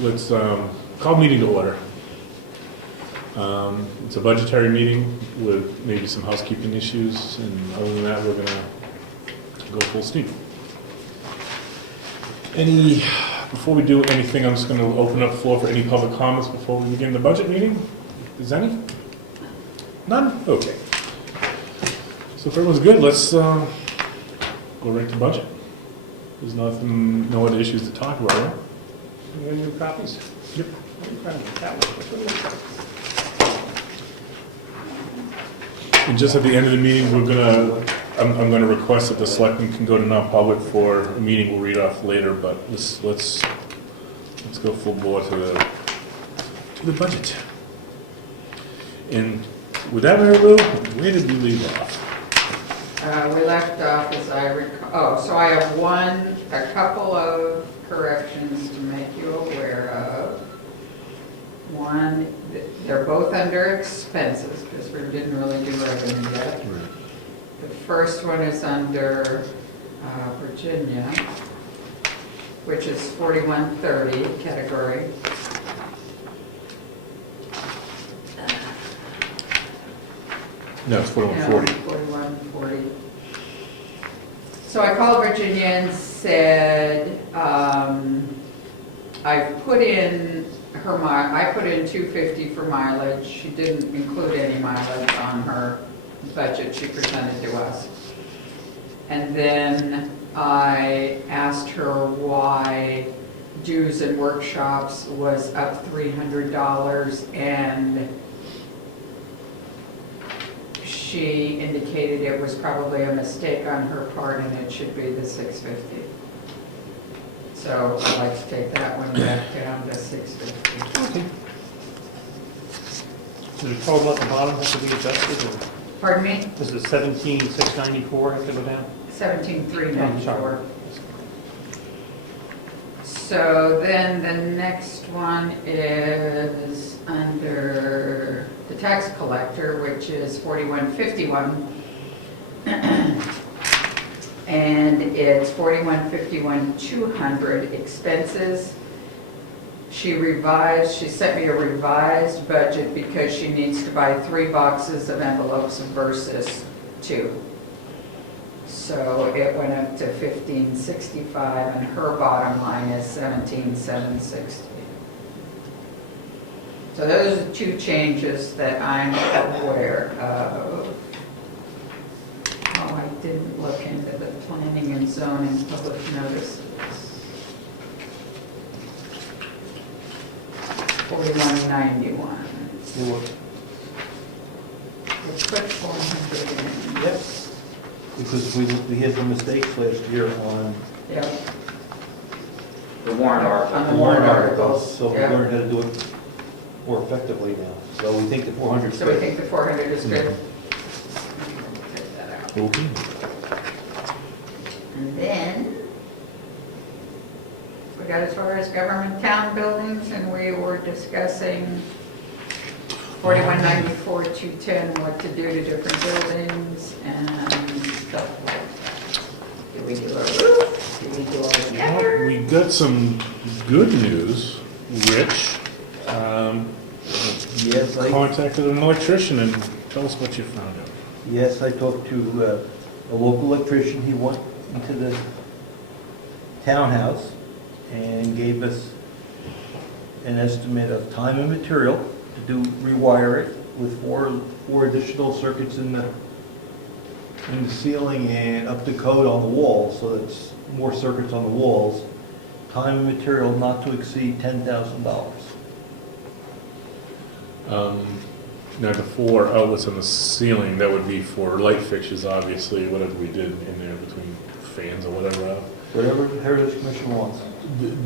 let's call meeting to order. It's a budgetary meeting with maybe some housekeeping issues, and other than that, we're gonna go full steam. Before we do anything, I'm just gonna open up the floor for any public comments before we begin the budget meeting. Is any? None? Okay. So if everyone's good, let's go right to budget. There's nothing, no other issues to talk about, right? You have new copies? Yep. And just at the end of the meeting, I'm gonna request that the selectmen can go to non-public for a meeting we'll read off later, but let's go full bore to the budget. And with that, Mary Lou, where did we leave off? We left off, as I recall, so I have a couple of corrections to make you aware of. One, they're both under expenses, because we didn't really do revenue yet. The first one is under Virginia, which is 4130 category. No, it's 4140. 4140. So I called Virginia and said, I've put in I put in 250 for mileage. She didn't include any mileage on her budget she presented to us. And then I asked her why dues and workshops was up $300, and she indicated it was probably a mistake on her part and it should be the $650. So I'd like to take that one back down to $650. Okay. So the total at the bottom has to be adjusted, or Pardon me? does the 17,694 have to go down? 17,394. So then the next one is under the tax collector, which is 4151. And it's 4151,200 expenses. She sent me a revised budget because she needs to buy 3 boxes of envelopes versus 2. So it went up to 1565, and her bottom line is 17,760. So those are 2 changes that I'm aware of. Oh, I didn't look into the planning and zoning public notices. 4191. We put 400 in. Yep. Because we had some mistakes last year on Yep. The warrant article. On the warrant articles, so we Yep. learned how to do it more effectively now. So we think the 400 is So we good. think the 400 is good? Take that out. Okay. And then, we got as far as government town buildings, and we were discussing 4194, 210, what to do to different buildings and stuff like that. Do we do a roof? Do we do all together? We got some good news, Rich. Yes, Contacted an electrician, and tell us what you found out. yes, I talked to a local electrician. He went into the townhouse and gave us an estimate of time and material to rewire it with four additional circuits in the ceiling and up to code on the walls, so that's more circuits on the walls. Time and material not to exceed $10,000. Now, the 4 outlets on the ceiling, that would be for light fixtures, obviously, whatever we did in there between fans or whatever else. Whatever the Heritage Commission wants.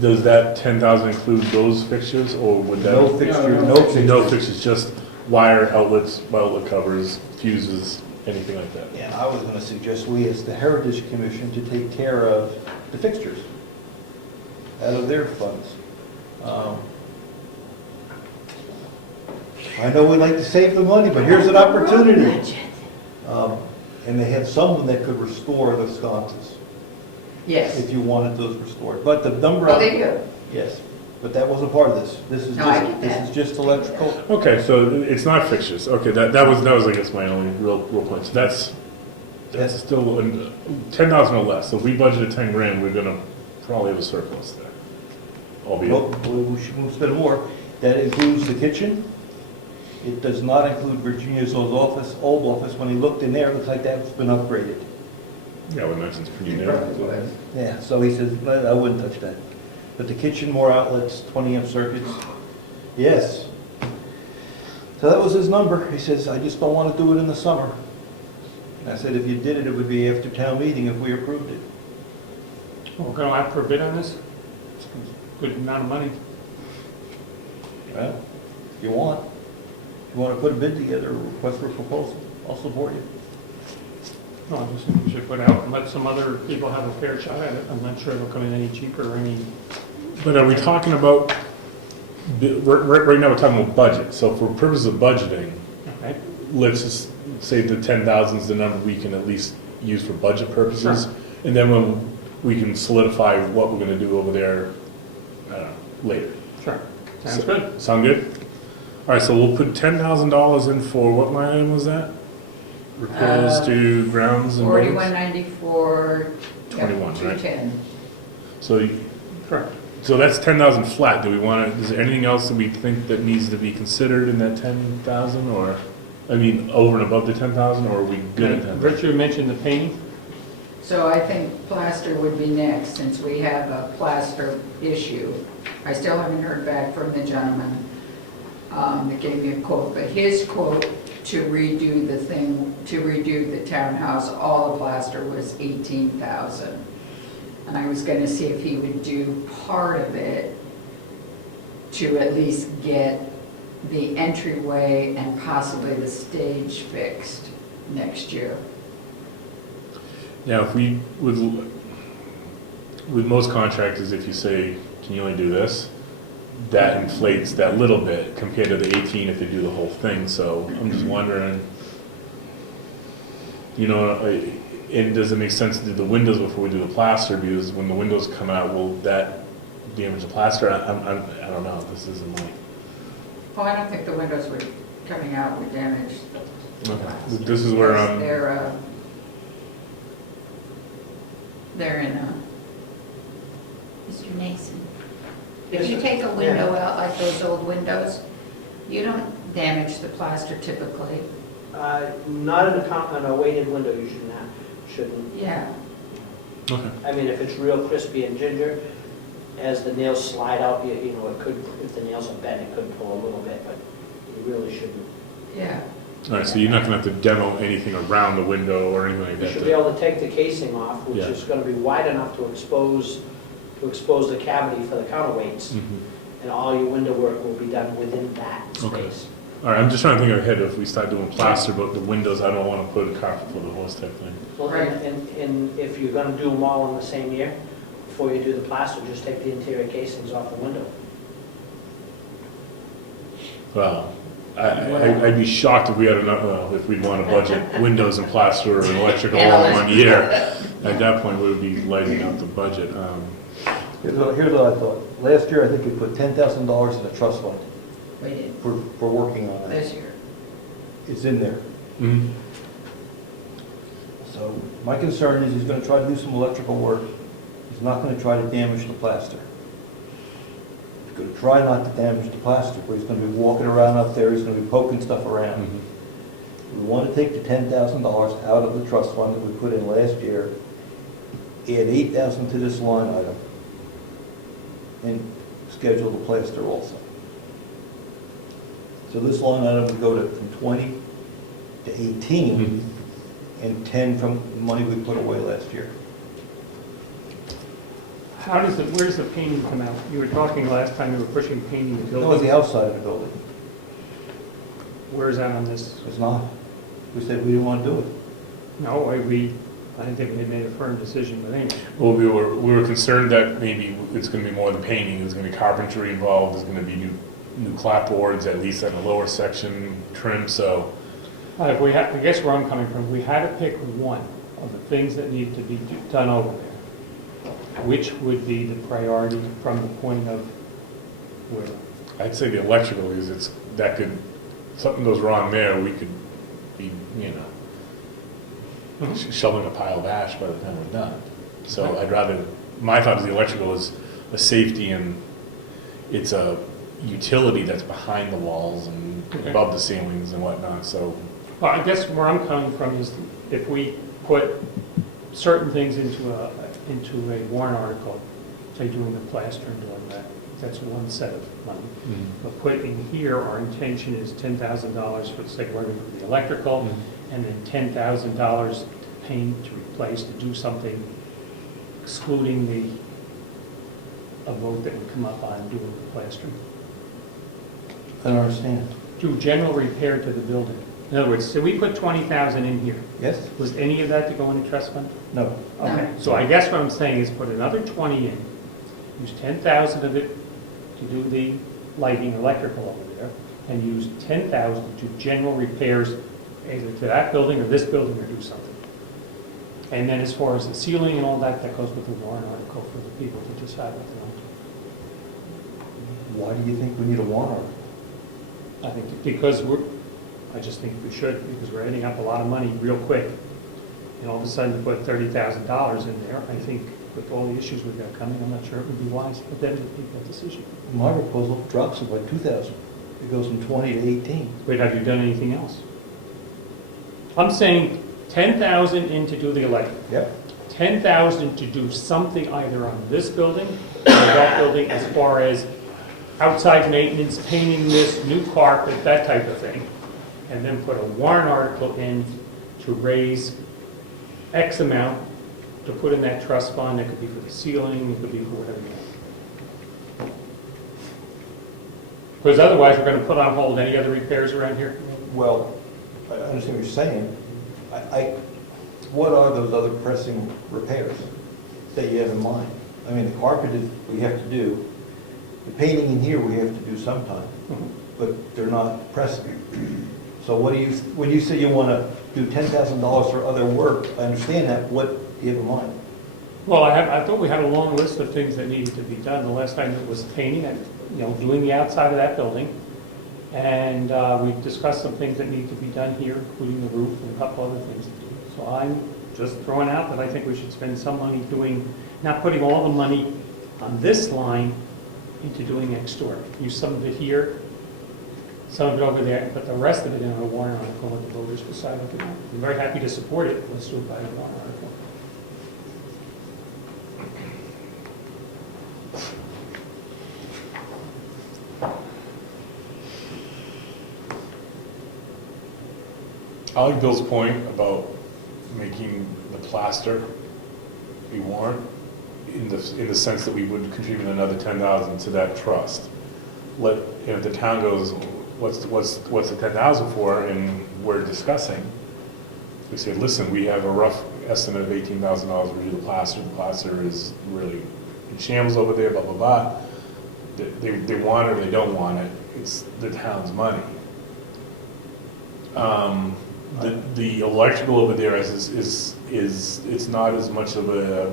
Does that 10,000 include those fixtures, or would that? No fixtures, no fixtures. No fixtures, just wire outlets, outlet covers, fuses, anything like that? Yeah, I was going to suggest we ask the Heritage Commission to take care of the fixtures out of their funds. I know we like to save the money, but here's an opportunity. And they have someone that could restore the sconces Yes. if you wanted those restored. But the number. Oh, they do? Yes. But that wasn't part of this. This is No, I just, get this that. is just electrical. Okay, so it's not fixtures. Okay, that was I guess my only real point. So that's still 10,000 or less. So if we budgeted 10 grand, we're gonna probably have a surplus there. Albeit, Well, we should spend more. That includes the kitchen. It does not include Virginia's old office. When he looked in there, it looks like that's been upgraded. yeah, we mentioned it's pretty It narrow. probably was. Yeah, so he says, "Well, I wouldn't touch that." But the kitchen, more outlets, 20 amp circuits, yes. So that was his number. He says, "I just don't want to do it in the summer." And I said, "If you did it, it would be after town meeting if we approved it." We're gonna have for a bid on this? It's a good amount of money. Well, if you want. If you want to put a bid together, or request for a proposal, I'll support you. No, I just think we should put out and let some other people have a fair shot at it. I'm not sure it'll come in any cheaper or any, But are we talking about, right now we're talking about budget. So for purposes of budgeting, okay? let's just say the 10,000 is the number we can at least use for budget purposes. Sure. And then when we can solidify what we're gonna do over there, later. Sure. Sounds good. Sound good? All right, so we'll put $10,000 in for, what line item was that? Repairs to grounds and buildings? 4194, 21, right? 210. So, Correct. so that's 10,000 flat. Do we want to, is there anything else that we think that needs to be considered in that 10,000 or, I mean, over and above the 10,000, or are we good at And 10,000? Richard mentioned the painting. So I think plaster would be next, since we have a plaster issue. I still haven't heard back from the gentleman that gave me a quote, but his quote to redo the townhouse, all the plaster was 18,000. And I was gonna see if he would do part of it to at least get the entryway and possibly the stage fixed next year. Now, if we, with most contractors, if you say, can you only do this? That inflates that little bit compared to the 18 if they do the whole thing, so I'm just wondering, you know, and does it make sense to do the windows before we do the plaster? Because when the windows come out, will that damage the plaster? I don't know, this isn't like, Oh, I don't think the windows were coming out would damage the okay. plaster. This is where Yes, they're in Mr. Nason. If you take a window out like those old windows, you don't damage the plaster typically. Not on a weighted window, you shouldn't. Yeah, okay. I mean, if it's real crispy and ginger, as the nails slide out, you know, it could, if the nails are bent, it could pull a little bit, but you really shouldn't. yeah. All right, so you're not gonna have to demo anything around the window or anything like You that? should be able to take the casing off, which Yeah. is gonna be wide enough to expose the cavity for the counterweights, Mhm. and all your window work will be done within that Okay. space. All right, I'm just trying to think ahead if we start doing plaster, but the windows, I don't wanna put a carpet for the horse type thing. Well, Right. and if you're gonna do them all in the same year, before you do the plaster, just take the interior casings off the window. Well, I'd be shocked if we had enough, well, if we'd want to budget windows and plaster and electrical all in 1 year. At that point, we would be lighting out the budget. Here's what I thought. Last year, I think we put $10,000 in a trust fund We did for working on it. this year. It's in there. Mhm. So my concern is he's gonna try to do some electrical work. He's not gonna try to damage the plaster. He's gonna try not to damage the plaster, but he's gonna be walking around up there, he's gonna be poking stuff around. Mhm. We want to take the $10,000 out of the trust fund that we put in last year, add $8,000 to this line item, and schedule the plaster also. So this line item would go from 20 to 18, and 10 from money we put away last year. How does where's the painting come out? You were talking last time you were pushing painting the That was building. the outside of the building. Where is that on this? It's not. We said we didn't want to do it. No, I didn't think we made a firm decision, but anyway. Well, we were concerned that maybe it's going to be more than painting. There's going to be carpentry involved. There's going to be new clapboards, at least at the lower section trim. So, If we had, I guess where I'm coming from, we had to pick one of the things that need to be done over there. Which would be the priority from the point of where, I'd say the electrical is, something goes wrong there, we could be, shoveling a pile of ash by the time we're done. So I'd rather, my thought is the electrical is a safety, and it's a utility that's behind the walls and Okay. above the ceilings and whatnot, so. well, I guess where I'm coming from is if we put certain things into a warrant article, say doing the plaster and doing that, that's one set of money. But put in here, our intention is $10,000 for the sake of argument for the electrical, and then $10,000 to paint, to replace, to do something, excluding a vote that would come up on doing the plastering. I don't understand. Do general repair to the building. In other words, so we put 20,000 in here. Yes? Was any of that to go into trust fund? No. Okay, so I guess what I'm saying is put another 20 in, use 10,000 of it to do the lighting, electrical over there, and use 10,000 to do general repairs either to that building or this building, or do something. And then as far as the ceiling and all that, that goes with the warrant article for the people to decide what they want. Why do you think we need a warrant article? I think because I just think we should, because we're adding up a lot of money real quick. And all of a sudden to put $30,000 in there, I think with all the issues we've got coming, I'm not sure it would be wise for them to make that decision. My proposal drops it by 2,000. It goes from 20 to 18. Wait, have you done anything else? I'm saying 10,000 in to do the electric, Yep. 10,000 to do something either on this building or that building as far as outside maintenance, painting this, new carpet, that type of thing. And then put a warrant article in to raise X amount to put in that trust fund. It could be for the ceiling, it could be for whatever you want. Because otherwise, we're going to put on hold any other repairs around here. Well, I understand what you're saying. What are those other pressing repairs that you have in mind? I mean, the carpet is, we have to do. The painting in here, we have to do sometime, but they're not pressing. So what do you, when you say you want to do $10,000 for other work, I understand that, what do you have in mind? Well, I thought we had a long list of things that needed to be done. The last time it was painting and, doing the outside of that building. And we discussed some things that need to be done here, including the roof and a couple other things to do. So I'm just throwing out that I think we should spend some money not putting all the money on this line into doing next door. Use some of it here, some of it over there, and put the rest of it in a warrant article and let the voters decide what they want. I'm very happy to support it. Let's do it by a warrant article. I like Bill's point about making the plaster a warrant in the sense that we would contribute another 10,000 to that trust. If the town goes, what's the 10,000 for, and we're discussing, we say, listen, we have a rough estimate of $18,000 to do the plaster. The plaster is really in shambles over there, blah, blah, blah. They want it or they don't want it. It's the town's money. The electrical over there is it's not as much of a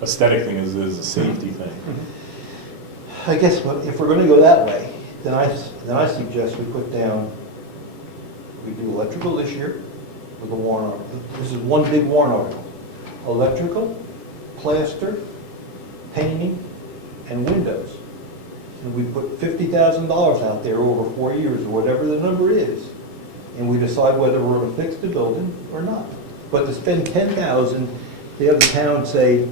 aesthetic thing as it is a safety thing. I guess if we're going to go that way, then I suggest we put down, we do electrical this year with a warrant article. This is one big warrant article. Electrical, plaster, painting, and windows. And we put $50,000 out there over 4 years, or whatever the number is, and we decide whether we're going to fix the building or not. But to spend $10,000, the other towns say,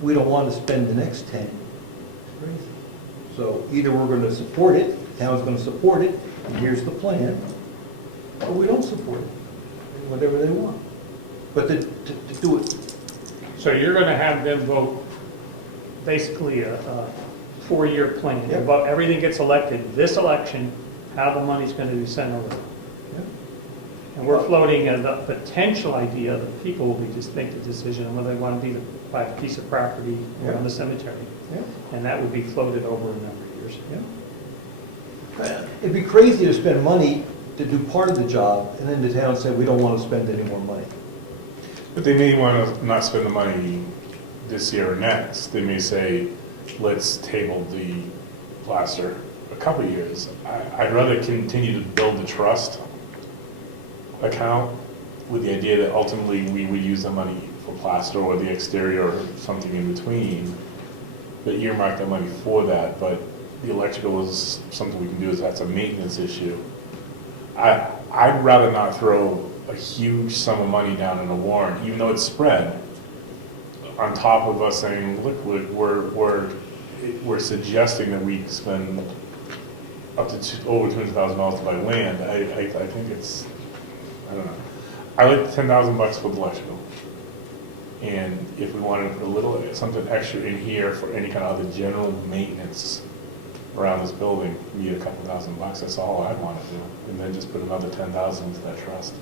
we don't want to spend the next 10. It's crazy. So either we're going to support it, the town's going to support it, and here's the plan, or we don't support it, whatever they want. But to do it, So you're going to have them vote basically a 4-year plan. Yep. About everything gets elected, this election, how the money's going to be sent over. And we're floating the potential idea that people will just make the decision on whether they want to buy a piece of property around the cemetery. yeah. And that would be floated over a number of years. It'd be crazy to spend money to do part of the job, and then the town say, we don't want to spend any more money. But they may want to not spend the money this year or next. They may say, let's table the plaster a couple of years. I'd rather continue to build the trust account with the idea that ultimately we would use the money for plaster or the exterior or something in between, but earmark that money for that. But the electrical is something we can do, is that's a maintenance issue. I'd rather not throw a huge sum of money down in a warrant, even though it's spread, on top of us saying, look, we're suggesting that we spend up to over $200,000 to buy land. I think it's, I don't know. I like the $10,000 for the electrical. And if we wanted to put a little, something extra in here for any kind of other general maintenance around this building, we need a couple $1,000. That's all I'd want to do. And then just put another 10,000 into that trust.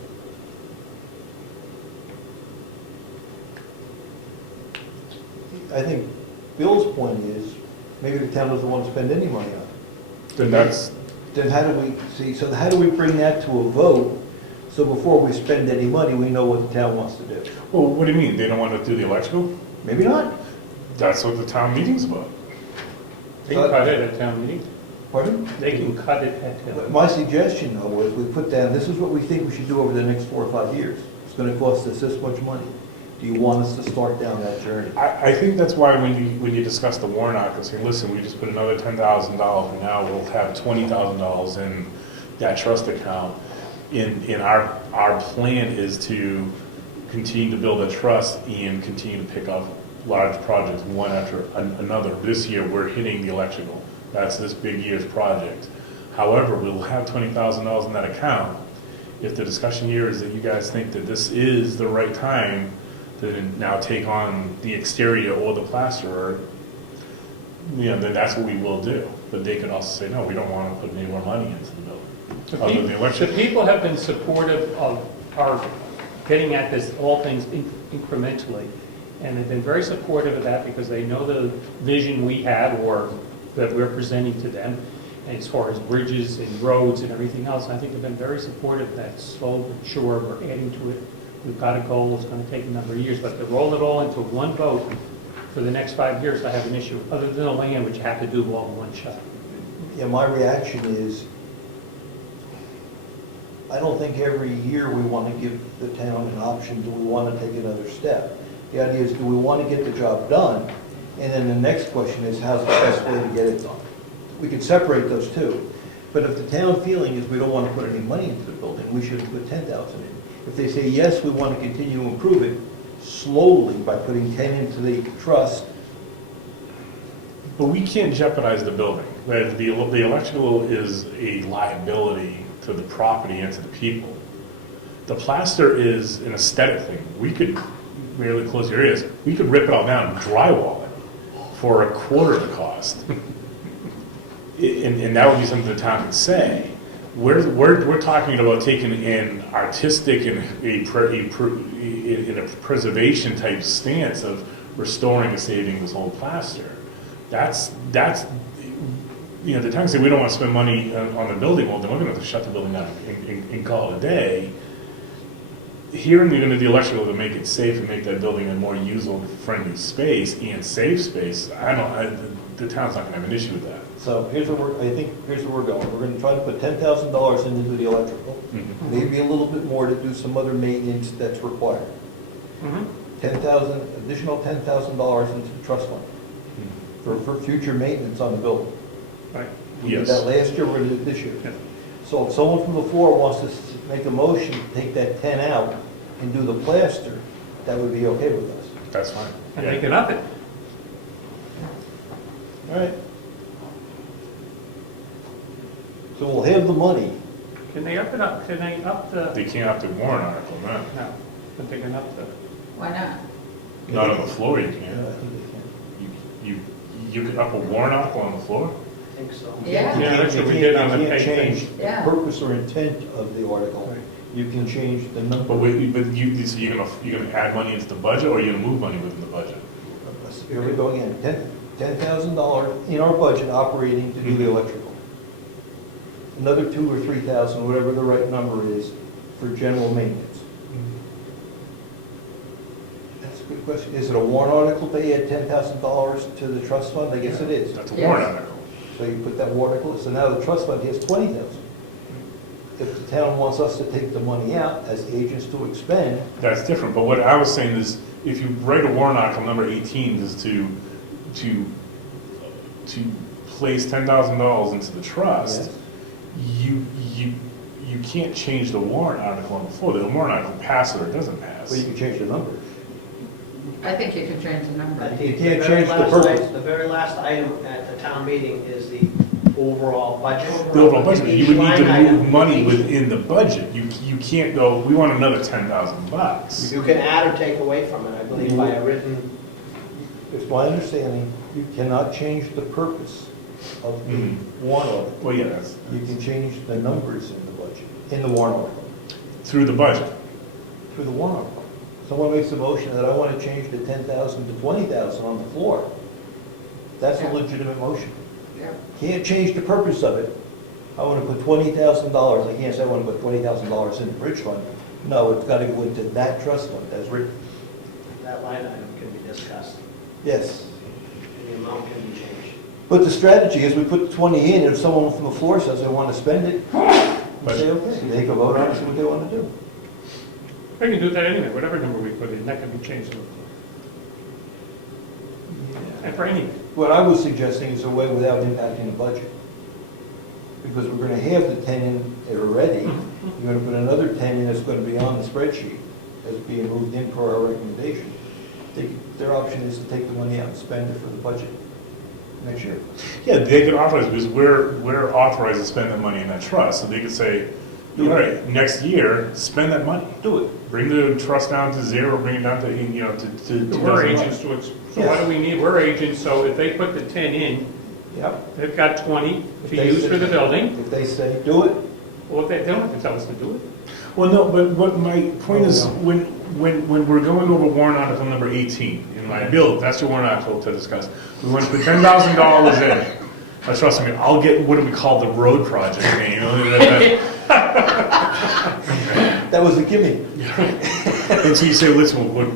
I think Bill's point is, maybe the town doesn't want to spend any money on it. Then that's, Then how do we, see, so how do we bring that to a vote, so before we spend any money, we know what the town wants to do? well, what do you mean? They don't want to do the electrical? Maybe not. That's what the town meeting's about. They can cut it at town meeting. Pardon? They can cut it at town meeting. My suggestion, though, was we put down, this is what we think we should do over the next 4 or 5 years. It's gonna cost us this much money. Do you want us to start down that journey? I think that's why when you discuss the warrant article, say, listen, we just put another $10,000, and now we'll have $20,000 in that trust account. In our plan is to continue to build a trust and continue to pick up large projects one after another. This year, we're hitting the electrical. That's this big year's project. However, we'll have $20,000 in that account. If the discussion here is that you guys think that this is the right time to now take on the exterior or the plasterer, then that's what we will do. But they could also say, no, we don't want to put any more money into the building. Other than the electric. The people have been supportive of our getting at this, all things incrementally, and they've been very supportive of that because they know the vision we have or that we're presenting to them, and as far as bridges and roads and everything else. I think they've been very supportive of that. Slow but sure, we're adding to it. We've got a goal, it's going to take a number of years, but to roll it all into one vote for the next 5 years, I have an issue, other than the land, which you have to do all in one shot. Yeah, my reaction is, I don't think every year we want to give the town an option, do we want to take another step? The idea is, do we want to get the job done? And then the next question is, how's the best way to get it done? We could separate those two. But if the town feeling is we don't want to put any money into the building, we should put 10,000 in. If they say, yes, we want to continue to improve it, slowly by putting 10 into the trust. But we can't jeopardize the building. The electrical is a liability to the property and to the people. The plaster is an aesthetic thing. We could merely close your ears. We could rip it all down and drywall it for a quarter the cost. And that would be something the town could say. We're talking about taking an artistic and a preservation type stance of restoring and saving this whole plaster. That's the town can say we don't want to spend money on the building. Well, then we're going to have to shut the building down and call it a day. Here, we're going to do electrical to make it safe and make that building a more user-friendly space and safe space. The town's not going to have an issue with that. So here's where we're going. We're going to try to put $10,000 into the electrical, maybe a little bit more to do some other maintenance that's required. Additional $10,000 into the trust fund for future maintenance on the building. Right. We did Yes. that last year, we're going to do it this year. Yeah. So if someone from the floor wants to make a motion to take that 10 out and do the plaster, that would be okay with us. That's fine. And they can up it. All right. So we'll have the money. Can they up it up? Can they up the? They can't have to warrant article, no. No, but they can up the. Why not? Not on the floor, you Yeah, can't. I think they can. You could up a warrant article on the floor? I think so. Yeah. Yeah, that's You what we can't- did on the you can't pay change thing. the Yeah. purpose or intent of the article. Right. You can change the number. So you're gonna add money into the budget, or you're gonna move money within the budget? Here we go again, $10,000 in our budget operating to do the electrical. Another 2,000 or 3,000, whatever the right number is, for general maintenance. That's a good question. Is it a warrant article to add $10,000 to the trust fund? I guess it is. That's a Yes. warrant article. So you put that warrant article, so now the trust fund has 20,000. If the town wants us to take the money out as agents to expend, That's different, but what I was saying is, if you write a warrant article number 18 is to place $10,000 into the trust, you can't change the warrant article on the floor. The warrant article passes or it doesn't pass. well, you can change the number. I think you can change the number. But You the can't very change the last purpose. item- The very last item at the town meeting is the overall budget. The overall budget, you would need Each to line move item- money within the budget. You can't go, we want another $10,000. You can add or take away from it, I believe, by a written, It's my understanding, you cannot change the purpose of the Mhm. warrant article. Well, yeah, that's You can change the numbers in the budget, in the warrant article, through the budget. through the warrant article. Someone makes a motion that I want to change the 10,000 to 20,000 on the floor. That's a Yeah. legitimate motion. Yeah. Can't change the purpose of it. I want to put $20,000, I can't say I want to put $20,000 in the bridge fund. No, it's got to go into that trust fund as written. that line item can be discussed, Yes. and the amount can be changed. But the strategy is we put 20 in, and if someone from the floor says they want to spend it, we say, okay, they can vote on it, see what they want to do. We can do that anyway, whatever number we put in, that can be changed. And for any, What I was suggesting is a way without impacting the budget. Because we're going to have the 10 in already, you're going to put another 10 in that's going to be on the spreadsheet as being moved in for our recommendation. Their option is to take the money out and spend it for the budget next year. Yeah, they could authorize, because we're authorized to spend that money in that trust, so they could say, all right, next year, spend that money. Do it. Bring the trust down to zero, bring it down to, to. we're agents to, so what do we need? We're agents, so if they put the 10 in, Yep. they've got 20 If to they use say- for the building. If they say, do it, Well, if they don't have to tell us to do it. Well, no, but what my point is, when we're going over warrant article number 18, in my bill, that's your warrant article to discuss. We want to put $10,000 in. Trust me, I'll get, what do we call the road project name? that was a gimme. And so you say, listen, we're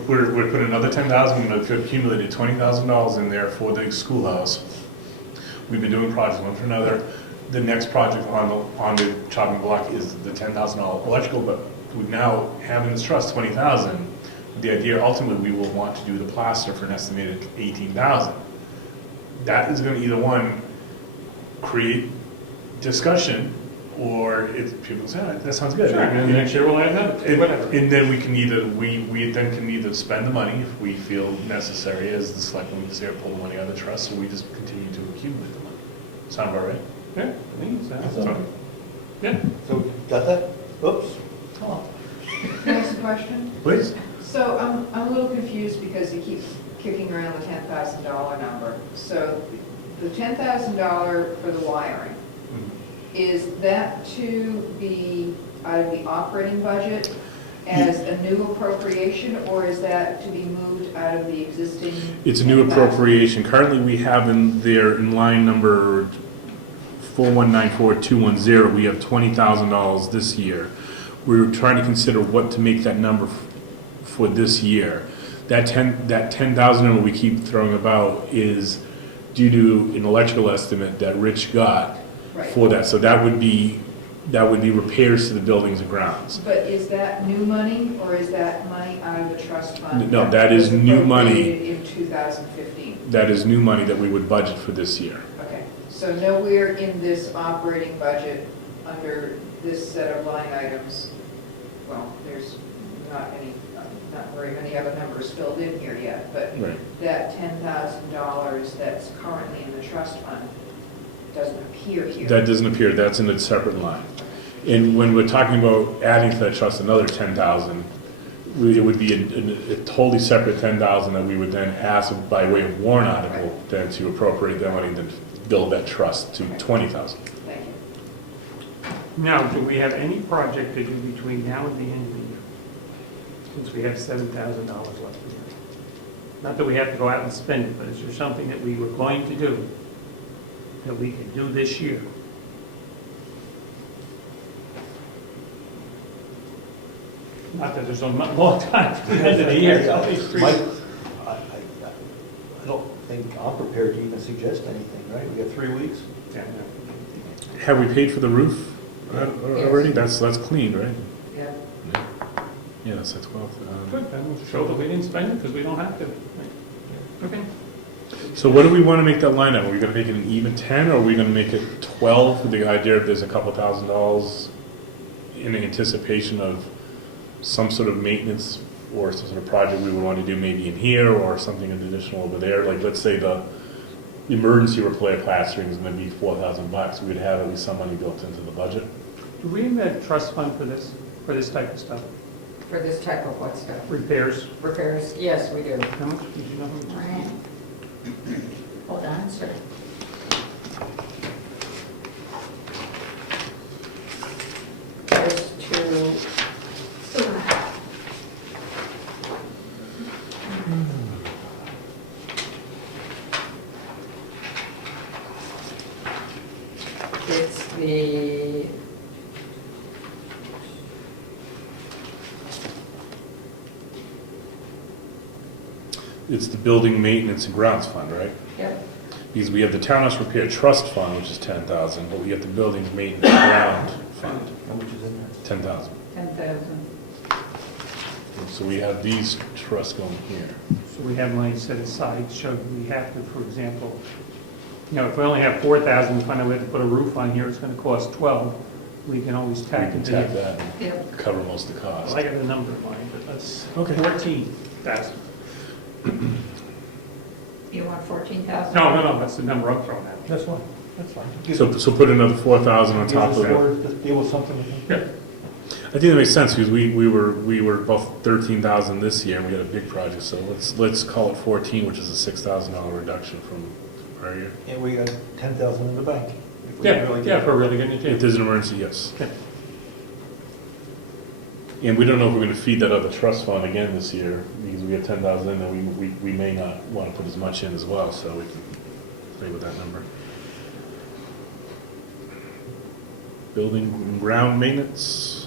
putting another 10,000, we've accumulated $20,000 in there for the schoolhouse. We've been doing projects one for another. The next project on the chopping block is the $10,000 electrical, but we now have in this trust 20,000. The idea ultimately we will want to do the plaster for an estimated 18,000. That is going to either one create discussion, or if people say, "Ah, that sounds good." Sure, and next year we'll add another, whatever. And then we can either, we then can either spend the money if we feel necessary as the selectmen, we say, pull the money out of the trust, or we just continue to accumulate the money. Sound about right? Yeah, I think it's, So- yeah. So, got that? Oops. Can I ask a question? Please. So I'm a little confused because you keep kicking around the $10,000 number. So the $10,000 for the wiring, is that to be out of the operating budget as a new appropriation, or is that to be moved out of the existing? It's a new 10,000? appropriation. Currently, we have in there, in line number 4194210, we have $20,000 this year. We were trying to consider what to make that number for this year. That 10,000 number we keep throwing about is due to an electrical estimate that Rich got Right. for that. So that would be repairs to the buildings and grounds. But is that new money, or is that money out of the trust fund? No, that is was new money. appropriated in 2015? That is new money that we would budget for this year. Okay, so nowhere in this operating budget, under this set of line items, well, there's not very many other numbers filled in here yet, but Right. that $10,000 that's currently in the trust fund doesn't appear here. That doesn't appear, that's in a separate line. And when we're talking about adding to that trust another 10,000, it would be a totally separate 10,000 that we would then ask by way of warrant article, then to appropriate that money, then build that trust to 20,000. Thank you. Now, do we have any project to do between now and the end of the year? Since we have $7,000 left in there. Not that we have to go out and spend it, but is there something that we were going to do that we can do this year? Not that there's a long time to the end of the year. Mike, I don't think I'm prepared to even suggest anything. right? We got 3 weeks. Yeah, Have we paid for the roof already? Yes. That's clean, right? Yeah. Yeah, that's at 12. good, then we'll show that we didn't spend it because we don't have to. Okay. So what do we want to make that line at? Are we going to make it an even 10, or are we going to make it 12 with the idea that there's a couple $1,000s in anticipation of some sort of maintenance or some sort of project we would want to do maybe in here or something additional over there? Like, let's say the emergency repair plastering is going to be $4,000. We'd have at least some money built into the budget. Do we have a trust fund for this type of stuff? For this type of what stuff? Repairs? Repairs? Yes, we do. How much, did you know? how much? Right. Hold on, sir. There's two. It's the It's the building maintenance and grounds fund, right? yep. Because we have the townhouse repair trust fund, which is 10,000, but we have the building maintenance and ground fund, How much is in there? 10,000. 10,000. So we have these trusts going here. So we have money set aside, so we have to, for example, if we only have 4,000, we find out we have to put a roof on here, it's gonna cost 12, we can always We tack can it tap to. that and Yep. cover most of the cost. Well, I got the number in mind, but that's Okay. 14,000. You want 14,000? No, that's the number I'm throwing out. That's fine, that's fine. So put another 4,000 on top of it. Just deal with something. Yeah. I think that makes sense because we were about 13,000 this year and we had a big project, so let's call it 14, which is a $6,000 reduction from prior year. And we got 10,000 in the bank. If we really Yeah, get- if we're really gonna If change. there's an emergency, yes. Yeah. And we don't know if we're going to feed that other trust fund again this year because we have 10,000 in there. We may not want to put as much in as well, so we can play with that number. Building and ground maintenance.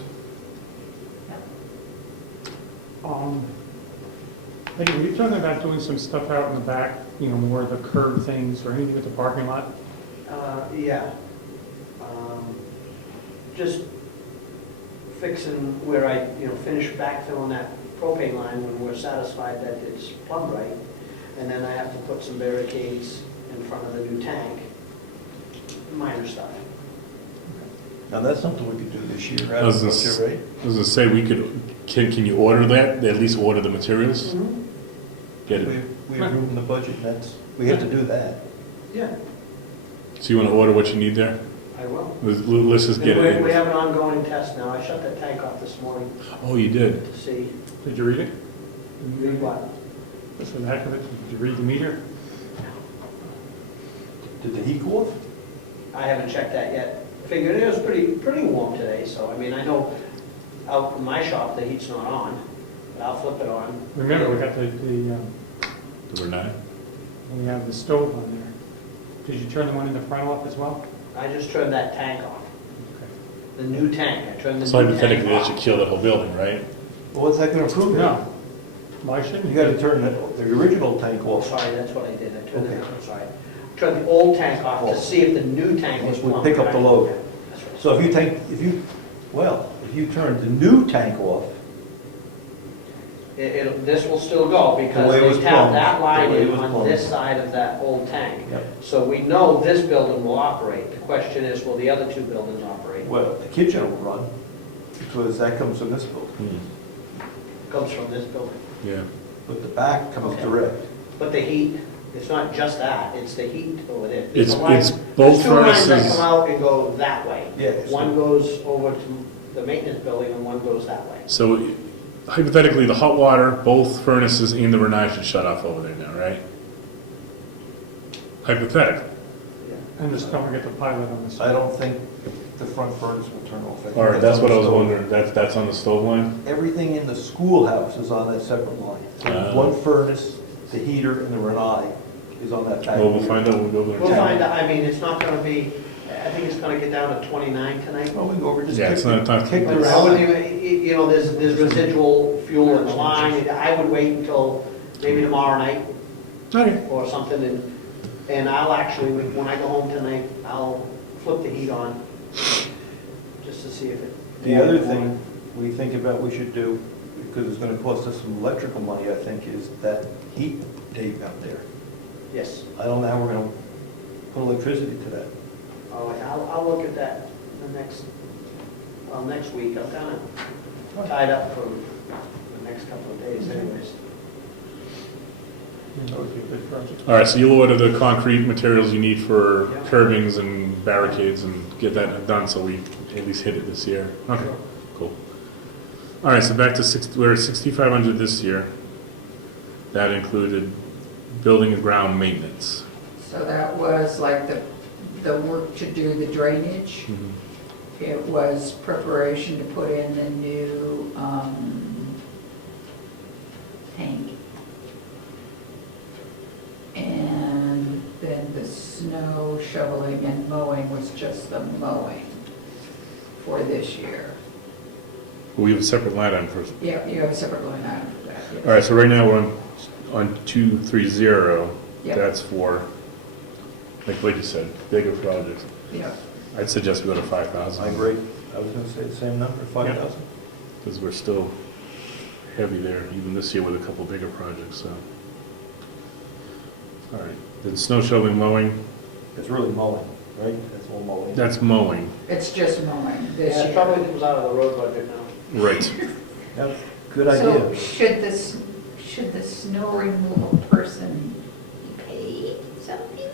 Like, were you talking about doing some stuff out in the back, more of the curb things or anything with the parking lot? Yeah. Just fixing where I, finish backfilling that propane line when we're satisfied that it's plumbed right. And then I have to put some barricades in front of the new tank. Minor stuff. Now, that's something we could do this year, right? Does this- Right? Does it say can you order that? At least order the materials? Get it. We have room in the budget, we have to do that. Yeah, So you want to order what you need there? I will. Let's just get it We in. have an ongoing test now. I shut that tank off this morning Oh, you did? to see. Did you read it? Read what? Just for the heck of it, did you read the meter? Did the heat go off? I haven't checked that yet. Figured it was pretty warm today, so, I mean, I know out in my shop, the heat's not on, but I'll flip it on. Remember, we got Number 9? we have the stove on there. Did you turn the one in the front off as well? I just turned that tank off, the new tank. I turned the So new tank hypothetically, that should off. kill that whole building, right? Well, what's that gonna improve? No. Why shouldn't You you? gotta turn the original tank Oh, off. sorry, that's what I did. I turned Okay. I'm sorry. Turned the old tank off to see if the new tank was Which would plumbed. pick up the load. That's right. So if you turn the new tank off, This will still go The because way it was they tapped plumbed. that line The way it in was on plumbed. this side of that old tank. Yep. So we know this building will operate. The question is, will the other two buildings operate? well, the kitchen will run, because that comes from this building. Comes from this building. Yeah. But the back comes Okay. direct. But the heat, it's not just that, it's the heat over there. It's There's a line- both There's two lines that furnaces. come out and go that way. Yeah, it's One goes over to the maintenance building and one goes that way. So hypothetically, the hot water, both furnaces and the Renai should shut off over there now, right? Hypothetically. And just don't forget the pilot on this. I don't think the front furnace will turn off. I think All right, that's on what I the was stove. wondering. That's on the stove line? Everything in the schoolhouse is on that separate line. So one furnace, the heater, and the Renai is on that back. Well, we'll find out when we go over We'll there. find out, I mean, it's not gonna be, I think it's gonna get down to 29 tonight. Well, we go over, just Yeah, kick it's not time. kick I the wouldn't rest. even, there's residual fuel in the line. I would wait until maybe tomorrow night Okay. or something and And I'll actually, when I go home tonight, I'll flip the heat on, just to see if it. The other thing we think about we should do, because it's gonna cost us some electrical money, I think, is that heat tape out there. Yes, I don't know how we're gonna put electricity to that. I'll look at that next week. I'm kind of tied up for the next couple of days anyways. That would be a good project. All right, so you'll order the concrete materials you need for Yeah. curbings and barricades and get that done so we at least hit it this year. Okay, cool. All right, so back to we're at 6,500 this year. That included building and ground maintenance. So that was like the work to do the drainage. It was preparation to put in the new tank. And then the snow shoveling and mowing was just the mowing for this year. We have a separate line item for. Yeah, you have a separate line item for that, yes. All right, so right now we're on 230. Yep. That's for, like what you said, bigger projects. Yeah, I'd suggest we go to 5,000. I agree. I was gonna say the same number, 5,000. Because we're still heavy there, even this year with a couple bigger projects, so. All right, then snow shoveling, mowing, It's really mowing, right? That's all mowing. that's mowing, it's just mowing this Yeah, year. it probably comes out of the road budget now. right. Yep, good So idea. should the snow removal person pay something?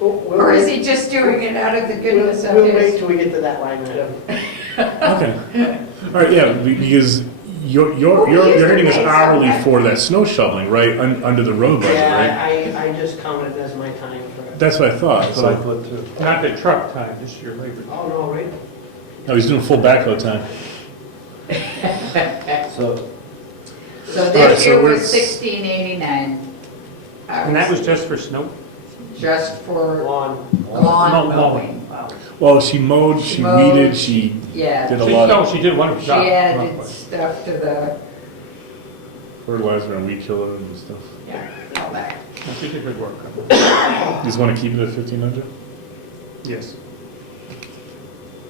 Or is he just doing it out of the goodness of We'll wait his? till we get to that line item. Okay. All right, yeah, because you're hitting us hourly for that snow shoveling, right, under the road budget, right? Yeah, I just counted as my time for it. That's what I thought, That's what I so, thought too. Not the truck time, just your labor. Oh, no, right? no, he's doing full backhoe time. So, So All right, this so year we're- was 1689. And that was just for snow? Just for Lawn. lawn mowing. Wow. Well, she mowed, she mowed. weeded, she Yeah, did a She, lot no, of she did a wonderful she job. added stuff to the, fertilizer and weed killer and stuff. yeah, all that. No, She did good work. You just want to keep it at 1,500? Yes.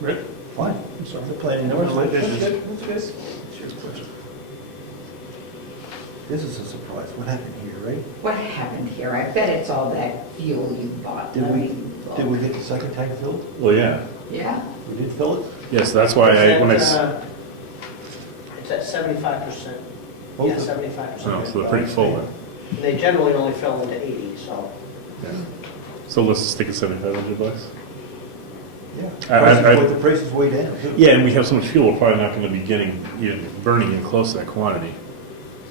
Rick? fine. I'm sorry. The planning No, board. no, this is- This This is a surprise. What happened here, right? What happened here? I bet it's all that fuel you bought. Did I we- mean, Did we get the second tank filled? Well, yeah. Yeah, We did fill it? Yes, that's why when It's at 75%. Both Yeah, of- 75%. oh, so they're pretty full then. They generally only fill into 80, so. Yeah. So let's just stick at 7,500 bucks. Yeah. I- The price is way down, too. Yeah, and we have so much fuel, we're probably not going to be burning in close to that quantity.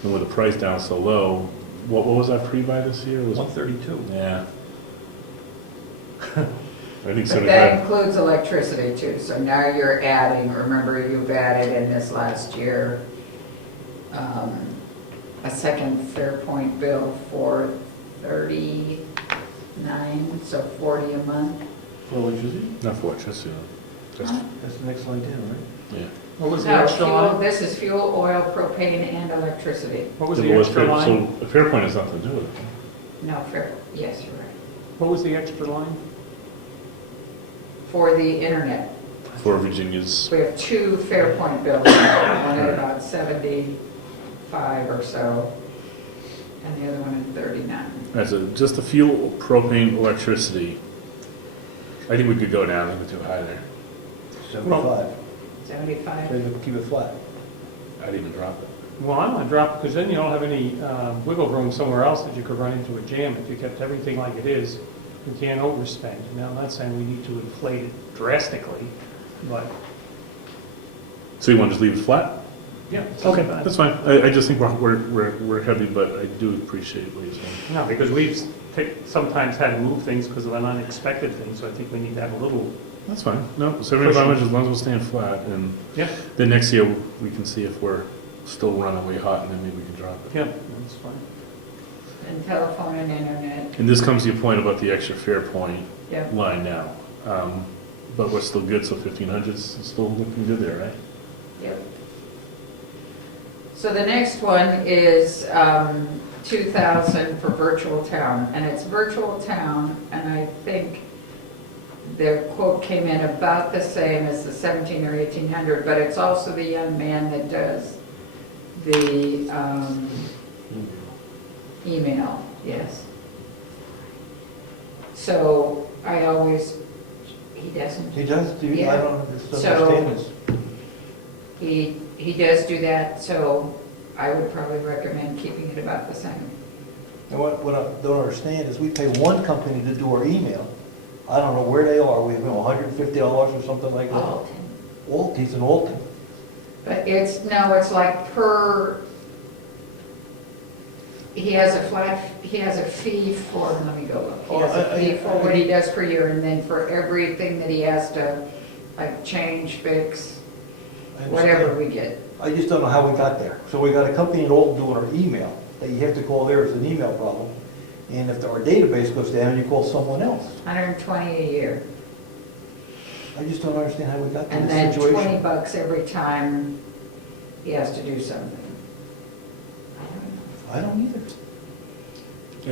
And with the price down so low, what was our pre-buy this year? It was 132. Yeah. I think but 75. that includes electricity too. So now you're adding, remember you've added in this last year, a second Fairpoint bill for 39, so 40 a month. For electricity? Not for electricity, no. Just, That's the next line down, right? yeah. What was the No, extra fuel, line? this is fuel, oil, propane, and electricity. What was So the it extra Fair- line? So the Fairpoint has nothing to do with it. No, yes, you're right. What was the extra line? For the internet, For Virginia's, we have two Fairpoint bills, one at about 75 or so, and the other one at 39. that's just the fuel, propane, electricity. I think we could go down, I think we're too high there. 75. 75? Try to keep it flat. I'd even drop it. Well, I'm gonna drop, because then you don't have any wiggle room somewhere else that you could run into a jam. If you kept everything like it is, you can't overspend. Now, I'm not saying we need to inflate it drastically, but, So you want to just leave it flat? yeah. Okay, that's fine. I just think we're heavy, but I do appreciate what you're saying. No, because we've sometimes had to move things because of an unexpected thing, so I think we need to have a little, That's fine. No, 7,500 as long as we're staying flat, and yeah, then next year we can see if we're still running way hot, and then maybe we can drop it. yeah, that's fine. And telephone and internet, And this comes to your point about the extra Fairpoint yep, line now. But we're still good, so 1,500 is still looking good there, right? yep. So the next one is 2,000 for virtual town, and it's virtual town, and I think the quote came in about the same as the 17 or 1,800, but it's also the young man that does the email, yes. So I always, he doesn't. He does, do you, I Yeah. don't just So- understand this. He does do that, so I would probably recommend keeping it about the same. And what I don't understand is we pay one company to do our email. I don't know where they are, we have $150 or something like that. Alton. He's in Alton. But it's like per, he has a fee for, let me go look. He has a fee for what he does per year, and then for everything that he has to, like, change, fix, I understand. whatever we get. I just don't know how we got there. So we got a company in Alton doing our email, that you have to call there if it's an email problem. And if our database goes down, you call someone else. 120 a year. I just don't understand how we got to And this then situation. $20 every time he has to do something. I don't either.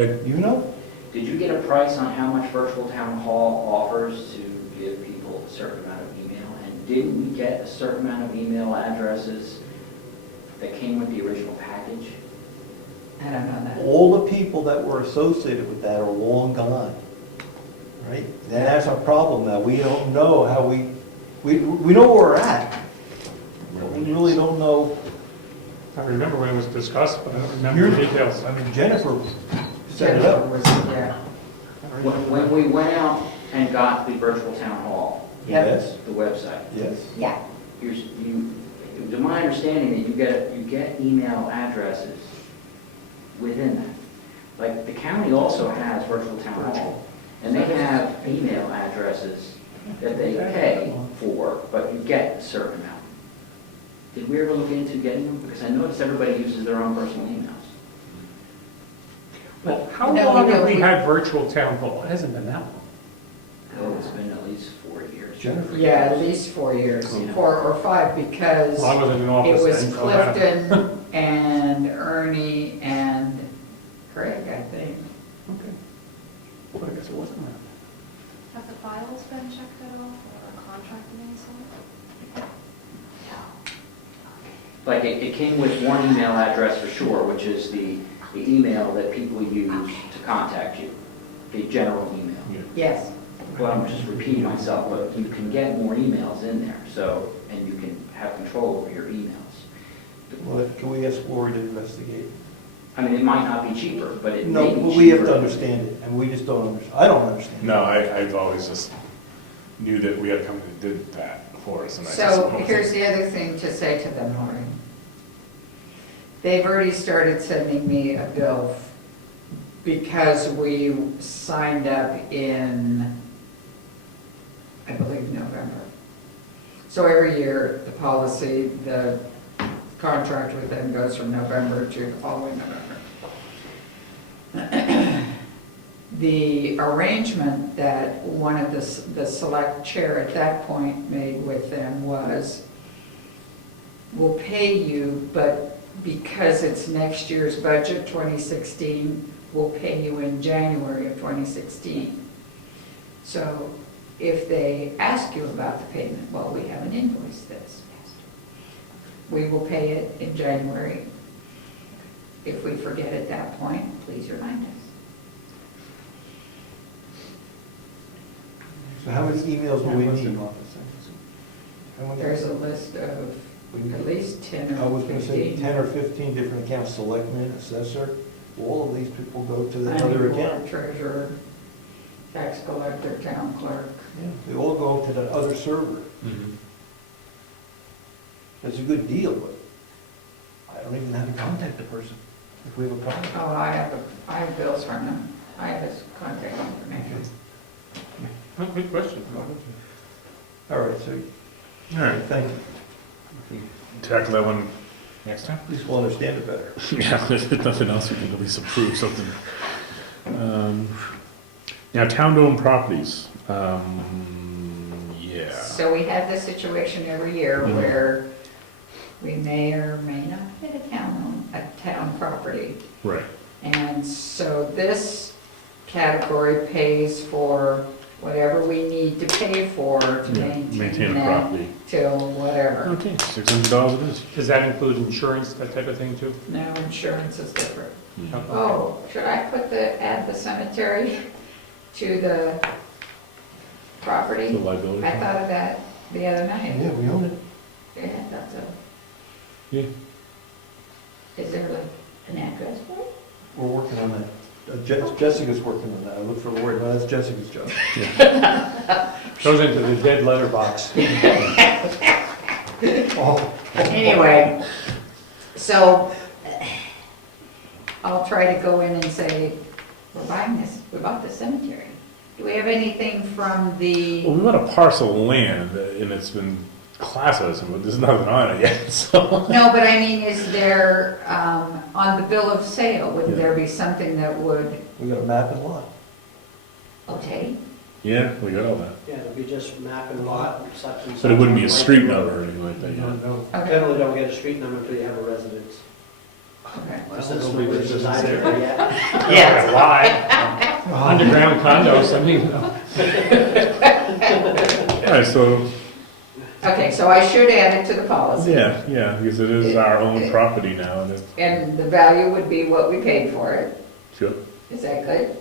Ed, You know? Did you get a price on how much virtual town hall offers to give people a certain amount of email? And didn't we get a certain amount of email addresses that came with the original package? I don't know that. All the people that were associated with that are long gone, right? And that's our problem now. We don't know how we know where we're at, but we really don't know. I remember when it was discussed, but I don't remember the details. I mean, Jennifer set it up. Yeah. When we went out and got the virtual town hall, Yes, the website, yes. Yeah. to my understanding that you get email addresses within that. Like, the county also has virtual town hall, and they have email addresses that they pay for, but you get a certain amount. Did we ever look into getting them? Because I noticed everybody uses their own personal emails. Well, how No, long we have don't. we had virtual town hall? It hasn't been that long. Oh, it's been at least 4 years. Jennifer. Yeah, at least 4 years, Yeah. 4 or 5, because Well, I wasn't in it office was then, so I don't- Clifton and Ernie and Craig, I think. Okay. But I guess it wasn't around. Have the files been checked at all, or a contract of any sort? Like, it came with one email address for sure, which is the email that people use to contact you, the general email. Yes. Well, I'm just repeating myself, but you can get more emails in there, so, and you can have control over your emails. Well, can we ask Lori to investigate? I mean, it might not be cheaper, but it No, may be cheaper. we have to understand it, and we just don't understand. I don't understand. no, I've always just knew that we had a company that did that for us, and I just. So here's the other thing to say to them, Maureen. They've already started sending me a bill because we signed up in, I believe, November. So every year, the policy, the contract with them goes from November to the following November. The arrangement that one of the select chair at that point made with them was, we'll pay you, but because it's next year's budget, 2016, we'll pay you in January of 2016. So if they ask you about the payment, well, we have an invoice that's passed. We will pay it in January. If we forget at that point, please remind us. So how many emails do we need? How many- There's a list of at least 10 I was or gonna say 15. 10 or 15 different accounts, selectmen, assessor. All of these people go to Planning another board, account. treasurer, tax collector, town clerk. Yeah, they all go to that other server. Mhm. That's a good deal, but I don't even know how to contact the person if we have a problem. Oh, I have bills from them. I have his contact information. Oh, good question. All right, so, All right, thank you. tackle that one next time. At least we'll understand it better. Yeah, if there's nothing else, we can at least approve something. Now, town-owned properties, yeah. So we have this situation every year Mhm. where we may or may not hit a town property. Right. And so this category pays for whatever we need to pay for to Yeah, maintain maintain a that property. till whatever. Okay, $600 it is. Does that include insurance, that type of thing too? No, insurance is different. Yeah. Oh, should I add the cemetery to the The property? liability. I thought of that the other night. Yeah, we own it. Yeah, that's a, Yeah. is there like an address for it? We're working on that. Jessica's working on that. I look for a word, no, that's Jessica's job. Goes into the dead letter box. Oh. Anyway, so I'll try to go in and say, we're buying this, we bought the cemetery. Do we have anything from Well, the, we bought a parcel of land and it's been classified, but there's nothing on it yet, so. no, but I mean, is there, on the bill of sale, wouldn't Yeah. there be something that would, We got a map and lot. okay? Yeah, we got all that. Yeah, it'll be just map and lot, such and such. But it wouldn't be a street number or anything like that, No, yeah. no. Okay. Generally don't get a street number until you have a residence. Okay. Unless it's nobody resides there yet. Yes. Why? Underground condos, I mean. Alright, so, Okay, so I should add it to the policy. yeah, because it is our own property now and it's, And the value would be what we paid for it. sure. Is that good?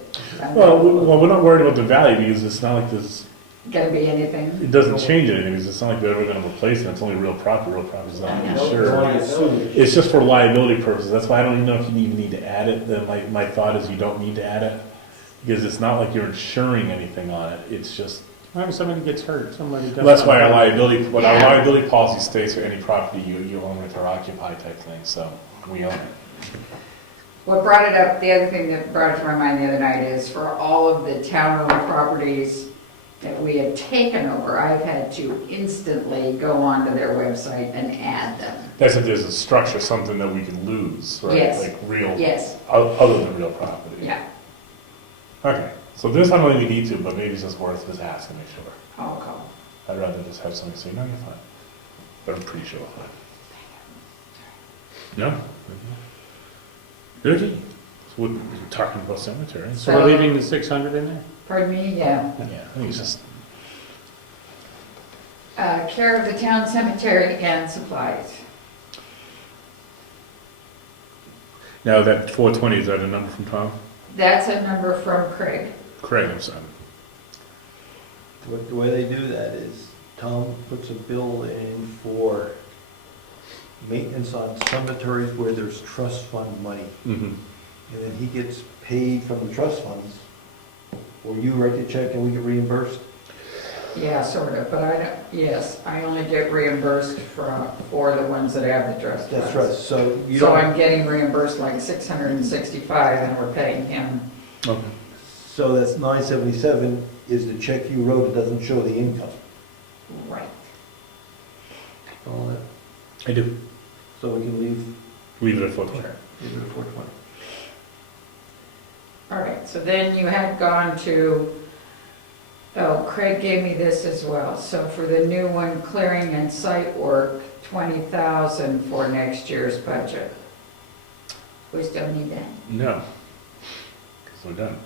Well, we're not worried about the value because it's not like this, Gonna be anything? it doesn't change anything, because it's not like they're ever gonna replace it, it's only real property is not I know. insured. It's just for liability purposes, that's why I don't even know if you even need to add it, then my thought is you don't need to add it, because it's not like you're insuring anything on it, it's just, What if somebody gets hurt, somebody does. well, that's why our liability, what our Yeah. liability policy states for any property you own with or occupy type thing, so we own it. What brought it up, the other thing that brought it to my mind the other night is for all of the town-owned properties that we have taken over, I've had to instantly go onto their website and add them. That's if there's a structure, something that we can lose, right? Yes. Like real, Yes, other than real property. yeah, Okay, so this I don't think we need to, but maybe it's just worth just asking, make sure. I'll call. I'd rather just have somebody say, no, you're fine. But I'm pretty sure I'm fine. No? Okay. So we're talking about cemetery. So we're leaving the 600 in there? Pardon me, yeah. Yeah, I think it's just, Care of the town cemetery and supplies. now that 420, is that a number from Tom? That's a number from Craig. Craig, I'm sorry. The way they do that is Tom puts a bill in for maintenance on cemeteries where there's trust fund money. Mm-hmm. And then he gets paid from the trust funds. Or you write the check and we get reimbursed. Yeah, sort of, but I don't, yes, I only get reimbursed for the ones that have the trust funds. That's right, so you So don't, I'm getting reimbursed like 665 and we're paying him. Okay. so that's 977 is the check you wrote, it doesn't show the income. Right. All that. I do. So we can leave Leave it at 420. it at 420. All right, so then you had gone to, oh, Craig gave me this as well. So for the new one, clearing and site work, 20,000 for next year's budget. We still need that? No. Because we're done.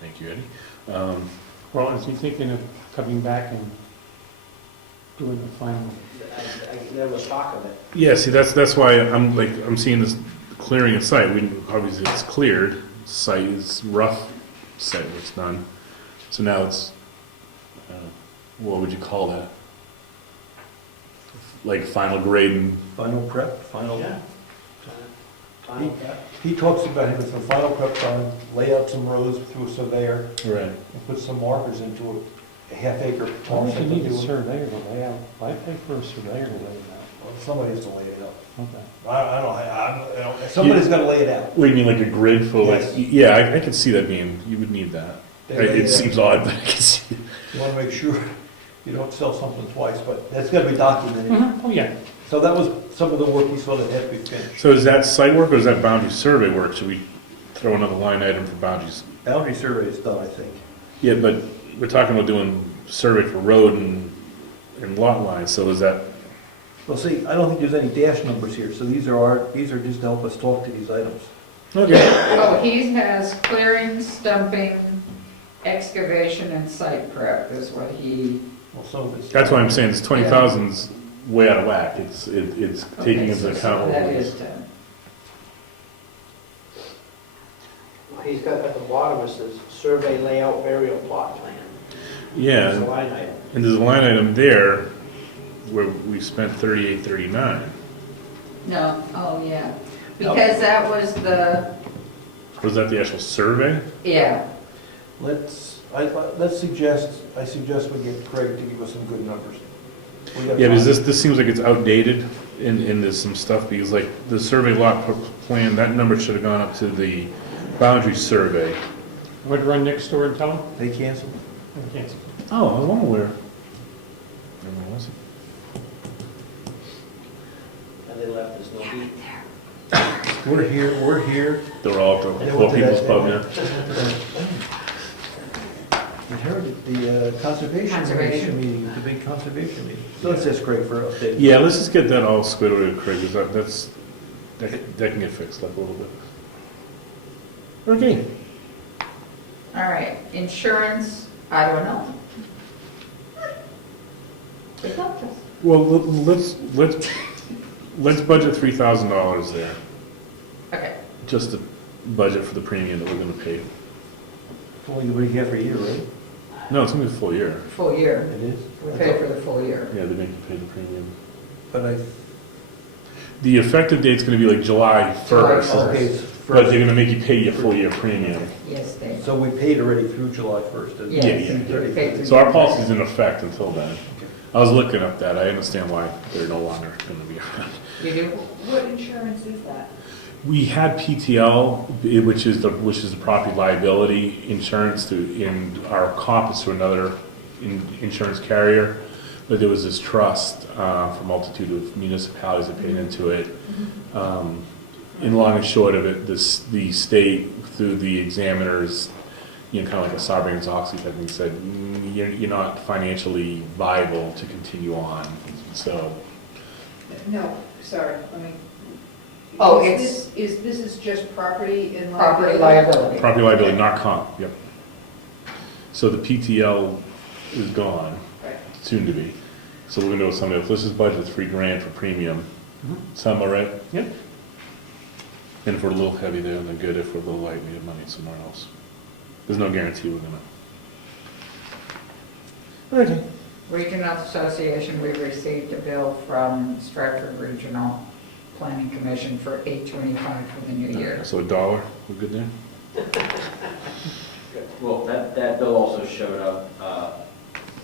Thank you, Eddie. Well, is he thinking of coming back and doing the final? There was talk of it. Yeah, see, that's why I'm seeing this clearing of site. We, obviously it's cleared, site is rough, site work's done. So now it's, what would you call that? Like final grading? Final prep, final. Yeah. Final cut. He talks about it as the final prep done, lay out some roads through a surveyor, Right. and put some markers into a half-acre. Why does he need a surveyor to lay out? Why pay for a surveyor to lay it Well, somebody has to lay it out. out? Okay. I don't, somebody's gotta lay it out. What do you mean, like a grid for like, Yes. yeah, I could see that being, you would need that. They lay It out. seems odd, but I can see it. You wanna make sure you don't sell something twice, but that's gotta be documented. Oh, yeah. So that was some of the work he sort of had to be finished. So is that site work or is that boundary survey work? Should we throw another line item for boundaries? Boundary survey is done, I think. Yeah, but we're talking about doing survey for road and lot lines, so is that, Well, see, I don't think there's any dash numbers here, so these are just to help us talk to these items. Okay. Oh, he has clearing, stumping, excavation, and site prep is what he. Well, some of it's. That's why I'm saying this 20,000's way out of whack. It's taking into account. That what is done. He's got at the bottom, it says survey layout burial plot plan. It's a Yeah, line item. and there's a line item there where we spent 3839. No, oh, yeah, because that was the, Was that the actual survey? yeah, I suggest we get Craig to give us some good numbers. We got Yeah, because time. this seems like it's outdated and there's some stuff, because like the survey lot plan, that number should have gone up to the boundary survey. Would run next door and tell them? They canceled? I can't. Oh, I was wondering where. Never was it? And they left, there's no heat. We're here. They were all at the They Four went to People's that- Pub now. Inherited the conservation Conservation. meeting, the big conservation meeting. So let's ask Craig for an update. Yeah, let's just get that all squared away with Craig, because that can get fixed up a little bit. Okay. all right, insurance, I don't know. They helped us. Well, let's budget $3,000 there, Okay, just to budget for the premium that we're gonna pay. Only what you get for a year, right? No, it's gonna be a full year. full year, It is? we pay for the full year. Yeah, they make you pay the premium. But The effective date's gonna be like July 1st, July okay, it's but they're first. gonna make you pay your full year premium. Yes, they, So we paid already through July 1st. didn't we? yes. yeah. we paid through So our the- policy's in effect until then. I was looking up that, I understand why they're no longer gonna be around. You do? What insurance is that? We had PTL, which is the property liability insurance and our comp is to another insurance carrier. But there was this trust for a multitude of municipalities that paid into it. In long and short of it, the state, through the examiners, kind of like a Sarbanes-Oxley type thing, said, you're not financially viable to continue on. So, No, sorry, let me. Oh, This is just property and Property liability? liability. property liability, not comp, yep. So the PTL is gone, Right. soon to be. So we're gonna do something else. Let's just budget $3,000 for premium. Sound all right? Yep. And if we're a little heavy there, then good. If we're a little light, we have money somewhere else. There's no guarantee we're gonna. Okay. Regional Association, we received a bill from Stratford Regional Planning Commission for $825 for the new year. So $1, we're good there? Well, that bill also showed up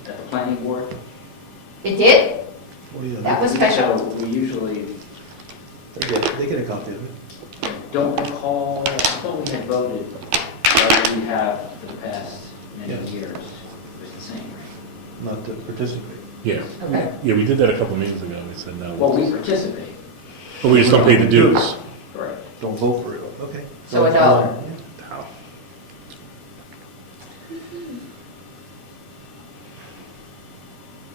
at the planning board. It did? Well, yeah, That was So special. we usually they get a copy of it. don't recall, I thought we had voted, like we have for the past many Yes. years. It was the same, right? Not to participate. Yeah. Okay. Yeah, we did that a couple meetings ago. We said no. Well, we participate, But we just don't pay the dues. correct. Don't vote for it, okay. So $1. How?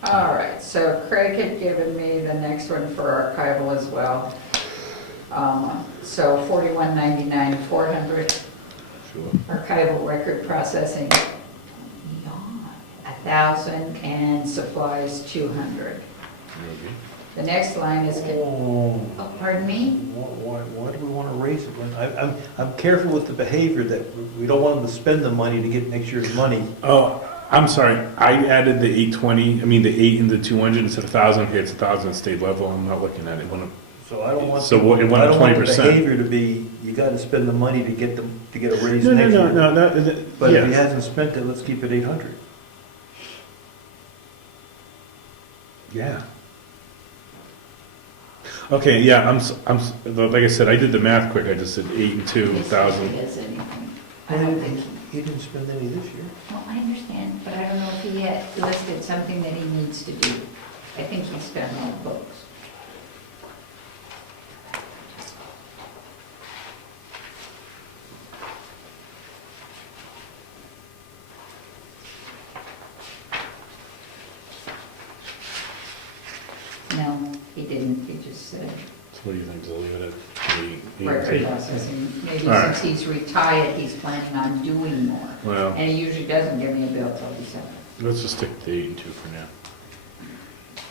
All right, so Craig had given me the next one for archival as well. So $41.99, $400 Sure. archival record processing, $1,000, and supplies $200. Okay. The next line is, Oh, oh, pardon me? why do we want to raise it? I'm careful with the behavior that we don't want them to spend the money to get next year's money. Oh, I'm sorry. I added the 820, the 8 and the 200 instead of 1,000. Okay, it's 1,000 at state level. I'm not looking at it. So I don't want, So what- it went I don't want the 20%. behavior to be, you got to spend the money to get a raise No, next year. no. But if he Yeah. hasn't spent it, let's keep it 800. Yeah. Okay, yeah, like I said, I did the math quick. I just said 8 and 2, 1,000. He has anything. I don't think He didn't spend any this year. Well, I understand, but I don't know if he had listed something that he needs to do. I think he spent all the books. No, he he didn't, he just said, So what do you think, to leave it at eight? record processing. Maybe All right. since he's retired, he's planning on doing more. Well, And he usually doesn't give me a bill till December. let's just stick to 8 and 2 for now.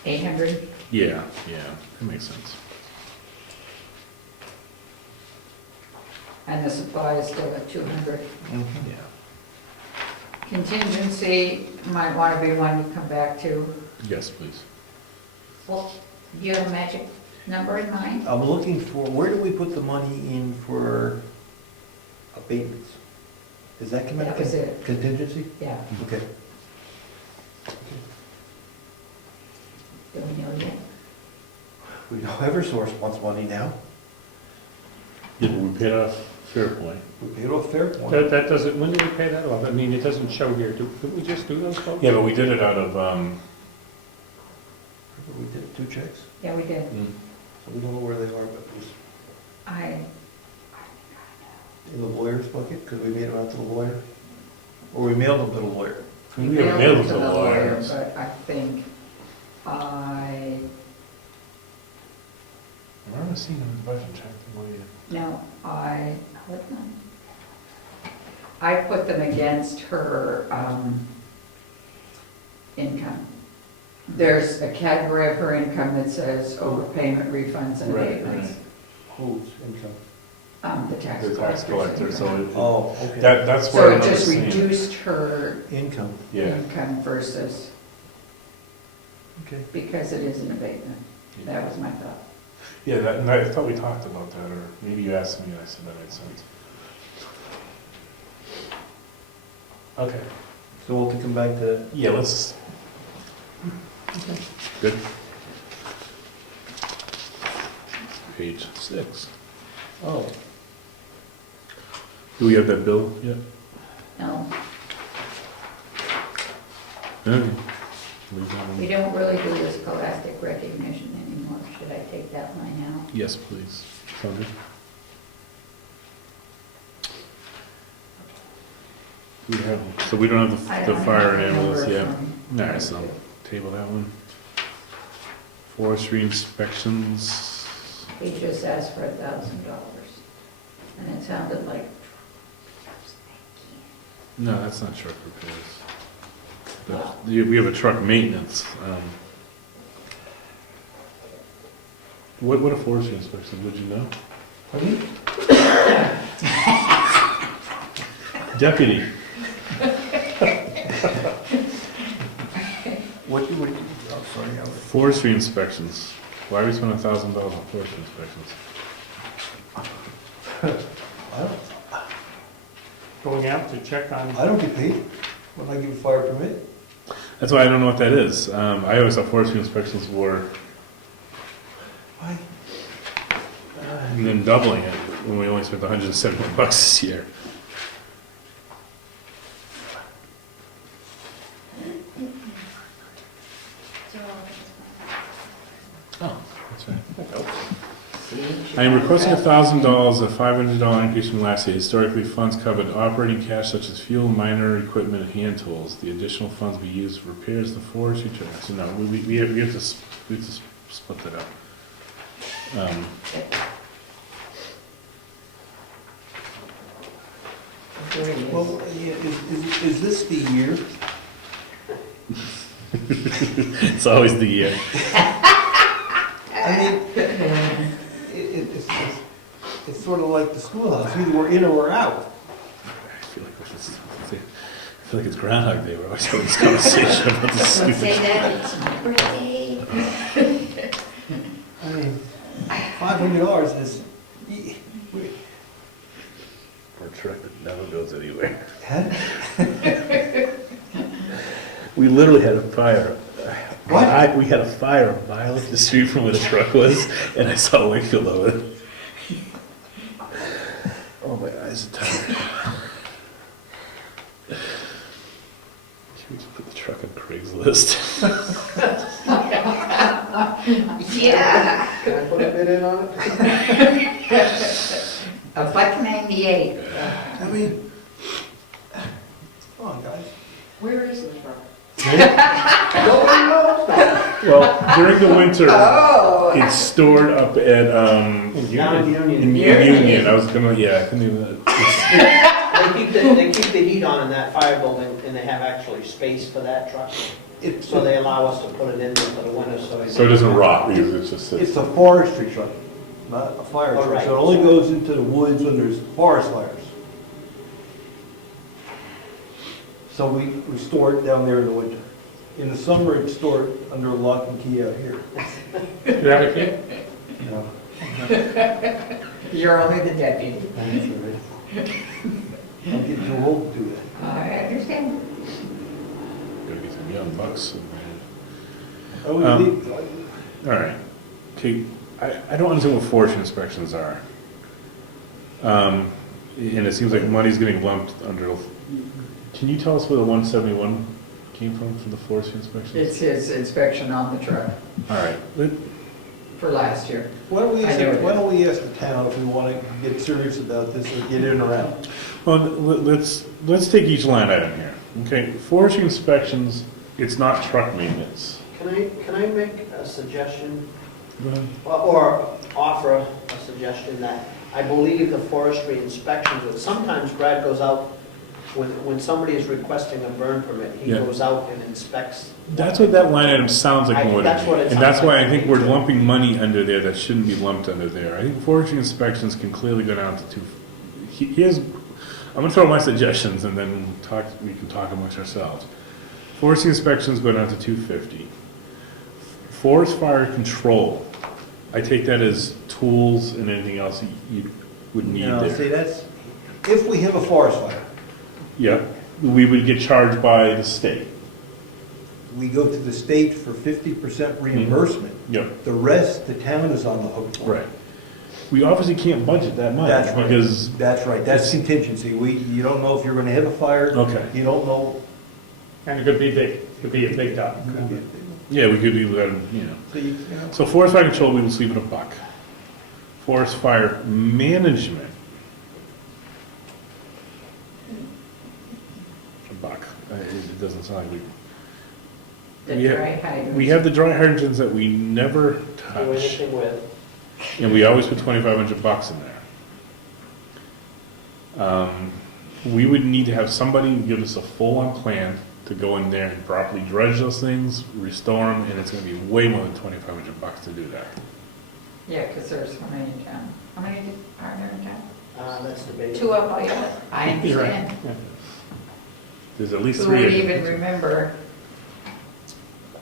800? Yeah, that makes sense. And the supply is still at 200. Mhm. Yeah. Contingency might want to be one you come back to. Yes, please. Well, do you have a magic number in mind? I'm looking for, where do we put the money in for abatements? Is that coming That was it. contingency? Yeah, Okay. do we know yet? We know Eversource wants money now. Yeah, but we paid off Fairpoint. We paid off Fairpoint. That doesn't, when do we pay that off? I mean, it doesn't show here. Didn't we just do those folks? Yeah, but we did it out of, We did 2 checks, Yeah, we did. so we don't know where they are, but it was I, in the lawyer's bucket, because we made them out to the lawyer. Or we mailed them to the lawyer. we haven't mailed it to the lawyer, lawyers. but I think I, I remember seeing them in the budget check. no, hold on. I put them against her, income. There's a category of her income that says overpayment, refunds, and Right, abatements. Whose income? The tax The tax collector, collector's so income. it- Oh, okay. that's So where I it remember just seeing. reduced her Income, Yeah. income versus, okay. because it is an abatement. That was my thought. Yeah, and I thought we talked about that, or maybe you asked me and I said that made sense. Okay. So we'll have to come back to, Yeah, let's. Good. Page 6. oh, Do we have that bill yet? No, Okay. Leave that we one. don't really do this scholastic recognition anymore. Should I take that line out? Yes, please. Sound good? So we don't have I the don't fire have and the ambulance number yet. from- Alright, so table that one. Forestry inspections. He just asked for $1,000, and it sounded like, No, that's not truck repairs. But we have a truck maintenance. What a forestry inspection, would you know? Deputy. what do we, oh, sorry, I was. Forestry inspections. Why are we spending $1,000 on forestry inspections? I don't, Going out to check on, I don't get paid when I give a fire permit. That's why I don't know what that is. I always thought forestry inspections were, Why? and then doubling it when we only spent $170 this year. Oh, that's right. I am requesting $1,000, a $500 increase from last year. Historically, funds covered operating cash such as fuel, minor equipment, and hand tools. The additional funds be used for repairs, the forestry tracks. So no, we have to split that up. here it is. Well, yeah, is this the year? It's always the year. I mean, it's sort of like the schoolhouse, either we're in or we're out. I feel like it's Groundhog Day. We're always having this conversation about this Don't stupid. say that, it's my birthday. I mean, $500 is, Or a truck that never goes anywhere. huh? We literally had a fire. What? We had a fire a mile up the street from where the truck was, and I saw Wakefield over it. Oh, my eyes are tired. Should we just put the truck on Craigslist? Yeah, Can I put a bid in on it? $1.98. I mean, come on, guys. Where is the truck? Nobody knows that. Well, during the winter, Oh, It's stored up at, Down in in Union. Union. I was gonna, yeah, I couldn't even, They keep the heat on in that fire building, and they have actually space for that truck. So they allow us to put it in there for the winter, so it doesn't rot, because it's just It's sits. a forestry truck, not a fire Oh, truck. right. So it only goes into the woods when there's forest fires. So we store it down there in the winter. In the summer, it's stored under lock and key out here. You have a kid? You know? You're only the deputy. That's all right. I'm getting too old to do that. I understand. Gotta get some young bucks. I would Um, leave- All right. Okay, I don't understand what forestry inspections are. And it seems like money's getting lumped under, can you tell us where the 171 came from for the forestry inspections? It's his inspection on the truck All right, for last year. Why don't we I ask, know it why is. don't we ask the town if we want to get serious about this or get in or out? well, let's take each line item here. Okay, forestry inspections, it's not truck maintenance. Can I make a suggestion, Go ahead. or offer a suggestion that I believe the forestry inspections, that sometimes Brad goes out, when somebody is requesting a burn permit, he Yeah. goes out and inspects. That's what that line item sounds like more to That's what me. it And that's sounds why like I think to we're me, too. lumping money under there that shouldn't be lumped under there. I think forestry inspections can clearly go down to two. Here's, I'm gonna throw my suggestions and then we can talk amongst ourselves. Forestry inspections go down to 250. Forest fire control, I take that as tools and anything else you would need No, see, there. that's, if we have a forest fire, Yeah, we would get charged by the state. we go to the state for 50% reimbursement. Yep. The rest, the town is on the hook for. Right. We obviously can't budget that much That's right. because That's right, that's contingency. You don't know if you're gonna have a fire. Okay. You don't know. And it could be big, it could be a big job. yeah, we could do that, you know. So you know, So forest fire control, we will leave it $1. Forest fire management. $1. It doesn't sound like The We have- dry hydrants. we have the dry hydrants that we never Do touch. anything with. And we always put $2,500 in there. We would need to have somebody give us a full-on plan to go in there and properly dredge those things, restore them, and it's gonna be way more than $2,500 to do that. Yeah, because there's how many in town? How many are there in town? That's debatable. Two up by us. I You're right. understand. Yeah. There's at least Who 3 would of even them. remember?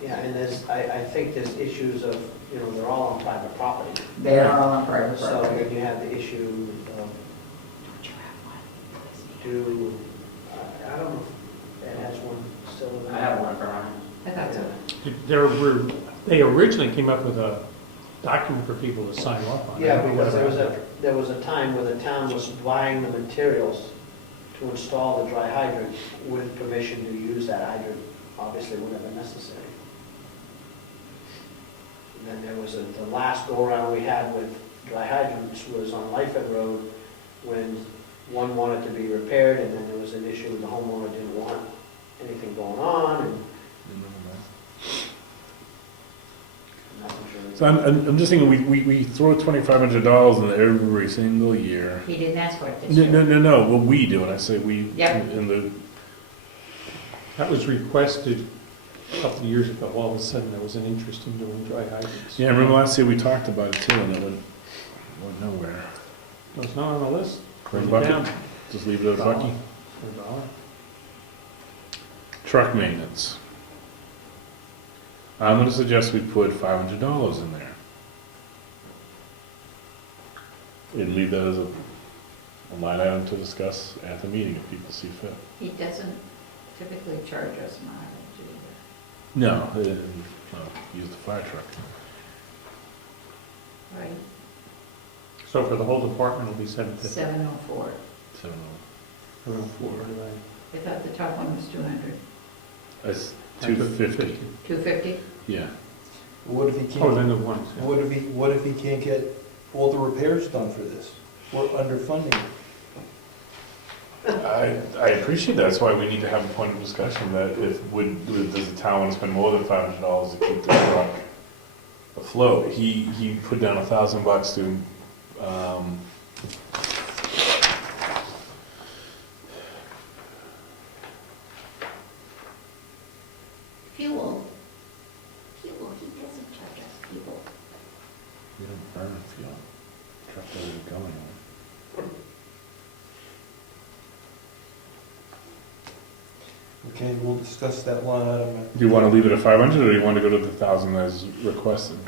Yeah, and I think there's issues of, they're all on private property. They are all on private So property. then you have the issue of, I don't know if Ed has one still in there. I have one for mine. I thought so. They originally came up with a document for people to sign off on. I Yeah, don't know because whatever there was a time where the town was buying the materials to install the dry hydrant with permission to use that hydrant, obviously whenever necessary. And then there was the last go-around we had with dry hydrants was on Lyford Road, when one wanted to be repaired, and then there was an issue with the homeowner didn't want anything going on, and nothing sure. So I'm just thinking, we throw $2,500 in every single year. He didn't ask for it this No, year. no, well, we do, and I say we, Yep. in the, That was requested a couple of years ago, all of a sudden there was an interest in doing dry hydrants. yeah, I remember last year we talked about it too, and it went nowhere. It was not on the list. Bring Bring it bucket, down. just leave it at a bucket. For a dollar. Truck maintenance. I'm gonna suggest we put $500 in there. And leave that as a line item to discuss at the meeting if people see fit. He doesn't typically charge us mileage either. No, use the fire truck. Right, So for the whole department, it'll be $750. 704. So, Around four, right. I thought the top one was 200. that's $250, 250? yeah. what if he Oh, then can't, the ones, yeah. what if he can't get all the repairs done for this? We're underfunding. I appreciate that, that's why we need to have a point of discussion that does the town want to spend more than $500 to keep the truck float, he put down $1,000 to, Fuel, he doesn't charge us fuel. we don't burn fuel. Truck doesn't go anywhere. Okay, we'll discuss that line item. Do you want to leave it at 500, or do you want to go to the 1,000 as requested?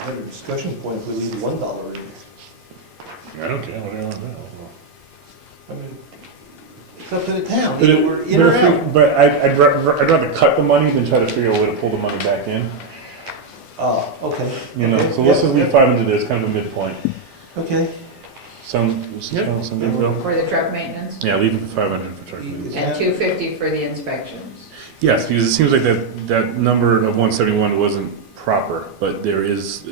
At a discussion point, we leave $1 in. I don't care, whatever I want to do. I mean, it's up to the town, But, either we're in or out. but I'd rather cut the money than try to figure out a way to pull the money back in. Oh, okay. You know, Okay, so let's yep, just leave yep. 500 there, it's kind of a midpoint. Okay. Sound good, Bill? For the truck maintenance, Yeah, leave it at 500 for truck maintenance. and 250 for the inspections. Yes, because it seems like that number of 171 wasn't proper, but there is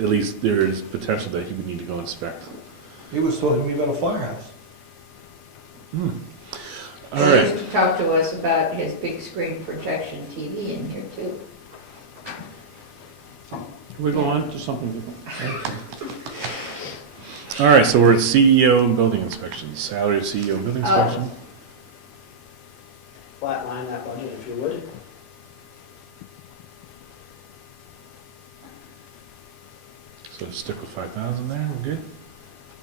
potential that he would need to go inspect. He was talking to me about a firehouse. All He right, used to talk to us about his big screen projection TV in here too. Can we go on to something different? all right, so we're at CEO and building inspections, salary of CEO and building inspection. Flatline that budget if you would. So stick with 5,000 there, we're good?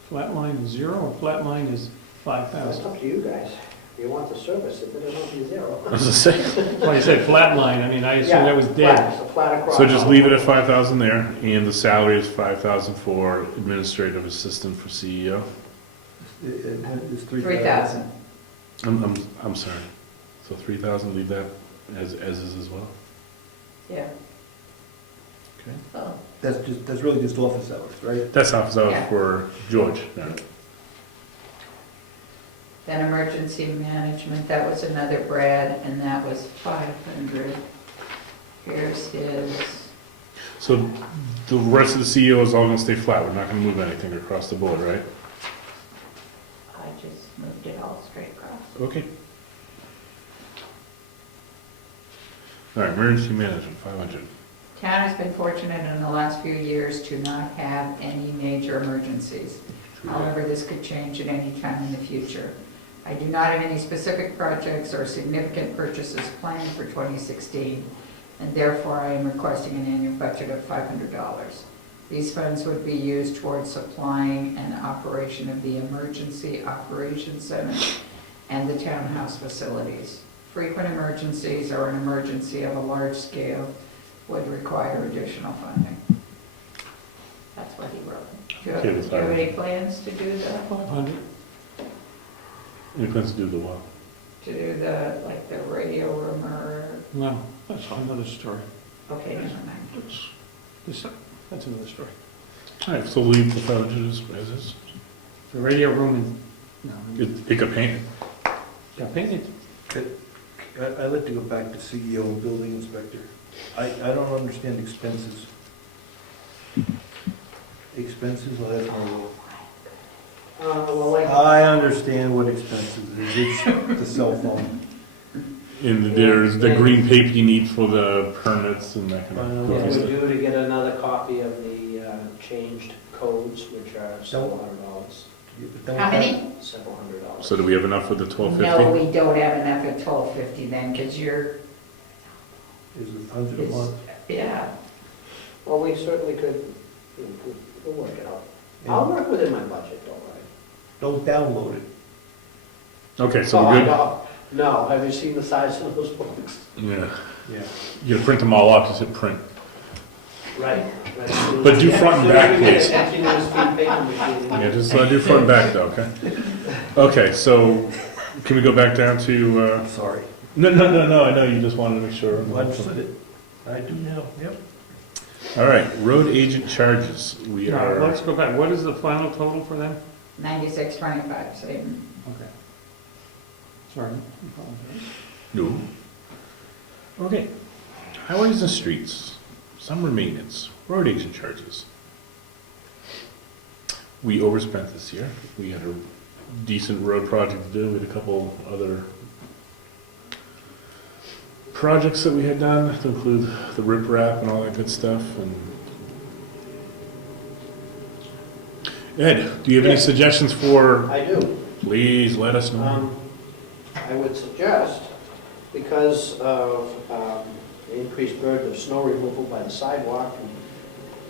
Flat line is 0 or flat line is That's 5,000? up to you guys. If you want the service, it better not be 0. I was gonna say, Well, you said flat line, I mean, I assume that was Flat, dead. so flat across. so just leave it at 5,000 there, and the salary is 5,000 for administrative assistant for CEO. It's 3,000. I'm sorry, so 3,000, leave that as is as well, Yeah. okay? Oh, That's really just office hours, right? That's office hours Yeah. for George, yeah. Then emergency management, that was another Brad, and that was 500. Here's his, So the rest of the CEO is all gonna stay flat, we're not gonna move anything across the board, right? I just moved it all straight across. Okay. All right, emergency management, 500. Town has been fortunate in the last few years to not have any major emergencies. However, this could change at any time in the future. I do not have any specific projects or significant purchases planned for 2016, and therefore I am requesting an annual budget of $500. These funds would be used towards supplying and operation of the Emergency Operations Center and the townhouse facilities. Frequent emergencies or an emergency of a large scale would require additional funding. That's what he wrote. Do you Okay, have- with do you have that. any plans to do the, 500? Any plans to do the what? like the radio room or, No, that's another story. okay, never mind. That's another story. All right, so leave the 500 as is. The radio room and, no, It got painted. got painted. I'd like to go back to CEO and building inspector. I don't understand expenses. Expenses, well, that's my role. Well, like, I understand what expenses is, it's the cell phone. And there's the green paper you need for the permits and that kind of what stuff. we do to get another copy of the changed codes, which are several $100. How many? Several $100. So do we have enough for the No, 1250? we don't have enough at 1250 then, because you're, Is it 100 a month? yeah. Well, we certainly could, we'll work it out. I'll work within my budget, don't worry. Don't download it. Okay, so Oh, we're I good? know. No, have you seen the size of those books? Yeah. Yeah. You gotta print them all off, just hit print. Right. But do front and back, please. Continuous feed paper machine. Yeah, just do front and back though, okay? Okay, so can we go back down to, I'm sorry. no, I know you just wanted to make sure. I understood it. I do now, yep. All right, road agent charges, we Now, are, let's go back. What is the final total for them? 9625, same. Okay. Sorry. I apologize. no. Okay, highways and streets, summer maintenance, road agent charges. We overspent this year, we had a decent road project to do, we had a couple other projects that we had done, to include the riprap and all that good stuff, and... Ed, do you have any Yes. suggestions for, I do. please let us know. I would suggest, because of the increased burden of snow removal by the sidewalk,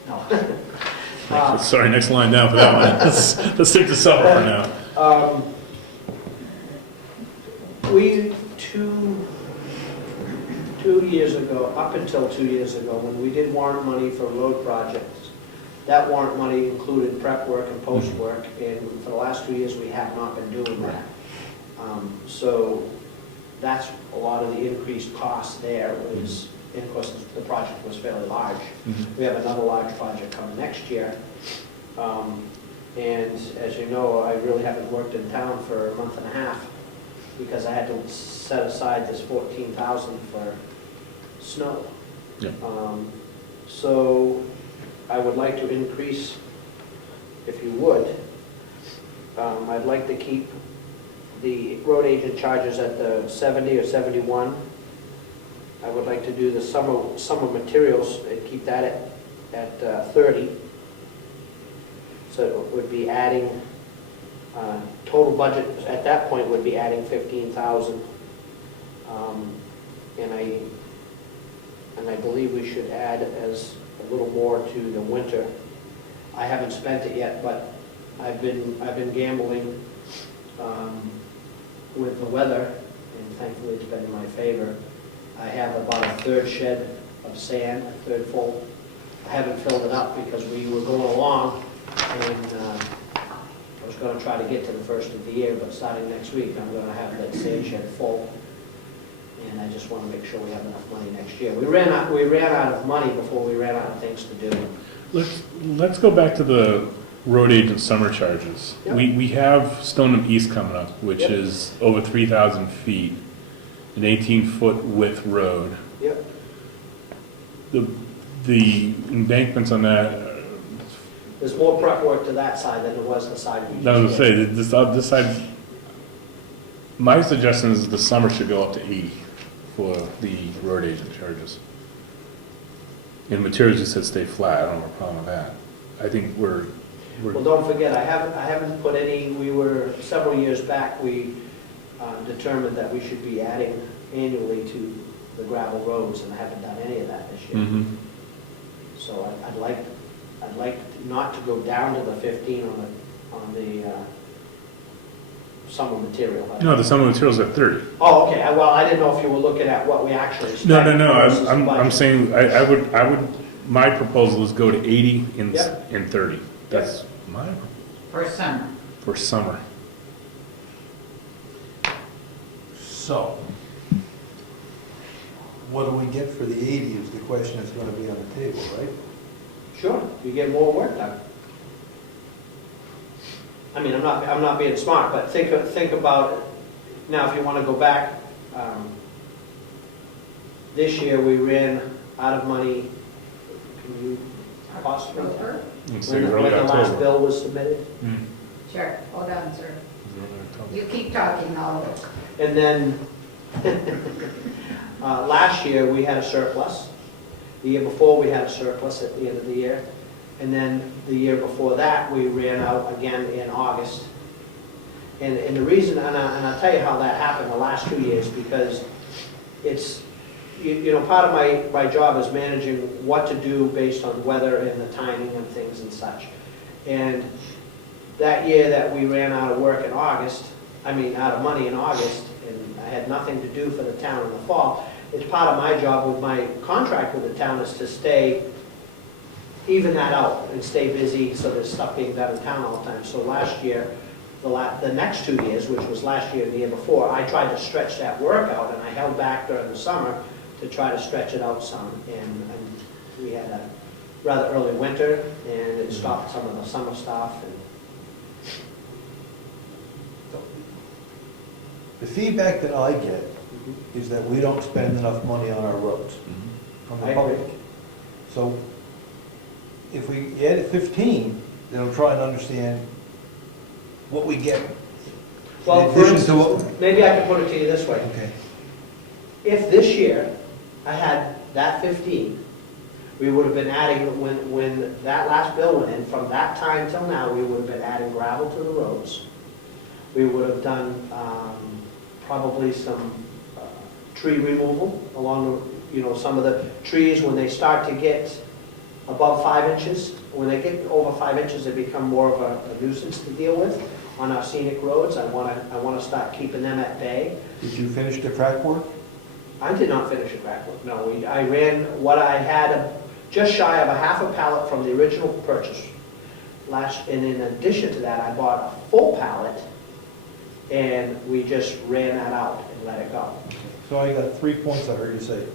no. Sorry, next line down for that one. Let's stick to summer for now. We, two years ago, up until 2 years ago, when we did warrant money for road projects, that warrant money included prep work and post work, and for the last 2 years, we have not been doing that. So that's a lot of the increased cost there was, and of course, the project was fairly large. We have another large project coming next year. And as you know, I really haven't worked in town for a month and a half because I had to set aside this $14,000 for snow. Yeah. So I would like to increase, if you would, I'd like to keep the road agent charges at the 70 or 71. I would like to do the summer materials and keep that at 30. So it would be adding, total budget at that point would be adding 15,000. And I believe we should add as a little more to the winter. I haven't spent it yet, but I've been gambling with the weather, and thankfully it's been in my favor. I have about a third shed of sand, a third full. I haven't filled it up because we were going along, and I was going to try to get to the first of the year, but starting next week, I'm going to have that sand shed full. And I just want to make sure we have enough money next year. We ran out of money before we ran out of things to do. Let's go back to the road agent summer charges. Yep. We have Stoneham East coming up, which Yep. is over 3,000 feet, an 18-foot width road. Yep. The embankments on that, There's more prep work to that side than there was the side we just I was did. gonna say, this side, my suggestion is the summer should go up to 80 for the road agent charges. And materials just said stay flat, I don't have a problem with that. I think we're Well, don't forget, I haven't put any, we were, several years back, we determined that we should be adding annually to the gravel roads, and I haven't done any of that this year. Mhm. So I'd like not to go down to the 15 on the summer material. No, the summer materials are 30. Oh, okay, well, I didn't know if you were looking at what we actually spent. No, versus I'm budget. saying, I would, my proposal is go to 80 Yep. and 30. That's my, For summer. for summer. So, what do we get for the 80 is the question that's going to be on the table, right? Sure, you get more work done. I mean, I'm not being smart, but think about it. Now, if you want to go back, this year we ran out of money. Can you possibly? October? And say When early the last October. bill was submitted? Mm. Sure, hold on, sir. Early October. You keep talking, I'll look. And then, last year, we had a surplus. The year before, we had a surplus at the end of the year. And then the year before that, we ran out again in August. And the reason, and I'll tell you how that happened the last 2 years, because it's, you know, part of my job is managing what to do based on weather and the timing and things and such. And that year that we ran out of work in August, out of money in August, and I had nothing to do for the town in the fall, it's part of my job with my contract with the town is to even that out and stay busy so there's stuff being done in town all the time. So last year, the next 2 years, which was last year and the year before, I tried to stretch that work out, and I held back during the summer to try to stretch it out some. And we had a rather early winter, and it stopped some of the summer stuff. And The feedback that I get is that we don't spend enough money on our roads, from I the agree. public. So if we add 15, then I'm trying to understand what we get. Well, In for addition to instance, maybe I can put it to you this way. Okay. If this year I had that 15, we would have been adding, when that last bill went in, from that time till now, we would have been adding gravel to the roads. We would have done probably some tree removal along the, some of the trees, when they start to get above 5 inches. When they get over 5 inches, they become more of a nuisance to deal with on our scenic roads. I want to start keeping them at bay. Did you finish the crack work? I did not finish a crack work, no. I ran what I had, just shy of a half a pallet from the original purchase. And in addition to that, I bought a full pallet, and we just ran that out and let it go. So I got 3 points I heard you say.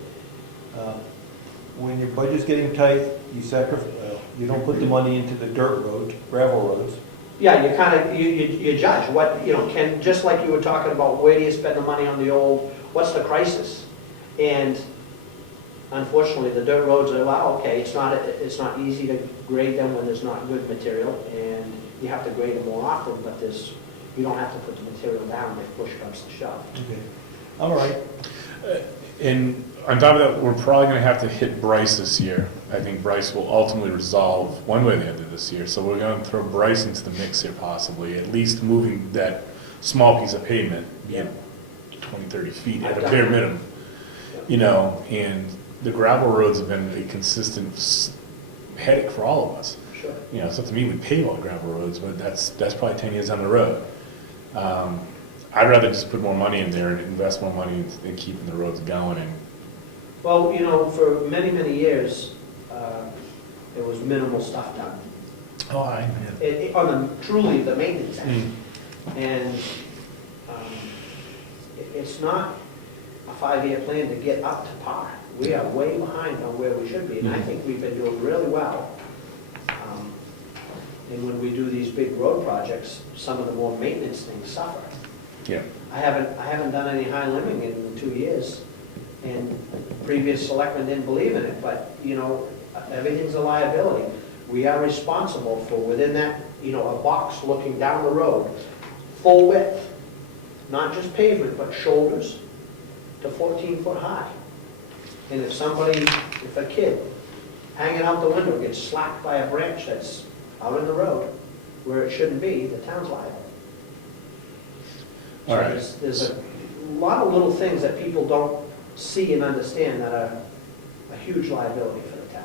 When your budget's getting tight, you don't put the money into the dirt roads, gravel roads. Yeah, you kind of, you judge what, just like you were talking about, where do you spend the money on the old, what's the crisis? And unfortunately, the dirt roads are, well, okay, it's not easy to grade them when there's not good material, and you have to grade them more often, but you don't have to put the material down if push comes to shove. Okay. All right. And on top of that, we're probably gonna have to hit Bryce this year. I think Bryce will ultimately resolve one way or the other this year, so we're gonna throw Bryce into the mix here possibly, at least moving that small piece of pavement, 20, 30 feet at a bare minimum. And the gravel roads have been a consistent headache for all of us. Sure. It's up to me, we pave all the gravel roads, but that's probably 10 years down the road. I'd rather just put more money in there and invest more money in keeping the roads going. Well, for many, many years, there was minimal stuff done. On truly the maintenance end. And it's not a 5-year plan to get up to par. We are way behind on where we should be, and I think we've been doing really well. And when we do these big road projects, some of the more maintenance things suffer. Yeah. I haven't done any high limbing in 2 years, and previous selectmen didn't believe in it, but, everything's a liability. We are responsible for, within that, a box looking down the road, full width, not just pavement, but shoulders to 14 foot high. And if a kid hanging out the window gets slapped by a branch that's out in the road where it shouldn't be, the town's liable. All right. There's a lot of little things that people don't see and understand that are a huge liability for the town.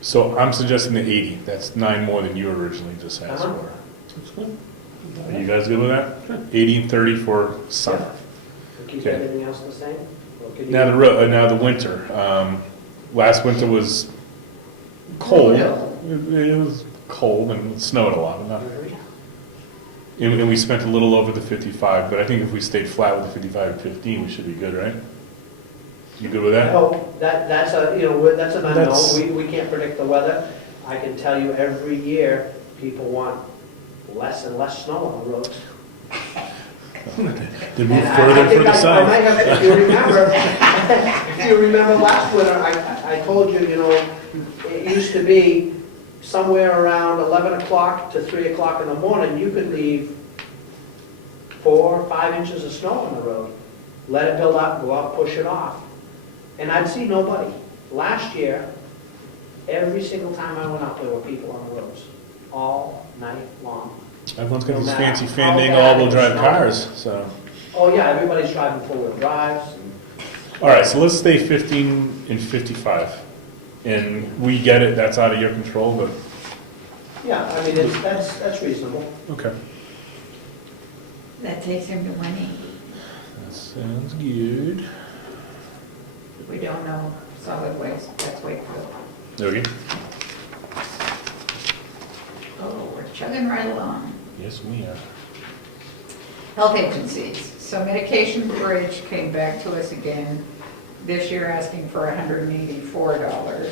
So I'm suggesting the 80. That's 9 more than you originally just asked Uh-huh. for. That's good. Are you guys good with that? 80 and 30 for summer. Keep Okay. everything else the same? Or could you- Now the winter. Last winter was cold. It was cold and it snowed a lot. And we spent a little over the 55, but I think if we stayed flat with the 55 and 15, we should be good, right? You good with that? Oh, that's an That's- unknown. We can't predict the weather. I can tell you every year, people want less and less snow on the roads. They move And further I and think further I south. might have, if you remember last winter, I told you, it used to be somewhere around 11 o'clock to 3 o'clock in the morning, you could leave 4 or 5 inches of snow on the road. Let it build up, go out, push it off. And I'd see nobody. Last year, every single time I went out, there were people on the roads, all night long. Everyone's got No these matter fancy how fandangle bad all-wheel it drive snows. cars, so. Oh, yeah, everybody's driving four-wheel drives. All right, so let's stay 15 and 55. And we get it, that's out of your control, but, Yeah, I mean, that's reasonable. okay. That takes him to 180. That sounds good. We don't know solid waste, that's Wakefield. Okay. Oh, we're chugging right along. Yes, we are. Health agencies. So Medication Bridge came back to us again, this year asking for $184.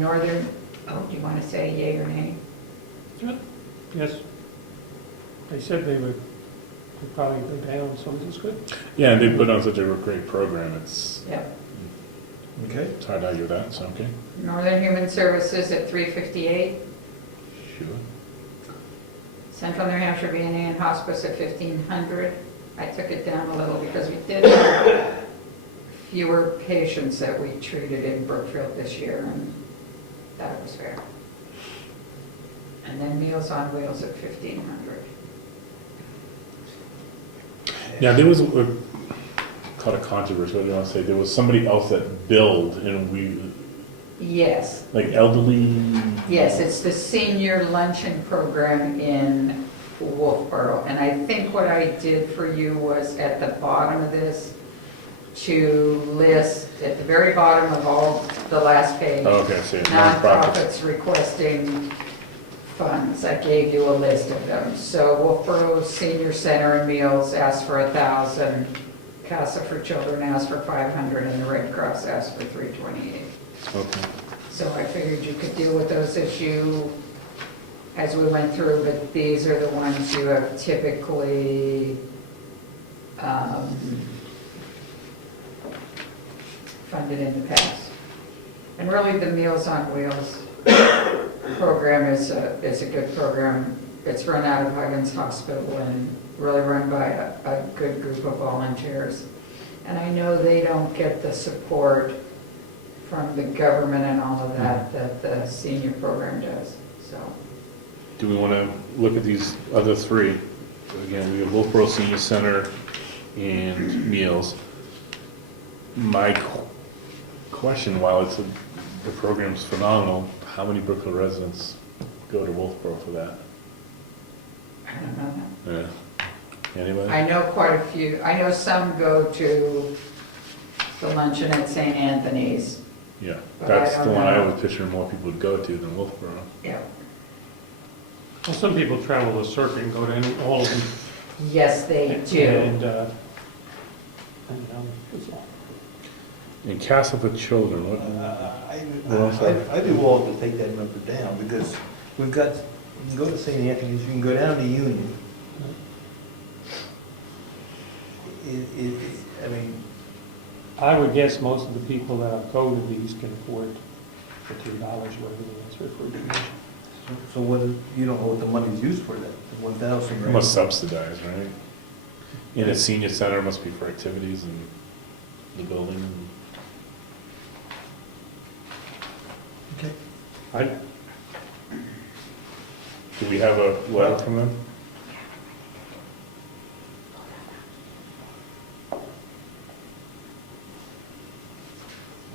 Northern, do you want to say yay or nay? Yes. They said they would probably go down, so this is good. Yeah, and they put on such a great program, it's Yep. Okay. hard to argue with that, so, okay. Northern Human Services at $358. Sure. Central New Hampshire VNA and Hospice at $1,500. I took it down a little because we did have fewer patients that we treated in Brookfield this year, and that was fair. And then Meals on Wheels at 1,500. Now, there was called a controversy, what do you want to say? There was somebody else that billed, and we, Yes, like elderly. yes, it's the senior luncheon program in Wolfboro. And I think what I did for you was at the bottom of this, to list, at the very bottom of all, the last page, Oh, okay, I see. Nonprofits. nonprofits requesting funds. I gave you a list of them. So Wolfboro Senior Center and Meals asked for 1,000, Casa for Children asked for 500, and the Red Cross asked for 328. Okay. So I figured you could deal with those as we went through, but these are the ones you have typically funded in the past. And really, the Meals on Wheels program is a good program. It's run out of Huggins Hospital and really run by a good group of volunteers. And I know they don't get the support from the government and all of that the senior program does, so. Do we want to look at these other three? Again, we have Wolfboro Senior Center and Meals. My question, while the program's phenomenal, how many Brookfield residents go to Wolfboro for that? I don't know that. Yeah. Anybody? I know quite a few, I know some go to the luncheon at St. Anthony's. Yeah, But that's I the don't one I know. would picture more people would go to than Wolfboro. Yeah. Well, some people travel the circuit and go to all of them. Yes, they do. And, it's all. And Castle for Children, what? I'd be willing to take that number down, because we've got, you can go to St. Anthony's, you can go down to Union. I mean, I would guess most of the people that go to these can afford the $3, whatever the answer for donation. so what, you don't know what the money's used for then, the 1,000, It right? must subsidize, right? And a senior center must be for activities and the building. Okay. Do we have a letter from them?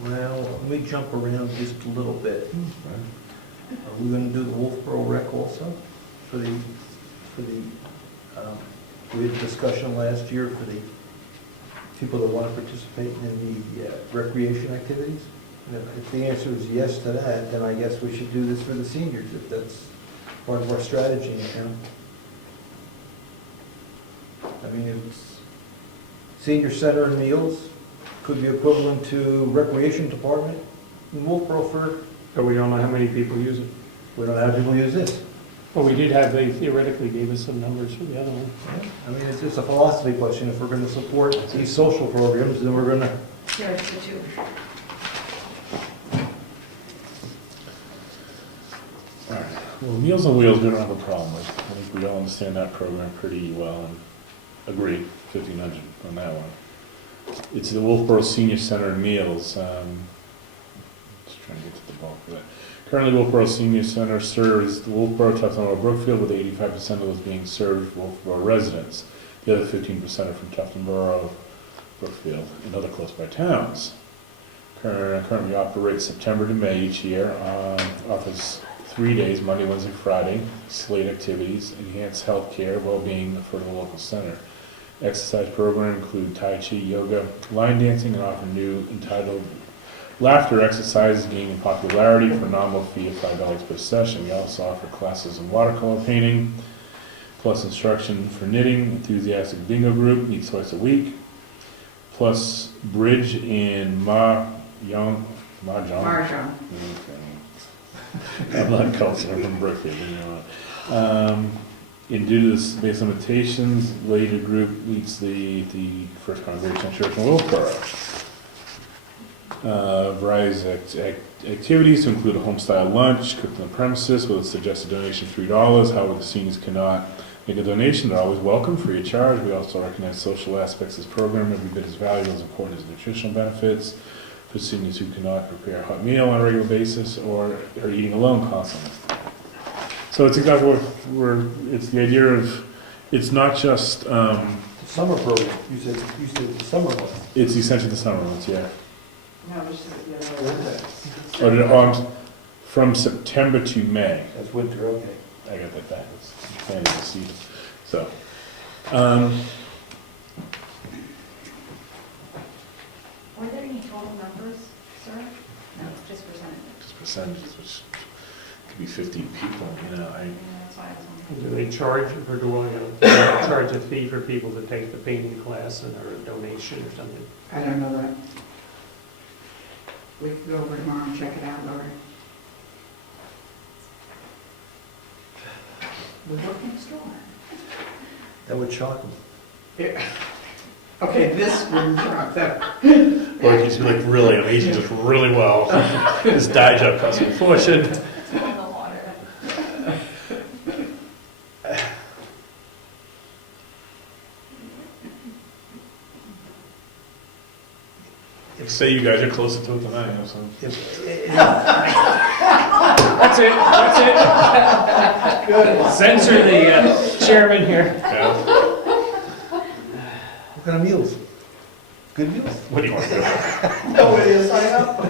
Well, let me jump around just a little bit. Are we gonna do the Wolfboro rec also for the, we had a discussion last year for the people that want to participate in the recreation activities? And if the answer is yes to that, then I guess we should do this for the seniors, if that's part of our strategy, you know? I mean, it's senior center and meals could be equivalent to recreation department in Wolfboro for, But we don't know how many people use it. we don't have people use this. Well, we did have, they theoretically gave us some numbers for the other one. I mean, it's just a philosophy question. If we're gonna support these social programs, then we're gonna, Here's the two. All right. Well, Meals on Wheels, we don't have a problem with. I think we all understand that program pretty well and agree, 1,500 on that one. It's the Wolfboro Senior Center and Meals. Just trying to get to the bulk of it. Currently, Wolfboro Senior Center serves the Wolfboro, Tufton, Brookfield, with 85% of those being served Wolfboro residents. The other 15% are from Tufton Borough, Brookfield, and other close-by towns. Currently operates September to May each year. Offers 3 days, Monday, Wednesday, Friday, slate activities, enhance healthcare, well-being for the local center. Exercise program include Tai Chi, yoga, line dancing, and offer new entitled Laughter exercises gaining popularity for a nominal fee of $5 per session. We also offer classes in watercolor painting, plus instruction for knitting. Enthusiastic bingo group meets twice a week, plus bridge and mahjong. Mahjong. Okay. I'm not cultured, I'm from Brookfield, you know. And due to this base limitations, later group meets the First Congregational Church in Wolfboro. Variety of activities to include a home-style lunch cooked on the premises with a suggested donation of $3. However, the seniors cannot make a donation. They're always welcome, free of charge. We also recognize social aspects of this program. Every bit as valuable as important as nutritional benefits for seniors who cannot prepare a hot meal on a regular basis or are eating alone constantly. So it's exactly what it's the idea of, it's not just, The summer program, you said the summer one. it's essentially the summer months, yeah. No, this is the other one. From September to May. That's winter, okay. I got that backwards. Planting the seed. So, Were there any total numbers, sir? No, just percentages. just percentages, which could be 15 people, you know, Yeah, that's why I was wondering. Do they charge, or do I charge a fee for people to take the painting class and or a donation or something? I don't know that. We could go over tomorrow and check it out, Lori. We work next door. That would shock them. Yeah. Okay, this wouldn't shock them. or he's like really amazing, just really well. This dye job costs a fortune. It's all in the water. Say you guys are closer to it than I am, so. That's it, that's it. Good. Censor the chairman here. Yeah. What kind of meals? Good meals? What do you want to do? Nobody will sign up.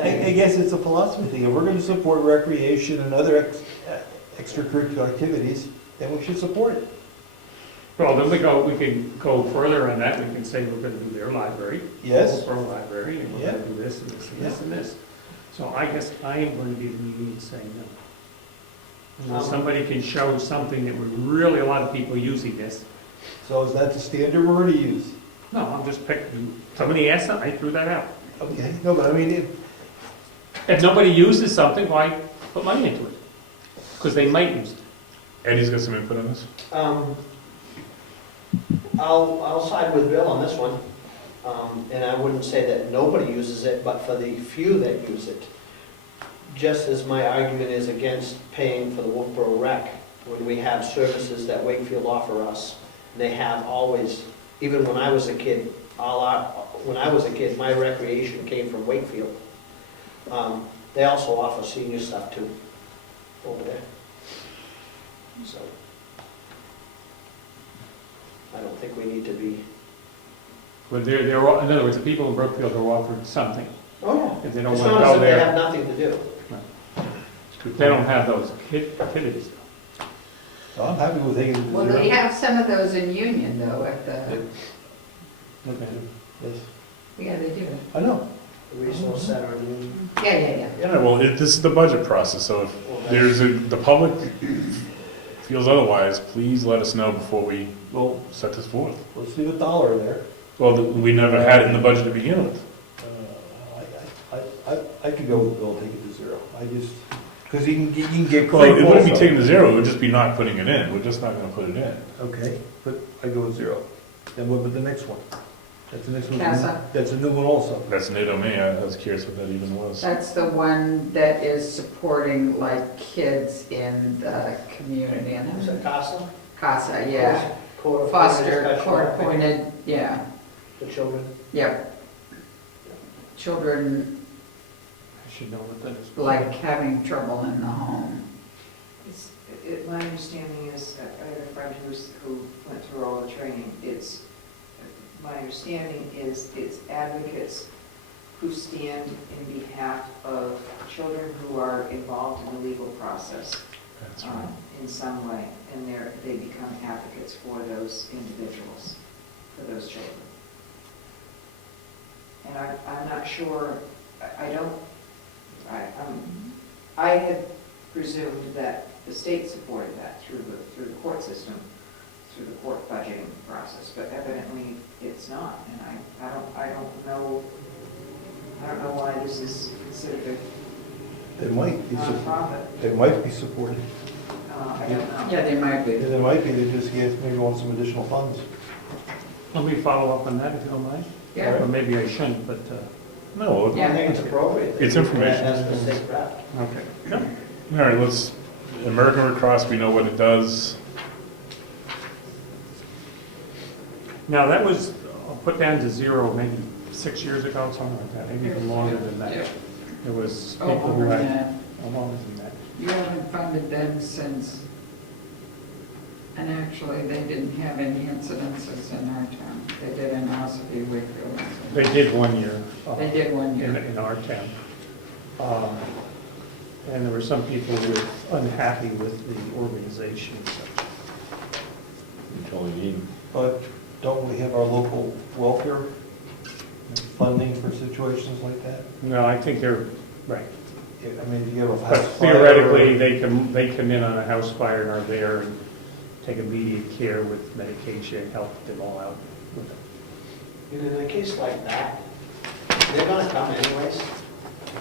I guess it's a philosophy thing. If we're gonna support recreation and other extracurricular activities, then we should support it. Well, then we can go further on that. We can say we're gonna do their library. Yes? For a library, and we're Yeah. gonna do this and this and this and this. So I guess I am going to be the median saying no. Unless somebody can show something that would really a lot of people using this. So is that the standard we're gonna use? No, I'm just picking, somebody asked that, I threw that out. Okay, no, but I mean, If nobody uses something, why put money into it? Because they might use it. Eddie's got some input on this. I'll side with Bill on this one. And I wouldn't say that nobody uses it, but for the few that use it. Just as my argument is against paying for the Wilkeboro Rec, when we have services that Wakefield offer us, they have always, even when I was a kid, my recreation came from Wakefield. They also offer senior stuff too, over there. So, I don't think we need to be, But in other words, the people in Brookfield are offered something. oh yeah. If they don't It's want to not as go if they there, have nothing to do. they don't have those activities. so I'm happy with taking it to Well, zero. they have some of those in Union though, at the, Yes, yeah, they do. I know. The resource center, I mean. Yeah. Yeah, well, this is the budget process, so if the public feels otherwise, please let us know before we Well, set this forth. let's leave $1 there. Well, we never had it in the budget to begin with. I could go with Bill, take it to zero. I just, because you can get Well, clay it wouldn't be also. taken to zero, it would just be not putting it in. We're just not gonna put it in. Okay, but I go with zero. Then what about the next one? That's the next one. Casa. That's a new one also. That's NATO me, I was curious what that even was. That's the one that is supporting like kids in the community and Is it CASA? CASA, yeah. Court-appointed Foster, special court-appointed, yeah, for children. yep. Children I should know what that is. like having trouble in the home. My understanding is, I had a friend who went through all the training, my understanding is it's advocates who stand in behalf of children who are involved in the legal process That's right. in some way, and they become advocates for those individuals, for those children. And I'm not sure, I had presumed that the state supported that through the court system, through the court budgeting process, but evidently it's not, and I don't know why this is considered It might be, a nonprofit. it might be supported. I don't know. Yeah, they might be. It might be, they just maybe want some additional funds. Let me follow up on that if you don't mind. Yeah. Or maybe I shouldn't, but, No, Yeah. I think it's appropriate. It's information. As the state rep. okay. all right, let's American Red Cross, we know what it does. Now, that was put down to zero maybe 6 years ago, something like that, maybe even longer than that. Yeah. There was Oh, people who longer had, than that. longer than that. You haven't funded them since, and actually, they didn't have any incidences in our town. They did in Ossipee, Wakefield. They did 1 year. They did 1 in, year. in our town. And there were some people who were unhappy with the organization. You totally need. But don't we have our local welfare funding for situations like that? No, I think they're, right. I mean, if you have a But house fire. theoretically, they come in on a house fire and are there and take immediate care with medication, help them all out with it. And in a case like that, they're gonna come anyways,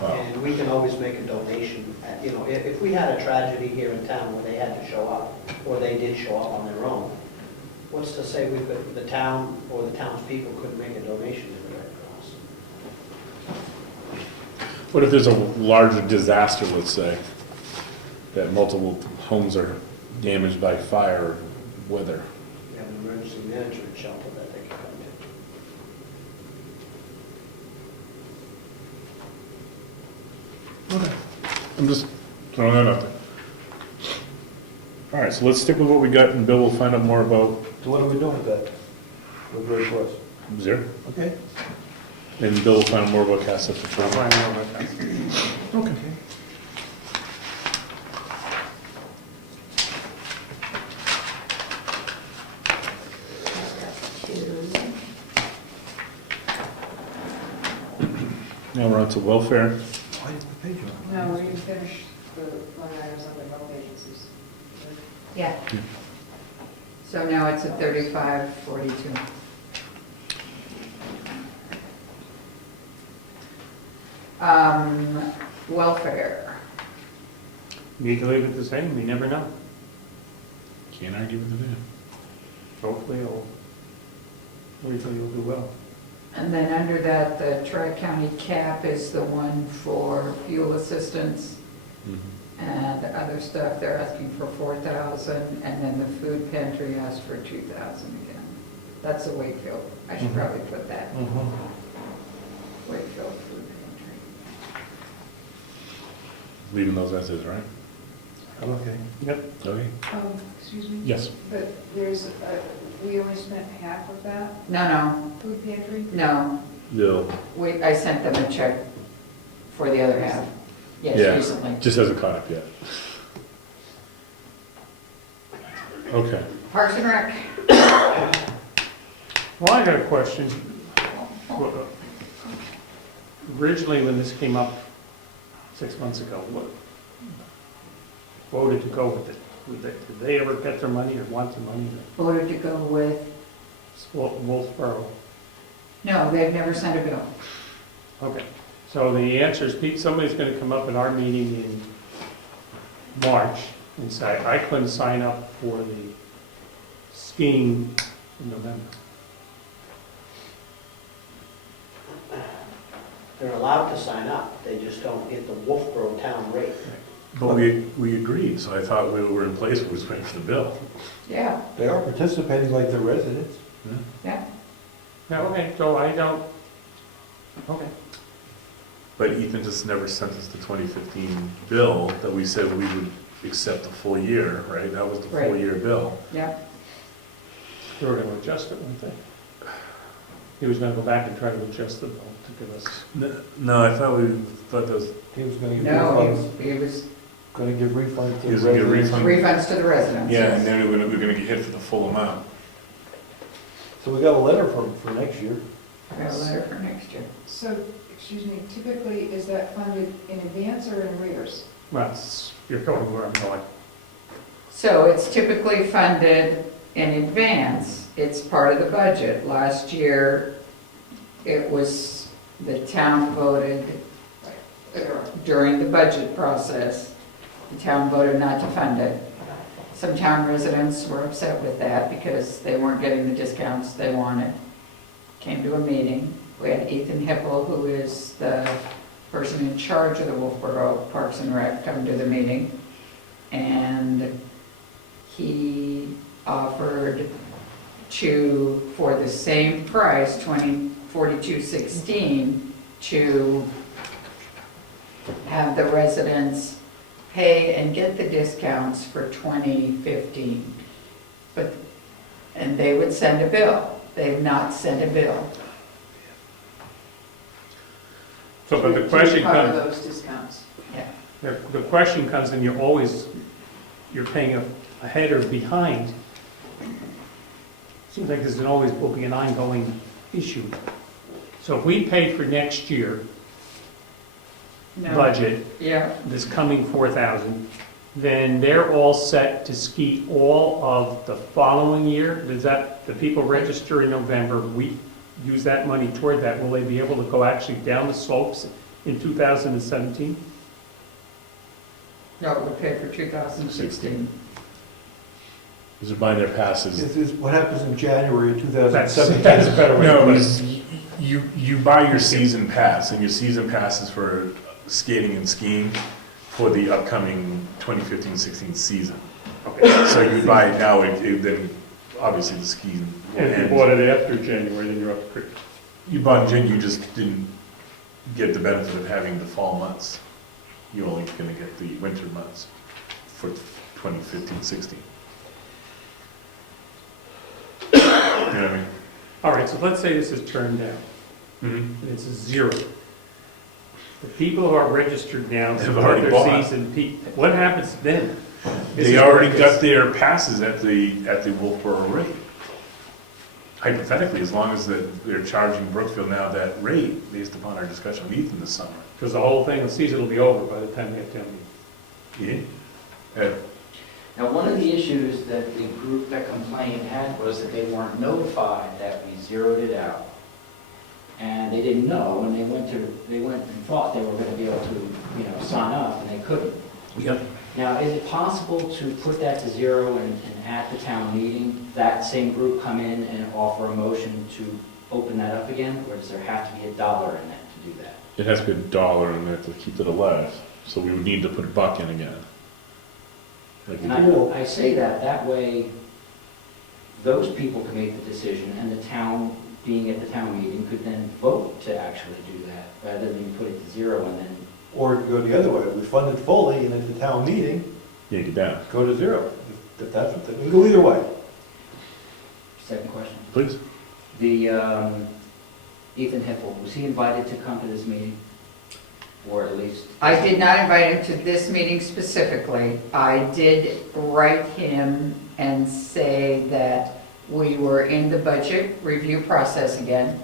and we can always make a donation. You know, if we had a tragedy here in town where they had to show up, or they did show up on their own, what's to say the town or the townspeople couldn't make a donation to the Red Cross? What if there's a larger disaster, let's say, that multiple homes are damaged by fire or weather? We have an emergency management shelter that they can come to. Okay. I'm just throwing that out there. All right, so let's stick with what we got, and Bill will find out more about So what are we doing with that? With Red Cross? zero. Okay. And Bill will find out more about CASA for I'll sure. find out about that. Okay. Now we're on to welfare. Why didn't we pay you? No, we didn't finish the line items on the government agencies. Yeah. So now it's at 3542. Welfare. Need to leave it the same, we never know. Can't argue with that. Hopefully you'll do well. And then under that, the tri-county cap is the one for fuel assistance and other stuff. They're asking for 4,000, and then the food pantry asked for 2,000 again. That's the Wakefield. I should probably put that. Wakefield food pantry. Leaving those as is, right? I'm okay. Yep. Okay. Excuse me? Yes. But we only spent half of that No, food pantry? no. Bill. I sent them a check for the other half. Yes, recently. Just hasn't caught up yet. Okay. Parks and Rec. Well, I got a question. Originally, when this came up 6 months ago, what voted to go with it? Did they ever get their money or want the money? Voted to go with, Wolfboro. no, they've never sent a bill. Okay, so the answer is, Pete, somebody's gonna come up at our meeting in March and say, I couldn't sign up for the skiing in November. They're allowed to sign up, they just don't get the Wolfboro town rate. But we agreed, so I thought we were in place, we was waiting for the bill. Yeah, They are participating like they're residents. yeah. Yeah, okay, so I don't, okay. But Ethan just never sent us the 2015 bill that we said we would accept the full year, right? That was the full Right. year bill. Yeah. They were gonna adjust it, weren't they? He was gonna go back and try to adjust the bill to give us. No, I thought that was, He was gonna give No, refunds, he was gonna give refunds to He was the gonna give residents. refunds to the residents. yeah, yes. and then we were gonna get hit for the full amount. So we got a letter for next year. I got a letter for next year. So, excuse me, typically, is that funded in advance or in arrears? Well, you're going where I'm going. So it's typically funded in advance. It's part of the budget. Last year, it was, the town voted during the budget process, the town voted not to fund it. Some town residents were upset with that because they weren't getting the discounts they wanted. Came to a meeting. We had Ethan Hippel, who is the person in charge of the Wolfboro Parks and Rec, come to the meeting. and he offered to, for the same price, $42.16, to have the residents pay and get the discounts for 2015. But, and they would send a bill. They've not sent a bill. So, but the question To cover comes, those discounts. Yeah. the question comes, and you're paying ahead or behind. Seems like there's always will be an ongoing issue. So if we pay for next year No. budget, Yeah, this coming 4,000, then they're all set to ski all of the following year? Does that, the people register in November, we use that money toward that, will they be able to go actually down the slopes in 2017? no, it would pay for 2016. Because they're buying their passes. This is what happens in January of That's 2017. a better way to No, put it. because you buy your season pass, and your season pass is for skating and skiing for the upcoming 2015-16 season. Okay. So you buy it now, then obviously the skiing will And if you end. bought it after January, then you're up to You bought in June, you just didn't get the benefit of having the fall months. You're only gonna get the winter months for 2015-16. You know what I mean? All right, so let's say this is turned down, Mm-hmm. and it's a 0. The people who are registered now, They've to put already their bought. season what happens then? This They is already where it got gets- their passes at the Wolfboro rate. Hypothetically, as long as they're charging Brookfield now that rate, based upon our discussion with Ethan this summer. Because the whole thing, the season will be over by the time they have town meeting. Yeah. Now, one of the issues that the group that complained had was that they weren't notified that we zeroed it out. And they didn't know, and they went and thought they were gonna be able to, sign up, and they couldn't. Yep. Now, is it possible to put that to 0 and at the town meeting, that same group come in and offer a motion to open that up again? Or does there have to be $1 in it to do that? It has to be $1 in there to keep it alive, so we would need to put a buck in again. Like we And did. I say that way, those people can make the decision, and the town, being at the town meeting, could then vote to actually do that, rather than put it to 0 and then, Or go the other way, we fund it fully, and at the town meeting, Yank it down, go to 0. If that's what, we can go either way. second question. please. The, Ethan Hippel, was he invited to come to this meeting? Or at least? I did not invite him to this meeting specifically. I did write him and say that we were in the budget review process again.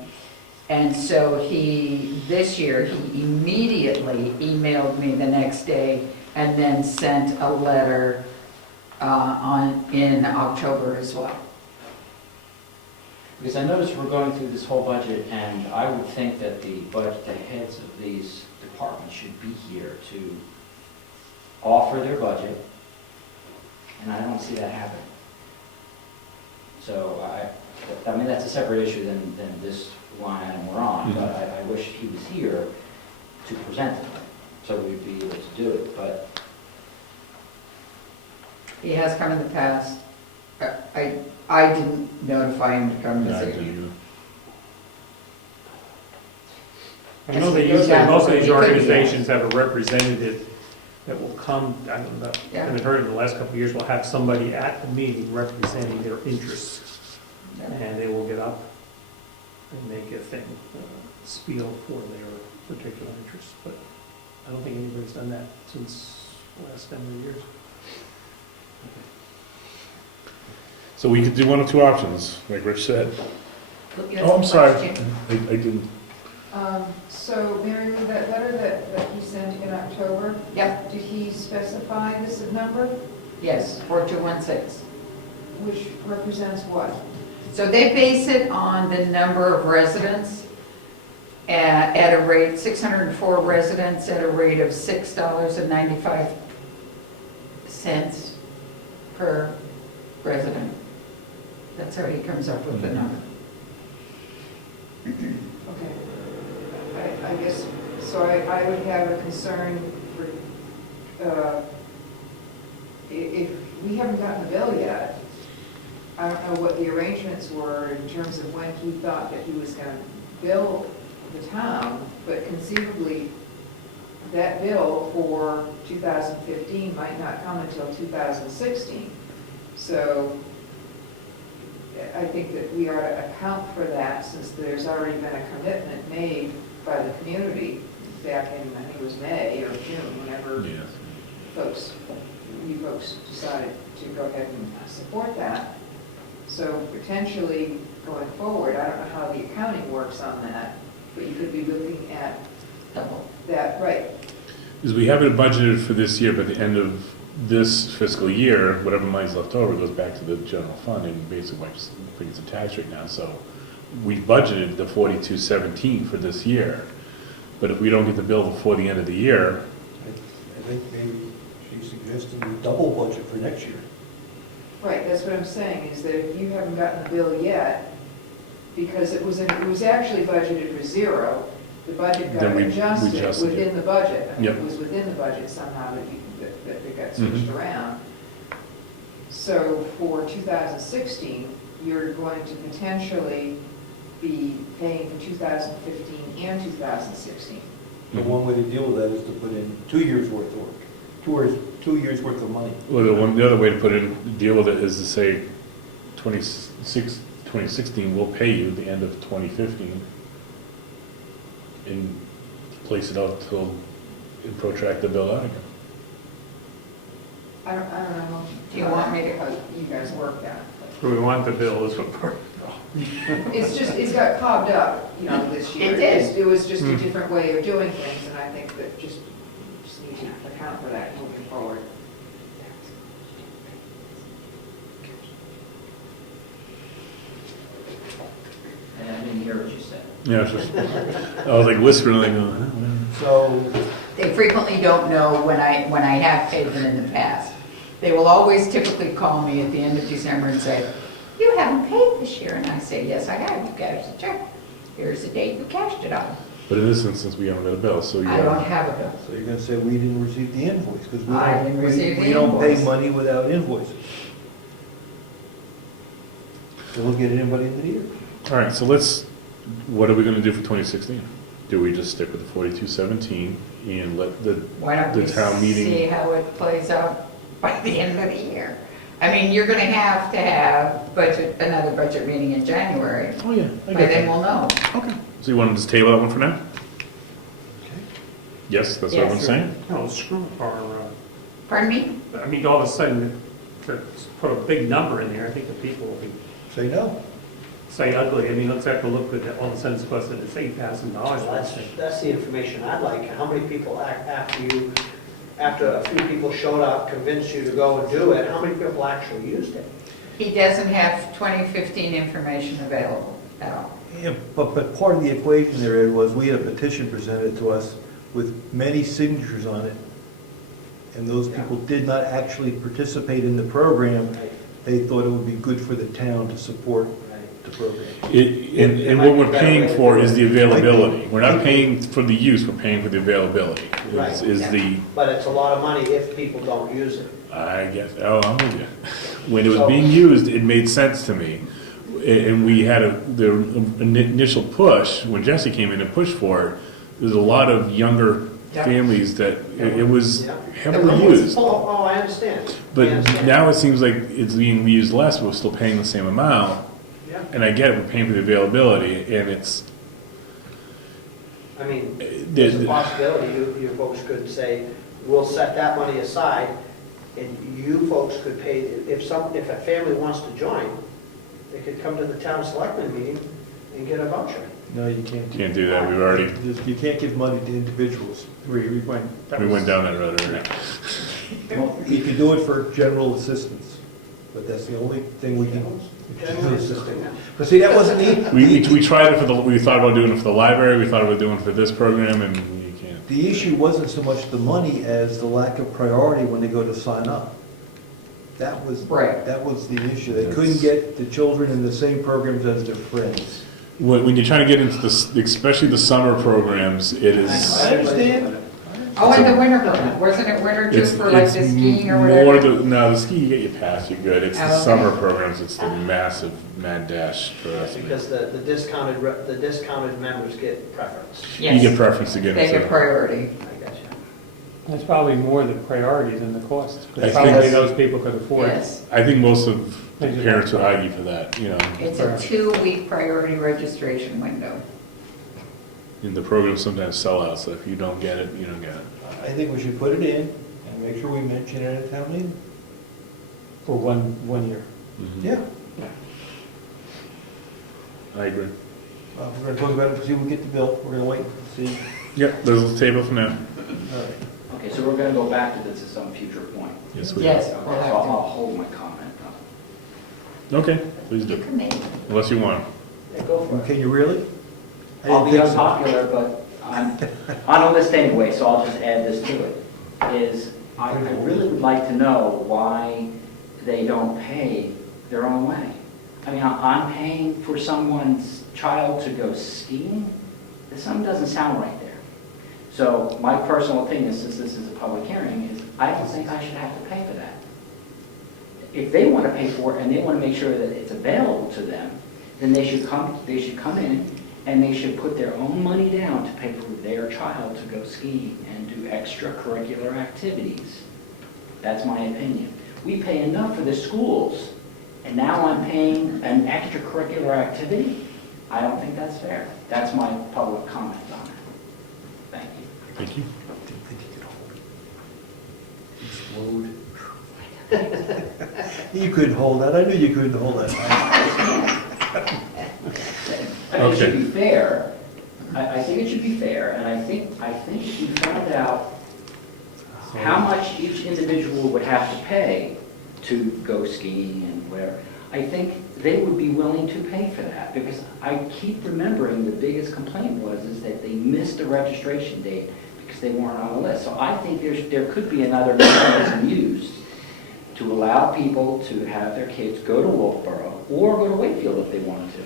And so this year, he immediately emailed me the next day and then sent a letter in October as well. Because I noticed we're going through this whole budget, and I would think that the heads of these departments should be here to offer their budget, and I don't see that happening. So I mean, that's a separate issue than this line item we're on, but I wish he was here to present it, so we'd be able to do it, but He has come in the past. I didn't notify him to come No, I this didn't evening. I know they As we go usually, down most of the these road, we could, organizations have a representative that will come, I don't know, I Yeah. haven't heard in the last couple of years, will have somebody at the meeting representing their interests. And they will get up and make a thing, spiel for their particular interests. But I don't think anybody's done that since the last number of years. So we could do one of two options, like Rich said. You have Oh, I'm a sorry, question? I didn't. So Mary Lou, that letter that he sent in October, Yep, did he specify this number, yes, 4216. which represents what? So they base it on the number of residents at a rate, 604 residents at a rate of $6.95 per resident. That's how he comes up with the number. Okay. I guess, so I would have a concern for if we haven't gotten the bill yet, I don't know what the arrangements were in terms of when he thought that he was gonna bill the town, but conceivably, that bill for 2015 might not come until 2016. So I think that we ought to account for that, since there's already been a commitment made by the community back in, I think it was May or June, whenever Yes. you folks decided to go ahead and support that. So potentially going forward, I don't know how the accounting works on that, but you could be looking at Double. that, right? Because we have it budgeted for this year, but at the end of this fiscal year, whatever money's left over goes back to the general fund, and basically, I just think it's attached right now, so we budgeted the 4217 for this year, but if we don't get the bill before the end of the year, I think maybe she's suggesting we double budget for next year. Right, that's what I'm saying, is that if you haven't gotten the bill yet, because it was actually budgeted for zero, the budget got Then we adjusted adjusted it. within the budget. I mean, Yep. it was within the budget somehow that it got switched Mhm. around. So for 2016, you're going to potentially be paying for 2015 and 2016. The one way to deal with that is to put in 2 years' worth of work, 2 years' worth of money. well, the other way to put it, deal with it is to say 2016 will pay you at the end of 2015 and place it out till, and protract the bill out again. I don't know. Do you want me to- How you guys work that. So we want the bill is what we're, It's got cobbed up, this year. It did. It was just a Hmm. different way of doing things, and I think that just need to account for that moving forward. And I didn't hear what you said. Yeah, it's just, I was like whispering, like, oh, whatever. So, They frequently don't know when I have paid them in the past. They will always typically call me at the end of December and say, "You haven't paid this year." And I say, "Yes, I have. You cashed the check. Here's the date you cashed it on." But in this instance, we haven't got a bill, so I don't yeah. have a bill. so you're gonna say we didn't receive the invoice, because I didn't receive the we don't pay invoice. money without invoices. So we'll get it in by the end of the year. All right, so what are we gonna do for 2016? Do we just stick with the 4217 and let the Why don't The we town meeting- see how it plays out by the end of the year? I mean, you're gonna have to have another budget meeting in January. Oh, yeah, I By get then that. we'll know. Okay. So you want to just table that one for now? Okay. Yes, that's what Yes. everyone's saying? no, screw our, Pardon me? I mean, all of a sudden, to put a big number in there, I think the people will be, Say no. say ugly. I mean, let's have to look good, that all of a sudden it's costing us $8,000. Well, that's the information I'd like. How many people after a few people showed up, convinced you to go and do it, how many people actually used it? He doesn't have 2015 information available at all. Yeah, but part of the equation there, Ed, was we had a petition presented to us with many signatures on it, and those people did not actually participate in the program. They thought it would be good for the town to support the program. And what we're paying for is the availability. We're not paying for the use, we're paying for the availability. Right. Is the, But it's a lot of money if people don't use it. I guess, oh, I'm with you. When it was being used, it made sense to me. And we had the initial push, when Jesse came in and pushed for it, there's a lot of younger Yeah. families that it was Yeah. heavily The room was used. full. Oh, I understand. I But understand. now it seems like it's being used less, but we're still paying the same amount. Yeah, And I get it, we're paying for the availability, and it's, I mean, there's a the- possibility you folks could say, we'll set that money aside, and you folks could pay, if a family wants to join, they could come to the town selectmen meeting and get a voucher. No, you can't. can't do that, we've already, You can't give money to individuals. we went down that road already. You can do it for general assistance, but that's the only thing we can. General assistance. But see, that wasn't the. We tried it we thought about doing it for the library, we thought about doing it for this program, and we can't. The issue wasn't so much the money as the lack of priority when they go to sign up. That was, Right. that was the issue. They couldn't get the children in the same programs as their friends. When you're trying to get into especially the summer programs, it is, I understand. Oh, in the winter, wasn't it winter too for like the skiing or more whatever? no, the ski you get you past, you're good. It's the Oh, okay. summer programs, it's the massive mad dash for us. Because the discounted members get preference. You get Yes, preference to get they get into. priority. I got you. That's probably more the priority than the cost. I Because think probably that's- those people could afford it. Yes, I think most of the Maybe parents would not. argue for that, you know. it's a 2-week priority registration window. And the programs sometimes sell out, so if you don't get it, you don't get it. I think we should put it in and make sure we mention it at town meeting. For one year. Yeah. I agree. We're gonna talk about it, see if we get the bill, we're gonna wait and see. Yep, there's a table for now. All right. Okay, so we're gonna go back to this at some future point. Yes, we Yes, Okay, we'll so have I'll to. hold my comment. Okay, please You do, can make it. unless you want. Yeah, go for it. Can you really? I I'll didn't be think so. unpopular, but I'm on a list anyway, so I'll just add this to it. I really would like to know why they don't pay their own way. I mean, I'm paying for someone's child to go skiing? Something doesn't sound right there. So my personal opinion, since this is a public hearing, is I don't think I should have to pay for that. If they want to pay for it and they want to make sure that it's available to them, then they should come in and they should put their own money down to pay for their child to go skiing and do extracurricular activities. That's my opinion. We pay enough for the schools, and now I'm paying an extracurricular activity? I don't think that's fair. That's my public comment on it. Thank you. Thank you. I didn't think you could hold it. Explode. You couldn't hold that, I knew you couldn't hold that. I think it should Okay. be fair. I think it should be fair, and I think if you found out how much each individual would have to pay to go skiing and whatever, I think they would be willing to pay for that, because I keep remembering the biggest complaint is that they missed the registration date because they weren't on the list. So I think there could be another mechanism used to allow people to have their kids go to Wolfboro or go to Wakefield if they wanted to,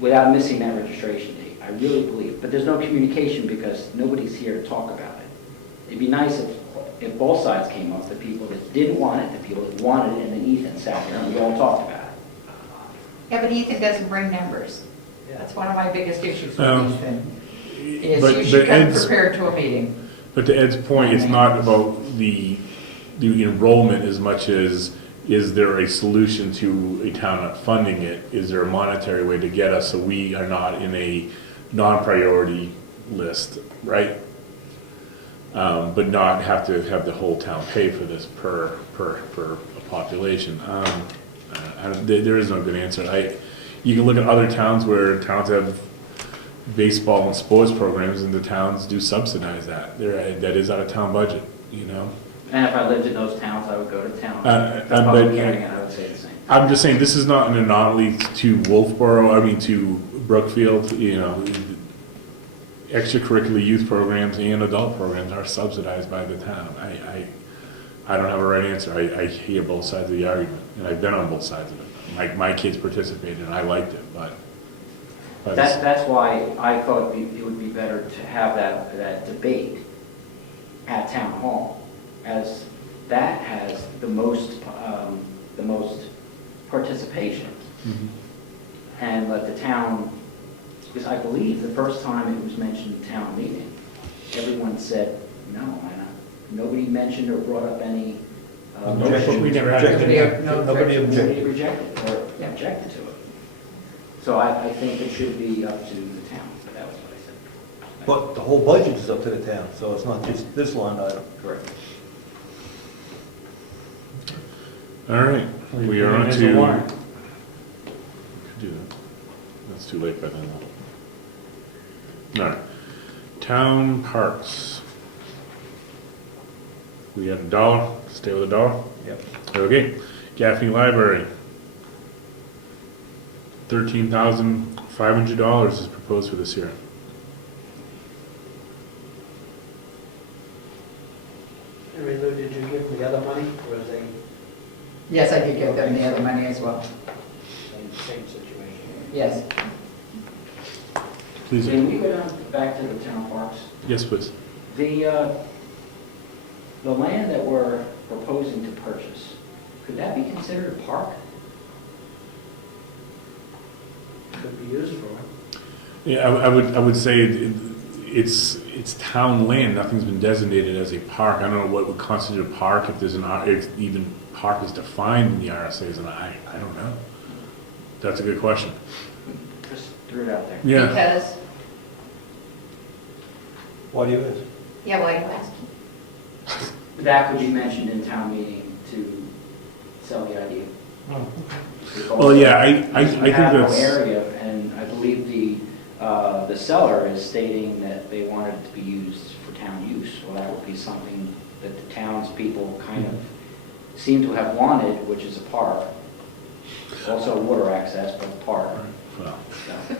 without missing that registration date. I really believe. But there's no communication because nobody's here to talk about it. It'd be nice if both sides came up, the people that didn't want it, the people that wanted it, and then Ethan sat here and we all talked about it. Yeah, but Ethan doesn't bring numbers. That's one of my biggest issues with Um, Ethan. Is but- you should but come Ed's- prepared to a meeting. But to Ed's point, it's not about the enrollment as much as, is there a solution to a town not funding it? Is there a monetary way to get us so we are not in a non-priority list, right? But not have to have the whole town pay for this per population. There is no good answer. You can look at other towns where towns have baseball and sports programs, and the towns do subsidize that. That is out of town budget, you know? And if I lived in those towns, I would go to town. Uh, The uh, public but- hearing, and I would say the same. I'm just saying, this is not an anomaly to to Brookfield, you know. Extracurricular youth programs and adult programs are subsidized by the town. I don't have a right answer. I hear both sides of the argument, and I've been on both sides of it. My kids participated, and I liked it, but That's why I thought it would be better to have that debate at town hall, as that has the most participation. Mhm. And let the town, because I believe the first time it was mentioned at town meeting, everyone said, no, nobody mentioned or brought up any Objection. We never had it. Rejected. No Nobody objection. objected. Nobody rejected or objected to it. So I think it should be up to the town, but that was what I said. But the whole budget is up to the town, so it's not just this line item. Correct. all right, we are on There's to. a warrant. Could do that. That's too late by then, though. All right, town parks. We got $1, stay with $1. Yep. Okay, Gaffney Library. $13,500 is proposed for this year. And Lou, did you give them the other money, or is they Yes, I did give them the other money as well. same situation? Yes. Please, Can we go down back to the town parks? yes, please. the land that we're proposing to purchase, could that be considered a park? Could be used for it. Yeah, I would say it's town land, nothing's been designated as a park. I don't know what would constitute a park, if there's if even park is defined in the RSA's, and I don't know. That's a good question. Just threw it out there. Yeah, Because, Why do you ask? yeah, why do you ask? That could be mentioned in town meeting to sell the idea. well, yeah, I Because think we have no that's, area, and I believe the seller is stating that they want it to be used for town use. Well, that would be something that the townspeople kind of seem to have wanted, which is a park. Also water access, but a park. well, So,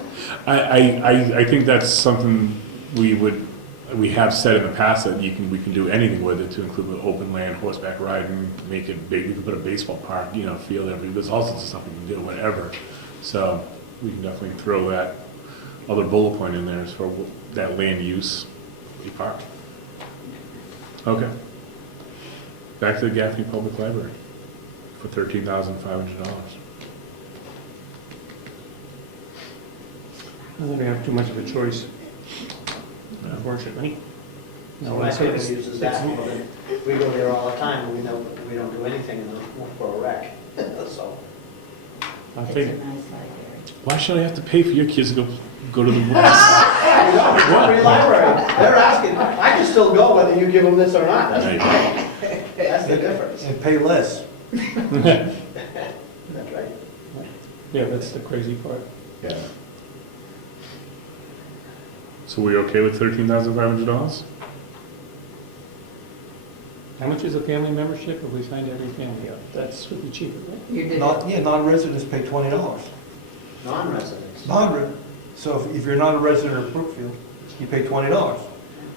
I think that's something we have said in the past, that we can do anything with it, to include with open land, horseback riding, make it big, we can put a baseball park, field there, there's all sorts of stuff we can do, whatever. So we can definitely throw that other bullet point in there as for that land use, a park. Okay. Back to the Gaffney Public Library for $13,500. I don't have too much of a choice, Yeah. unfortunately. So No, my it's, family it's, uses that, well, then we go there all the time, and we don't do anything for a wreck, so. I It's a think, nice library. Why should I have to pay for your kids to go to the books? I know, it's a free library, they're asking, I can still go whether you give them this or not, that's the difference. And pay less. That's right. yeah, that's the crazy part. Yeah. So we okay with $13,500? How much is a family membership if we signed every family up? That's would be cheaper, right? You did, Non-residents pay $20. Non-residents. So if you're not a resident of Brookfield, you pay $20.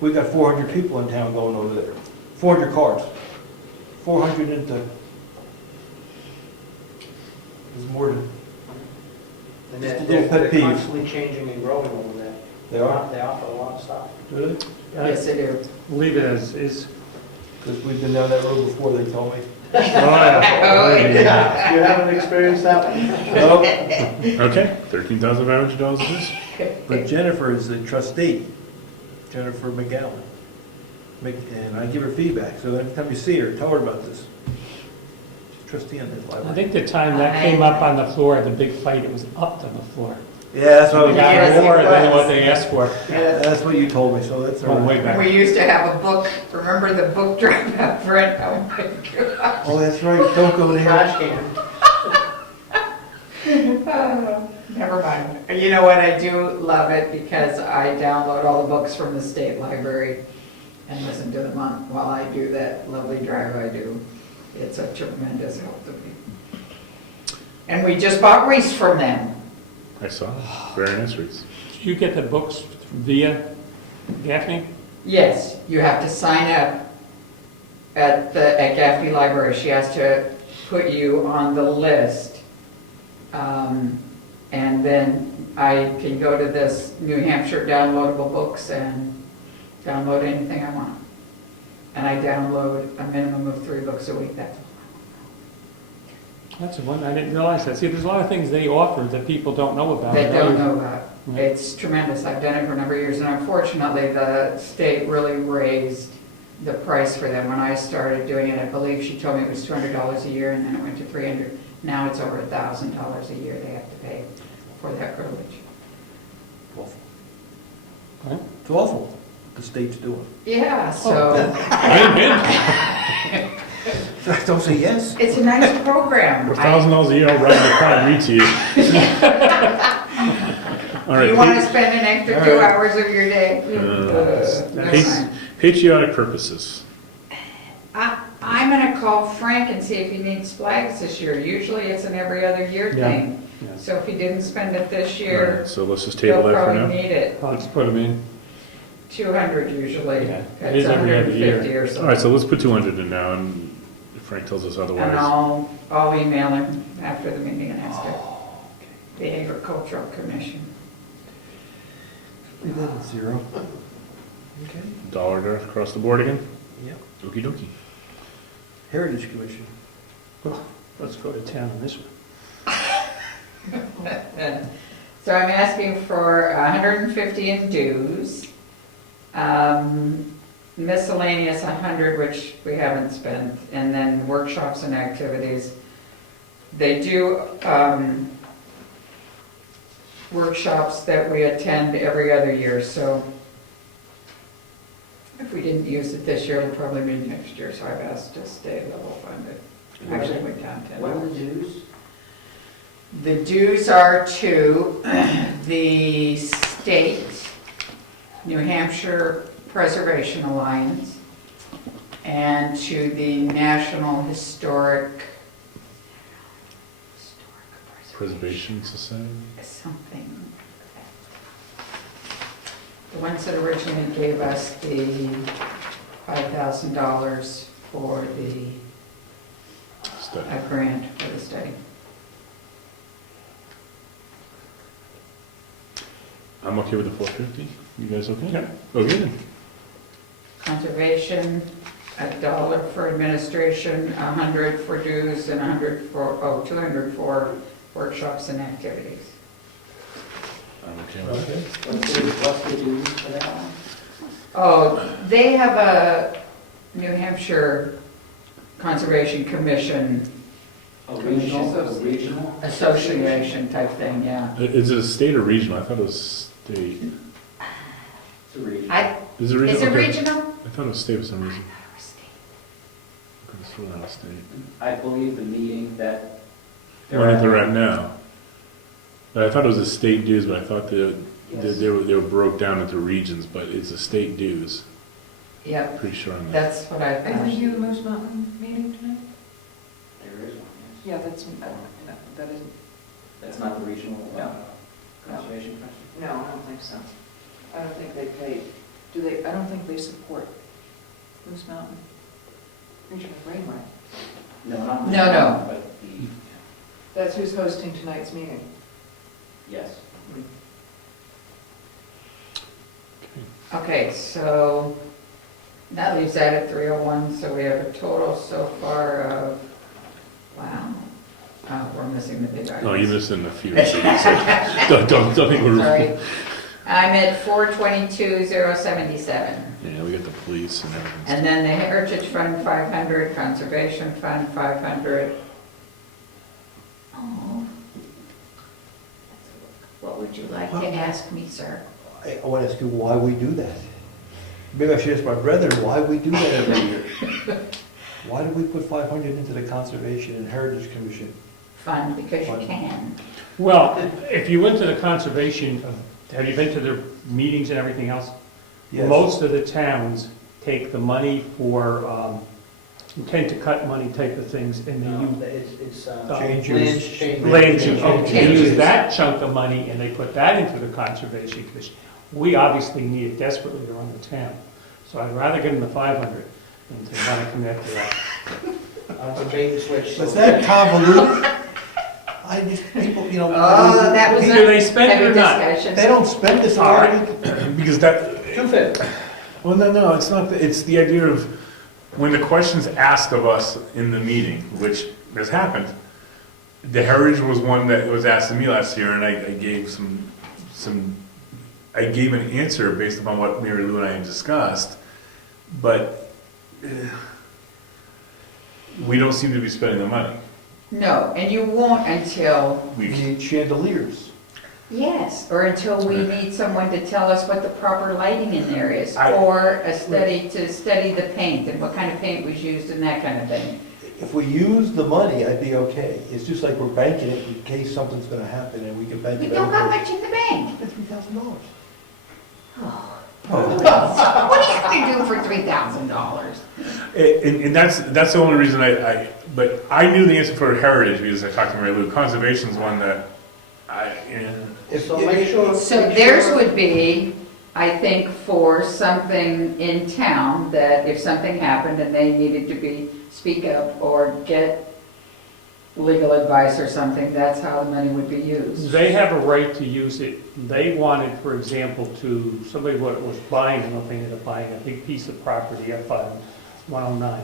We got 400 people in town going over there. 400 cards. 400 into, there's more than, And Just a they're little pet peeve. constantly changing and growing over there. they are, They offer a lot of stuff. do they? yes, they do. Leave it as is. Because we've been down that road before, they told me. Oh, yeah. Oh, Yeah, you haven't experienced that one? Nope. Okay, $13,500 it is. But Jennifer is the trustee, Jennifer McGowan. And I give her feedback, so every time you see her, tell her about this. She's trustee on this I library. think the time that came up on the floor, the big fight, it was up on the floor. Yeah, that's what They I got Yes, it more than was. what they asked for. that's what you told me, so that's all Oh, way right. back. We used to have a book, remember the book drive out front? Oh my God. Oh, that's right, don't go there. Trash can. Oh, never mind. You know what, I do love it because I download all the books from the state library and listen to them on, while I do that lovely drive I do. It's a tremendous help to me. And we just bought Reese from them. I saw, very nice reads. Did you get the books via Gaffney? Yes, you have to sign up at Gaffney Library. She has to put you on the list. And then I can go to this New Hampshire downloadable books and download anything I want. And I download a minimum of 3 books a week. That's That's the one, I didn't realize that. See, there's a lot of things they offer that people don't know about. They don't know about. Yeah. It's tremendous. I've done it for a number of years, and unfortunately, the state really raised the price for them. When I started doing it, I believe she told me it was $200 a year, and then it went to $300. Now it's over $1,000 a year they have to pay for that privilege. Awful. Huh? It's awful, what the state's doing. Yeah, so Don't say yes. it's a nice program. For $1,000 a year, I'll write your car and read to you. All right, You want to spend an extra 2 hours of your day? Never pa- mind. patriotic purposes. I'm gonna call Frank and see if he needs flags this year. Usually it's an every other year Yeah. thing. Yeah. So if he didn't spend it this All year, right, so let's just he'll table that for probably now. need it. I'll just put them in. 200 usually. Yeah, it It's is every other 150 year. or All something. right, so let's put 200 in now, and if Frank tells us And otherwise. I'll email him after the meeting and ask him. The Agricultural Commission. Leave that at 0. Okay. Dollar across the board again? Yep. Okey dokey. Heritage Commission. Let's go to town on this one. So I'm asking for 150 in dues, miscellaneous 100, which we haven't spent, and then workshops and activities. They do workshops that we attend every other year, so if we didn't use it this year, it'll probably be next year, so I've asked to stay level funded. Actually, went down What are $10. the dues? The dues are to the state, New Hampshire Preservation Alliance, and to the National Historic Preservation Society? something. The ones that originally gave us the $5,000 for the Study. grant for the study. I'm okay with the 450. You guys okay? Yeah. Okay then. Conservation, $1 for administration, 100 for dues, and 200 for workshops and activities. I'm okay with it. What's the dues for that one? Oh, they have a New Hampshire Conservation Commission A regional? association type thing, yeah. Is it a state or regional? I thought it was state. It's a regional. Is it regional? Is it Okay. regional? I thought it was state for some reason. I could have sworn that was state. I believe the meeting that. The one that they're at now. I thought it was a state dues, but I thought they were broke down into regions, but it's a state dues. Yep, Pretty sure on that. that's what I And found. you the Moose Mountain meeting tonight? There is one, yes. Yeah, that's, that isn't, That's not the regional No. conservation question? no, I don't think so. I don't think they pay, do they, I don't think they support Moose Mountain Regional Railway. No, not. No, no. But the, That's who's hosting tonight's meeting. yes. Okay, so that leaves that at 301, so we have a total so far of, wow, we're missing the big items. Oh, you're missing a few. Don't think we're. Sorry. I'm at 422,077. Yeah, we got the police and everything. And then the Heritage Fund 500, Conservation Fund 500. Oh. What would you like to ask me, sir? I want to ask you why we do that. Maybe I should ask my brethren why we do that every year. Why do we put 500 into the Conservation and Heritage Commission? Fund, because you Fund. can. Well, if you went to the conservation, have you been to their meetings and everything else? Yes. Most of the towns take the money for, intent to cut money type of things, and No, they it's, Change land use. change. land use, Okay. they use that chunk of money and they put that into the conservation commission. We obviously need it desperately to run the town, so I'd rather give them the 500 than to want to connect to that. A bait and switch. Was that convoluted? I just, people, you know. Oh, that was Either a they spend it heavy or not. discussion. They don't spend this All already. Because that, 250. well, no, it's not, it's the idea of when the question's asked of us in the meeting, which has happened. The Heritage was one that was asked of me last year, and I gave I gave an answer based upon what Mary Lou and I had discussed, but we don't seem to be spending the money. No, and you won't until, We We, need chandeliers. yes, or until we need someone to tell us what the proper lighting in there is, I- or a study to study the paint and what kind of paint was used and that kind of thing. If we use the money, I'd be okay. It's just like we're banking it in case something's gonna happen and we can bank We it. don't have much in the bank. $3,000. What do you have to do for $3,000? and that's the only reason but I knew the answer for Heritage because I talked to Mary Lou. Conservation's one that So make sure. So theirs would be, I think, for something in town, that if something happened and they needed to speak up or get legal advice or something, that's how the money would be used. They have a right to use it. They wanted, for example, somebody was buying, I don't know if they ended up buying a big piece of property up on 109.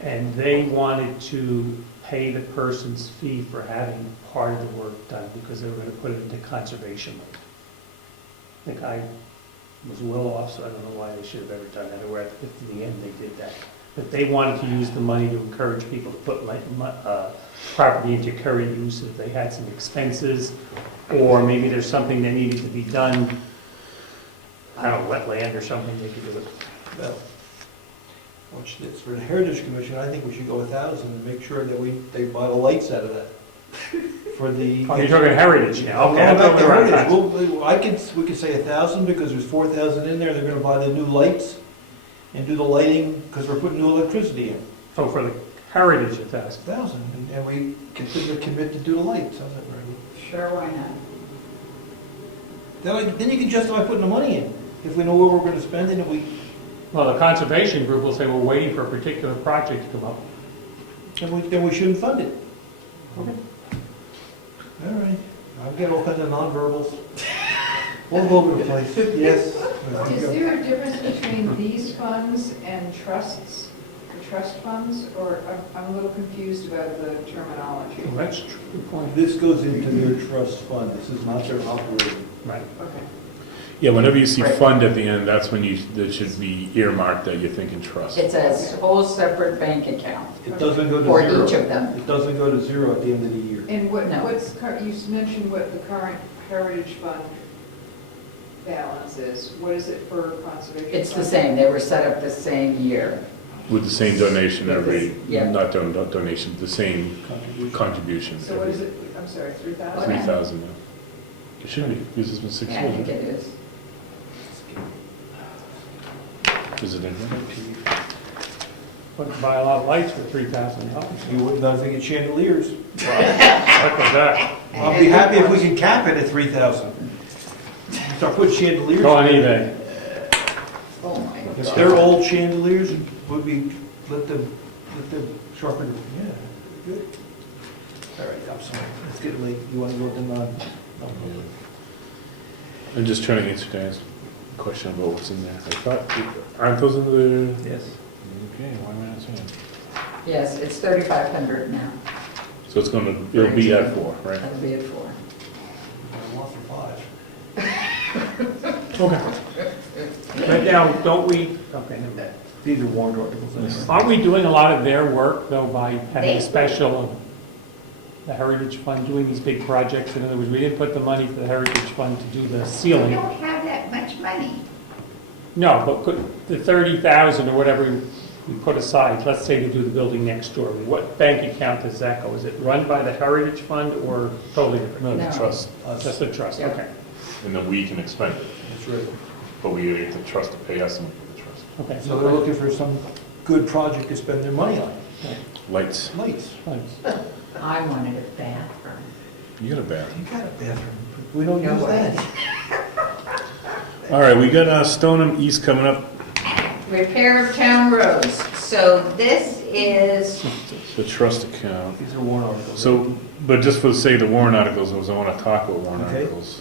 And they wanted to pay the person's fee for having part of the work done because they were gonna put it into conservation mode. The guy was well off, so I don't know why they should have ever done that, or if in the end they did that. But they wanted to use the money to encourage people to put property into current use if they had some expenses, or maybe there's something that needed to be done, I don't know, wetland or something, they could do it. Well, watch this, for the Heritage Commission, I think we should go 1,000 and make sure that they buy the lights out of that. For the. Oh, you're talking heritage now, okay. I No, thought not we the were on Heritage, we could say 1,000 because there's 4,000 in there, they're gonna buy the new lights and do the lighting, because we're putting new electricity in. Oh, for the heritage, 1,000. 1,000, and we consider commit to do the lights, how's that, Randy? Sure, why not? Then you can justify putting the money in, if we know where we're gonna spend it, and we, Well, the conservation group will say, we're waiting for a particular project to come up. then we shouldn't fund it. Okay. All right, I've got all kinds of nonverbals. All over the place, yes. Is there a difference between these funds and trusts, the trust funds, or I'm a little confused about the terminology? Well, that's true, good point. This goes into their trust fund, this is not their operating. Right. Okay. Yeah, whenever you see Right. fund at the end, that's when that should be earmarked that you're thinking trust. It's a whole separate bank account It doesn't go to for zero. each of them. It doesn't go to zero at the end of the year. And No. you mentioned what the current Heritage Fund balance is. What is it for conservation? It's the fund? same, they were set up the same year. With the same donation every, Yeah. not donation, the same contribution. So what is it, I'm sorry, 3,000? 3,000 now. It should be, because it's been 6 Yeah, I think years. it is. Is it in here? Wouldn't buy a lot of lights for $3,000. You wouldn't know if they get chandeliers. What was that? I'll be happy if we can cap it at 3,000. Start putting chandeliers. Go on eBay. Oh, my If God. they're old chandeliers, would be, let them sharpen, yeah, good. All right, I'm sorry, it's getting late, you want to go to the I'm just trying to answer Diane's question about what's in there. I thought, aren't those in the? Yes. Okay, why am I not saying? Yes, it's 3,500 now. So it'll be at 4, right? That'll be at 4. I want for 5. Okay. Right now, don't we, okay, never mind. These are warrant articles. anyway. Aren't we doing a lot of their work, though, by having a They- special, the Heritage Fund doing these big projects? In other words, we didn't put the money for the Heritage Fund to do the We ceiling. don't have that much money. No, but put the 30,000 or whatever we put aside, let's say to do the building next door, what bank account does that go? Is it run by the Heritage Fund or totally different? No, the No. trust, Just a trust, Yeah. okay. and then we can expend it, That's right. but we get the trust to pay us and we get the trust. Okay. So they're looking for some good project to spend their money on. Lights, Lights. Thanks. I wanted a bathroom. you got a bathroom. You got a bathroom. We don't No use way. that. All right, we got Stoneham East coming up. Repair of town roads. So this is, The trust account. These are warrant articles. So, but just for the sake of the warrant articles, I want to talk about warrant Okay. articles.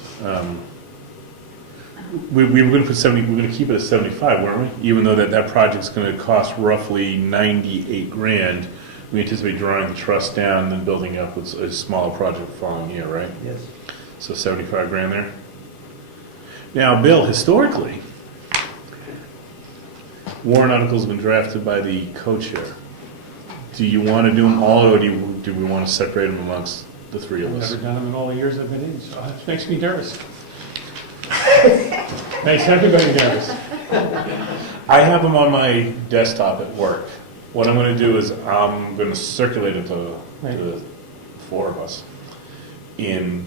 We were going to put 70, we're going to keep it at 75, weren't we? Even though that project's going to cost roughly 98 grand, we anticipate drawing the trust down and then building up with a smaller project the following year, right? Yes. So 75 grand there. Now, Bill, historically, warrant articles have been drafted by the co-chair. Do you want to do them all, or do we want to separate them amongst the three I've of us? never done them in all the years I've been in, so it makes me nervous. Makes everybody nervous. I have them on my desktop at work. What I'm going to do is I'm going to circulate it to the four of us. add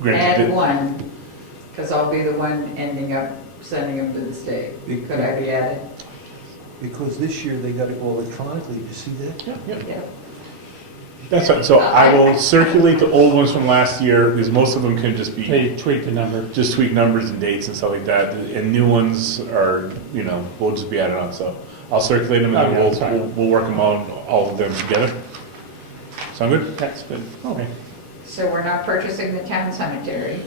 Granted, one, because I'll be the one ending up sending them to the state. Could I be added? Because this year they got it all electronically, you see that? Yeah. that's right. So I will circulate the old ones from last year because most of them can just be They tweak the number. just tweak numbers and dates and stuff like that. And new ones are, we'll just be added on. So I'll circulate them and Okay, then that's fine. we'll work them on all of them together. Sound good? That's good. Okay. So we're not purchasing the town cemetery.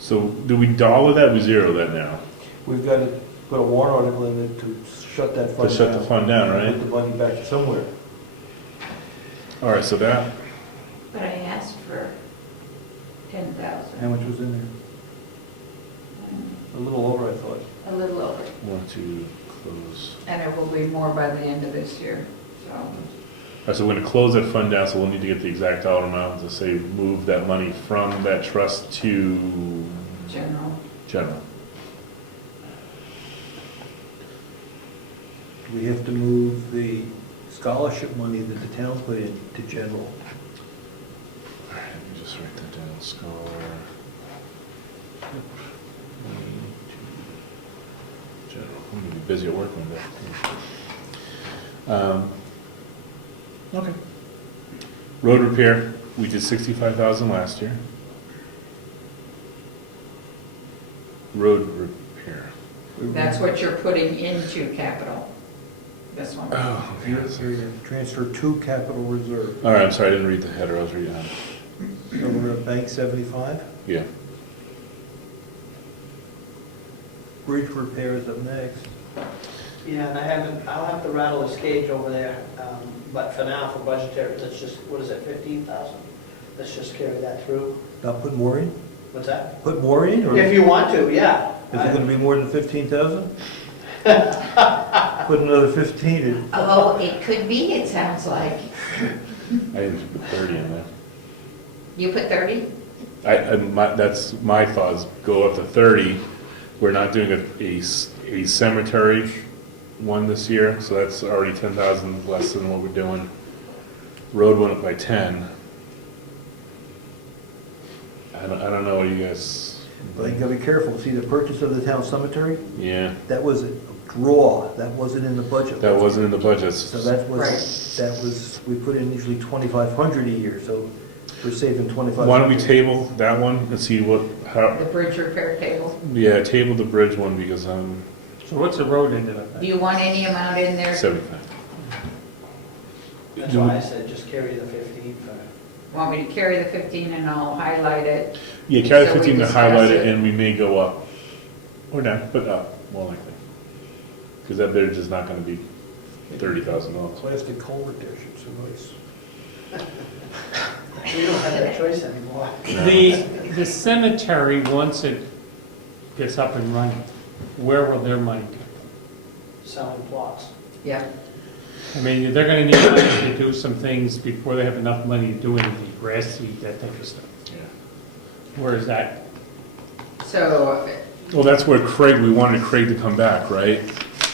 So do we dollar that? We zero that now. We've got it put a warrant article in it to shut that fund To down. shut the fund down, right? Put the money back somewhere. All right, so that, But I asked for 10,000. How much was in there? A little over, I thought. A little over. want to close. And it will be more by the end of this year, so. All right, so we're gonna close that fund down, so we'll need to get the exact dollar amount to say, move that money from that trust to General. general. We have to move the scholarship money that the town put in to general. All right, let me just write that down, scholar. Money to general. I'm gonna be busy at work one day. Okay. Road repair, we did 65,000 last year. Road repair. That's what you're putting into capital, this one. Oh, Here, transfer to capital reserve. all right, I'm sorry, I didn't read the header, I was reading it. So we're at bank 75. Yeah. Bridge repair is up next. Yeah, and I'll have to rattle his cage over there, but for now, for budgetary, let's just, what is it, 15,000? Let's just carry that through. Not put more in? What's that? Put more in, or If is you want to, yeah. it gonna be more than 15,000? Put another 15 in. Oh, it could be, it sounds like. I didn't put 30 in there. You put 30? That's my thoughts, go up to 30. We're not doing a cemetery one this year, so that's already 10,000 less than what we're doing. Road went up by 10. I don't know what you guys, But you gotta be careful. See, the purchase of the town cemetery, yeah, that was a draw. That wasn't in the budget. that wasn't in the budgets. So that was, we put in usually 2,500 a year, so we're saving 2,500. Why don't we table that one and see what, how, The bridge repair table? yeah, table the bridge one because I'm So what's the road ended up Do at? you want any amount in there? 75. That's why I said just carry the 15 for. Want me to carry the 15 and I'll highlight it? Yeah, carry So the we 15 to discuss highlight it. it and we may go up or down, but up, more likely. Because that bridge is not gonna be $30,000. Plastic culvert there should suffice. We don't have that choice anymore. The cemetery, once it gets up and running, where will their money go? Selling plots. Yeah. I mean, they're gonna need money to do some things before they have enough money to do anything, grass seed, that type of stuff. Yeah. Where is that? So, Well, that's where Craig, we wanted Craig to come back, right?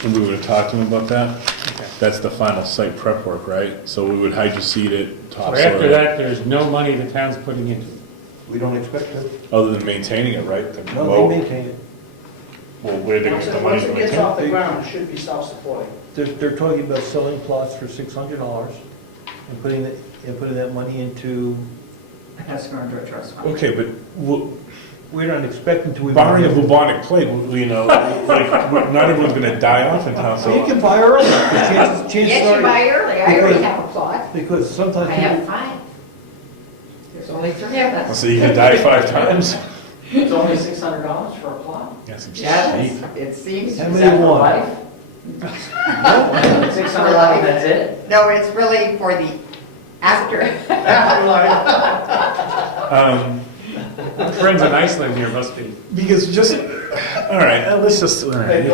And we would have talked to him about that. Okay. That's the final site prep work, right? So we would hydroseed it, So topsoil after it, that, there's no money the town's putting into it. We don't expect to. other than maintaining it, right? No, Well, they maintain it. well, where they get the money Once to it gets maintain? off the ground, it should be self-supporting. They're talking about selling plots for $600 and putting that money into, that's going to a trust fund. Okay, but we're not expecting to. barring a bubonic plague, you know, like, not everyone's gonna die off in town, You so. can buy early. Chances Yes, are. you buy early, I already have a plot. Because sometimes I people. have 5. There's only 3 of us. So you could die 5 times? It's only $600 for a plot? Yes, it's Yeah, cheap. it seems. How Is many that you for want? life? $600, that's it? No, it's really for the after. Friends in Iceland here must be. Because just, all right, let's just, all right.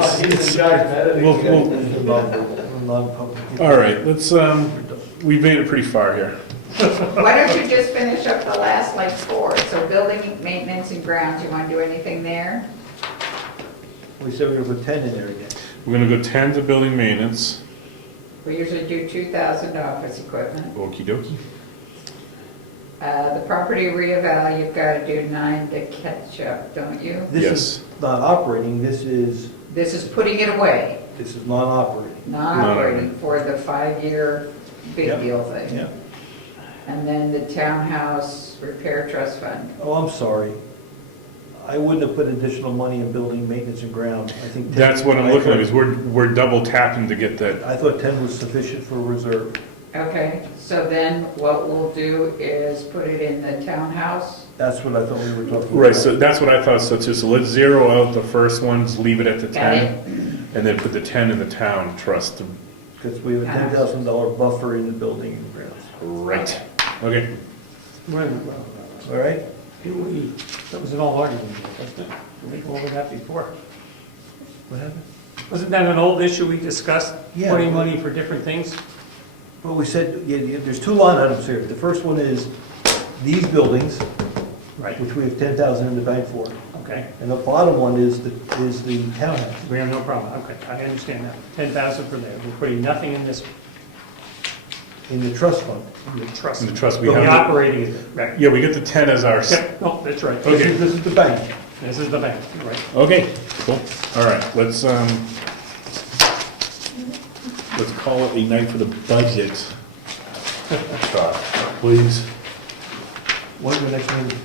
Non-public. All right, let's, we made it pretty far here. Why don't you just finish up the last like 4? So building, maintenance and grounds, you want to do anything there? We said we were put 10 in there again. We're gonna go 10 to building maintenance, We usually do 2,000 office equipment. okey dokey. The property reeval, you've got to do 9 to catch up, don't you? This Yes. is not operating, this is This is putting it away, non-operating. non-operating for the 5-year big Yep. deal thing. Yeah. And then the townhouse repair trust fund. Oh, I'm sorry. I wouldn't have put additional money in building maintenance and ground. I think 10 That's what I'm looking at, is we're double tapping to get that. I thought 10 was sufficient for reserve. Okay, so then what we'll do is put it in the townhouse. That's what I thought we were talking about. Right, so that's what I thought so too, so let's zero out the first ones, leave it at the Got 10. it? and then put the 10 in the town trust. Because we have a $10,000 buffer in the building and grounds. Right. Okay. Well, All right? that was an all argument, wasn't it? We went over that before. What happened? Wasn't that an old issue we discussed? Yeah. Putting money for different things? Well, we said, there's two line items here. The first one is these buildings, Right. which we have 10,000 in the bank for. Okay, And the bottom one is the townhouse. we have no problem, okay, I understand that. 10,000 for there, we're putting nothing in this, In the trust fund. in the trust. In the trust, we We'll be have, operating it, right. yeah, we get the 10 as our, Yep, no, that's right. Okay. This is the bank. This is the bank, you're right. okay, cool. All right, let's call it a night for the budget. Please. When's the next meeting?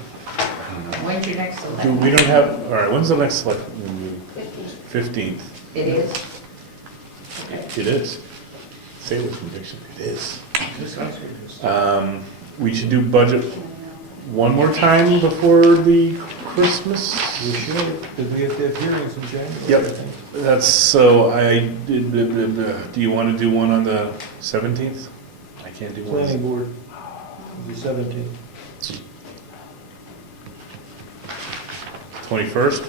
When's your next Do election? we don't have, all right, when's the next select meeting? 15th. It is? It is. Say it with conviction, it is. This sounds good. We should do budget one more time before the Christmas. We should, because we have to have hearings in January. Yep. I think. That's, so I did, do you want to do one on the 17th? I can't do one. Planning board, the 17th. 21st?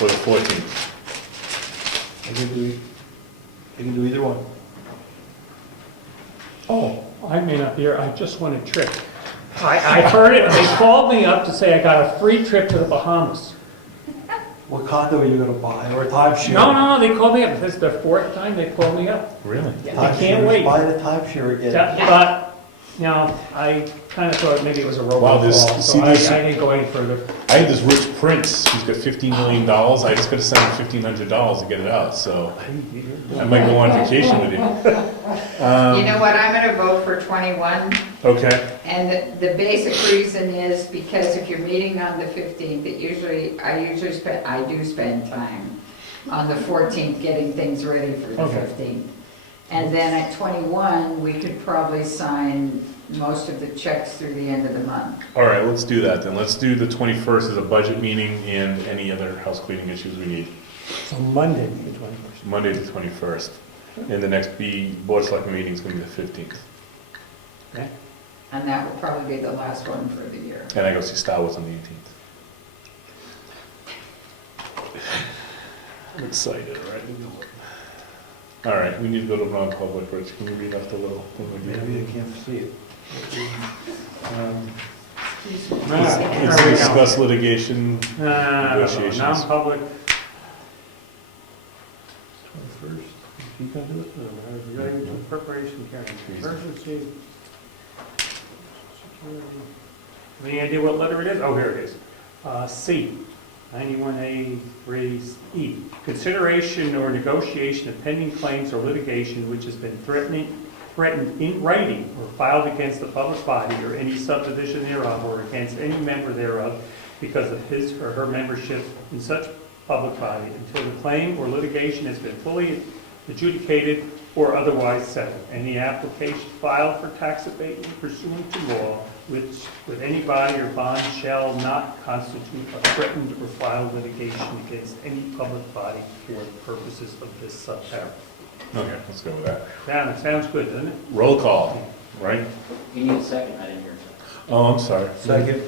Or the 14th? I can do either one. Oh, I may not be here, I just won a trip. I heard it, they called me up to say I got a free trip to the Bahamas. What condo are you gonna buy, or a timeshare? No, they called me up, this is the fourth time they called me up. Really? I can't wait. Buy the timeshare again. But, you know, I kind of thought maybe it was a Wow, this- robocall, see so this- I didn't go any further. I had this rich prince who's got $15 million. I just gotta send him $1,500 to get it out, so I might go on vacation with you. You know what, I'm gonna vote for 21, Okay, and the basic reason is because if you're meeting on the 15th, I do spend time on the 14th getting things ready for the Okay. 15th. And then at 21, we could probably sign most of the checks through the end of the month. all right, let's do that then. Let's do the 21st as a budget meeting and any other house cleaning issues we need. So Monday, the 21st. Monday the 21st. And the next board select meeting is gonna be the 15th. Okay. And that will probably be the last one for the year. And I go see Star Wars on the 18th. I'm excited, all right? All right, we need to go to non-public, Rich. Can you read off the little thing we Maybe did? I can't see it. It's discuss litigation. Negotiations. Non-public, 21st, you gonna do it? relating to preparation carrying emergency. Any idea what letter it is? Oh, here it is. C, 91A3E. Consideration or negotiation of pending claims or litigation which has been threatened in writing or filed against the public body or any subdivision thereof or against any member thereof because of his or her membership in such public body until the claim or litigation has been fully adjudicated or otherwise settled. Any application filed for tax abatement pursuant to law with any body or bond shall not constitute a threatened or filed litigation against any public body for the purposes of this subparagraph. Okay, let's go with that. That sounds good, doesn't it? Roll call, right? You need a second, I didn't hear a second. Oh, I'm sorry. Second.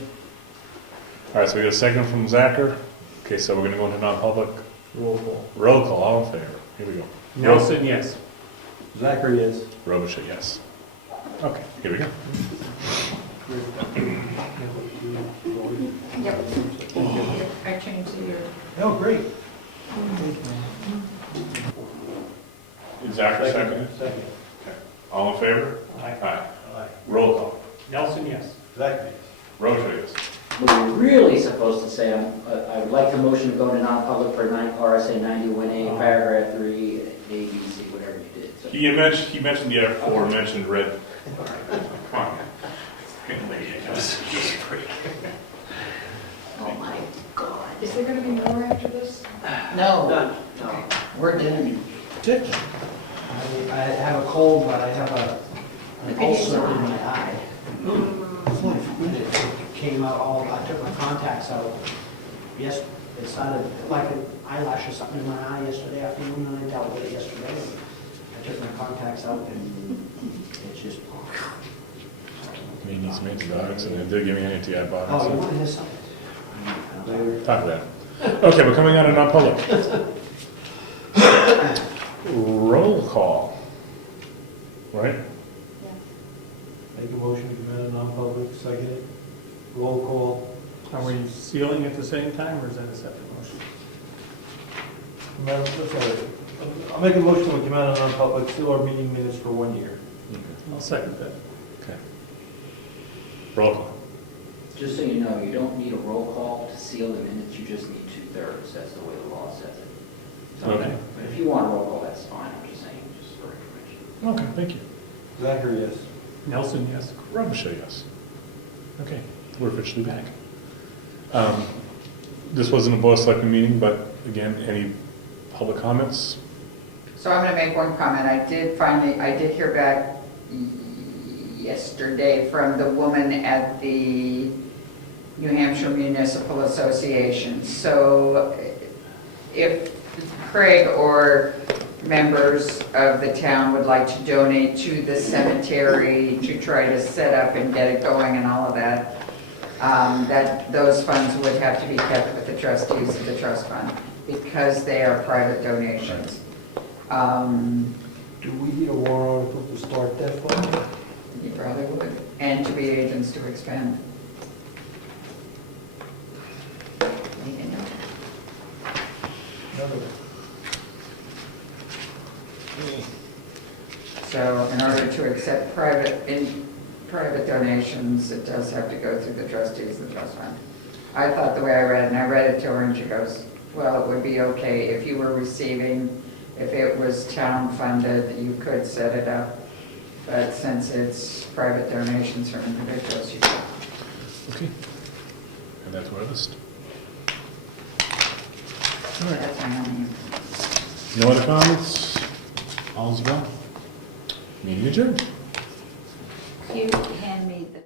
All right, so we got a second from Zacher. Okay, so we're gonna go into non-public. Roll call. Roll call, all in favor. Here we go. Nelson, yes. Zachary, yes. Robisheau, yes. Okay, here we go. Yep. I changed the year. Oh, great. Is Zacher second? Second. Okay. All in favor? Aye. Aye. Aye. Roll call. Nelson, yes. Zachary, yes. Robisheau, yes. What you're really supposed to say, I would like the motion to go to non-public for RSA 91A, paragraph 3, A, B, C, whatever you did. So- He mentioned the aforementioned red. Come on. Just break. Oh my God. Is there gonna be more after this? No, Done. No. we're done. I have a cold, but I have an Look at his ulcer in eye. my eye. It came out all, I took my contacts out It started like an eyelash or something in my eye yesterday afternoon, and I dealt with it yesterday. And I took my contacts out, and it's just, He needs some antibiotics, and they're giving me antibiotics. oh, you want to hear something? Talk about it. Okay, we're coming out of non-public. Roll call. Right? Make a motion to come out of non-public, second it. Roll call. Are we sealing at the same time, or is that a separate motion? Madam, that's all right. I'll make a motion to come out of non-public, seal our meeting minutes for 1 year. I'll second that. Okay. Roll call. Just so you know, you don't need a roll call to seal the minutes, you just need 2/3, that's the way the law says it. So, Okay. but if you want a roll call, that's fine, I'm just saying, just for information. Okay, thank you. Zachary, yes. Nelson, yes. Robisheau, yes. Okay, we're officially back. This wasn't a Board of Selectmen meeting, but again, any public comments? So I'm gonna make one comment. I did hear back yesterday from the woman at the New Hampshire Municipal Association. So if Craig or members of the town would like to donate to the cemetery to try to set up and get it going and all of that, that those funds would have to be kept with the trustees of the trust fund because they are private donations. Do we need a warrant article to start that fund? You probably would, and to be agents to expand. Need to know. So in order to accept private donations, it does have to go through the trustees of the trust fund. I thought the way I read it, and I read it to her, and she goes, well, it would be okay if you were receiving, if it was town funded, you could set it up. But since it's private donations from individuals, you can't. Okay. And that's our list. That's my only. No other comments? All's well. Meeting adjourned. You hand me the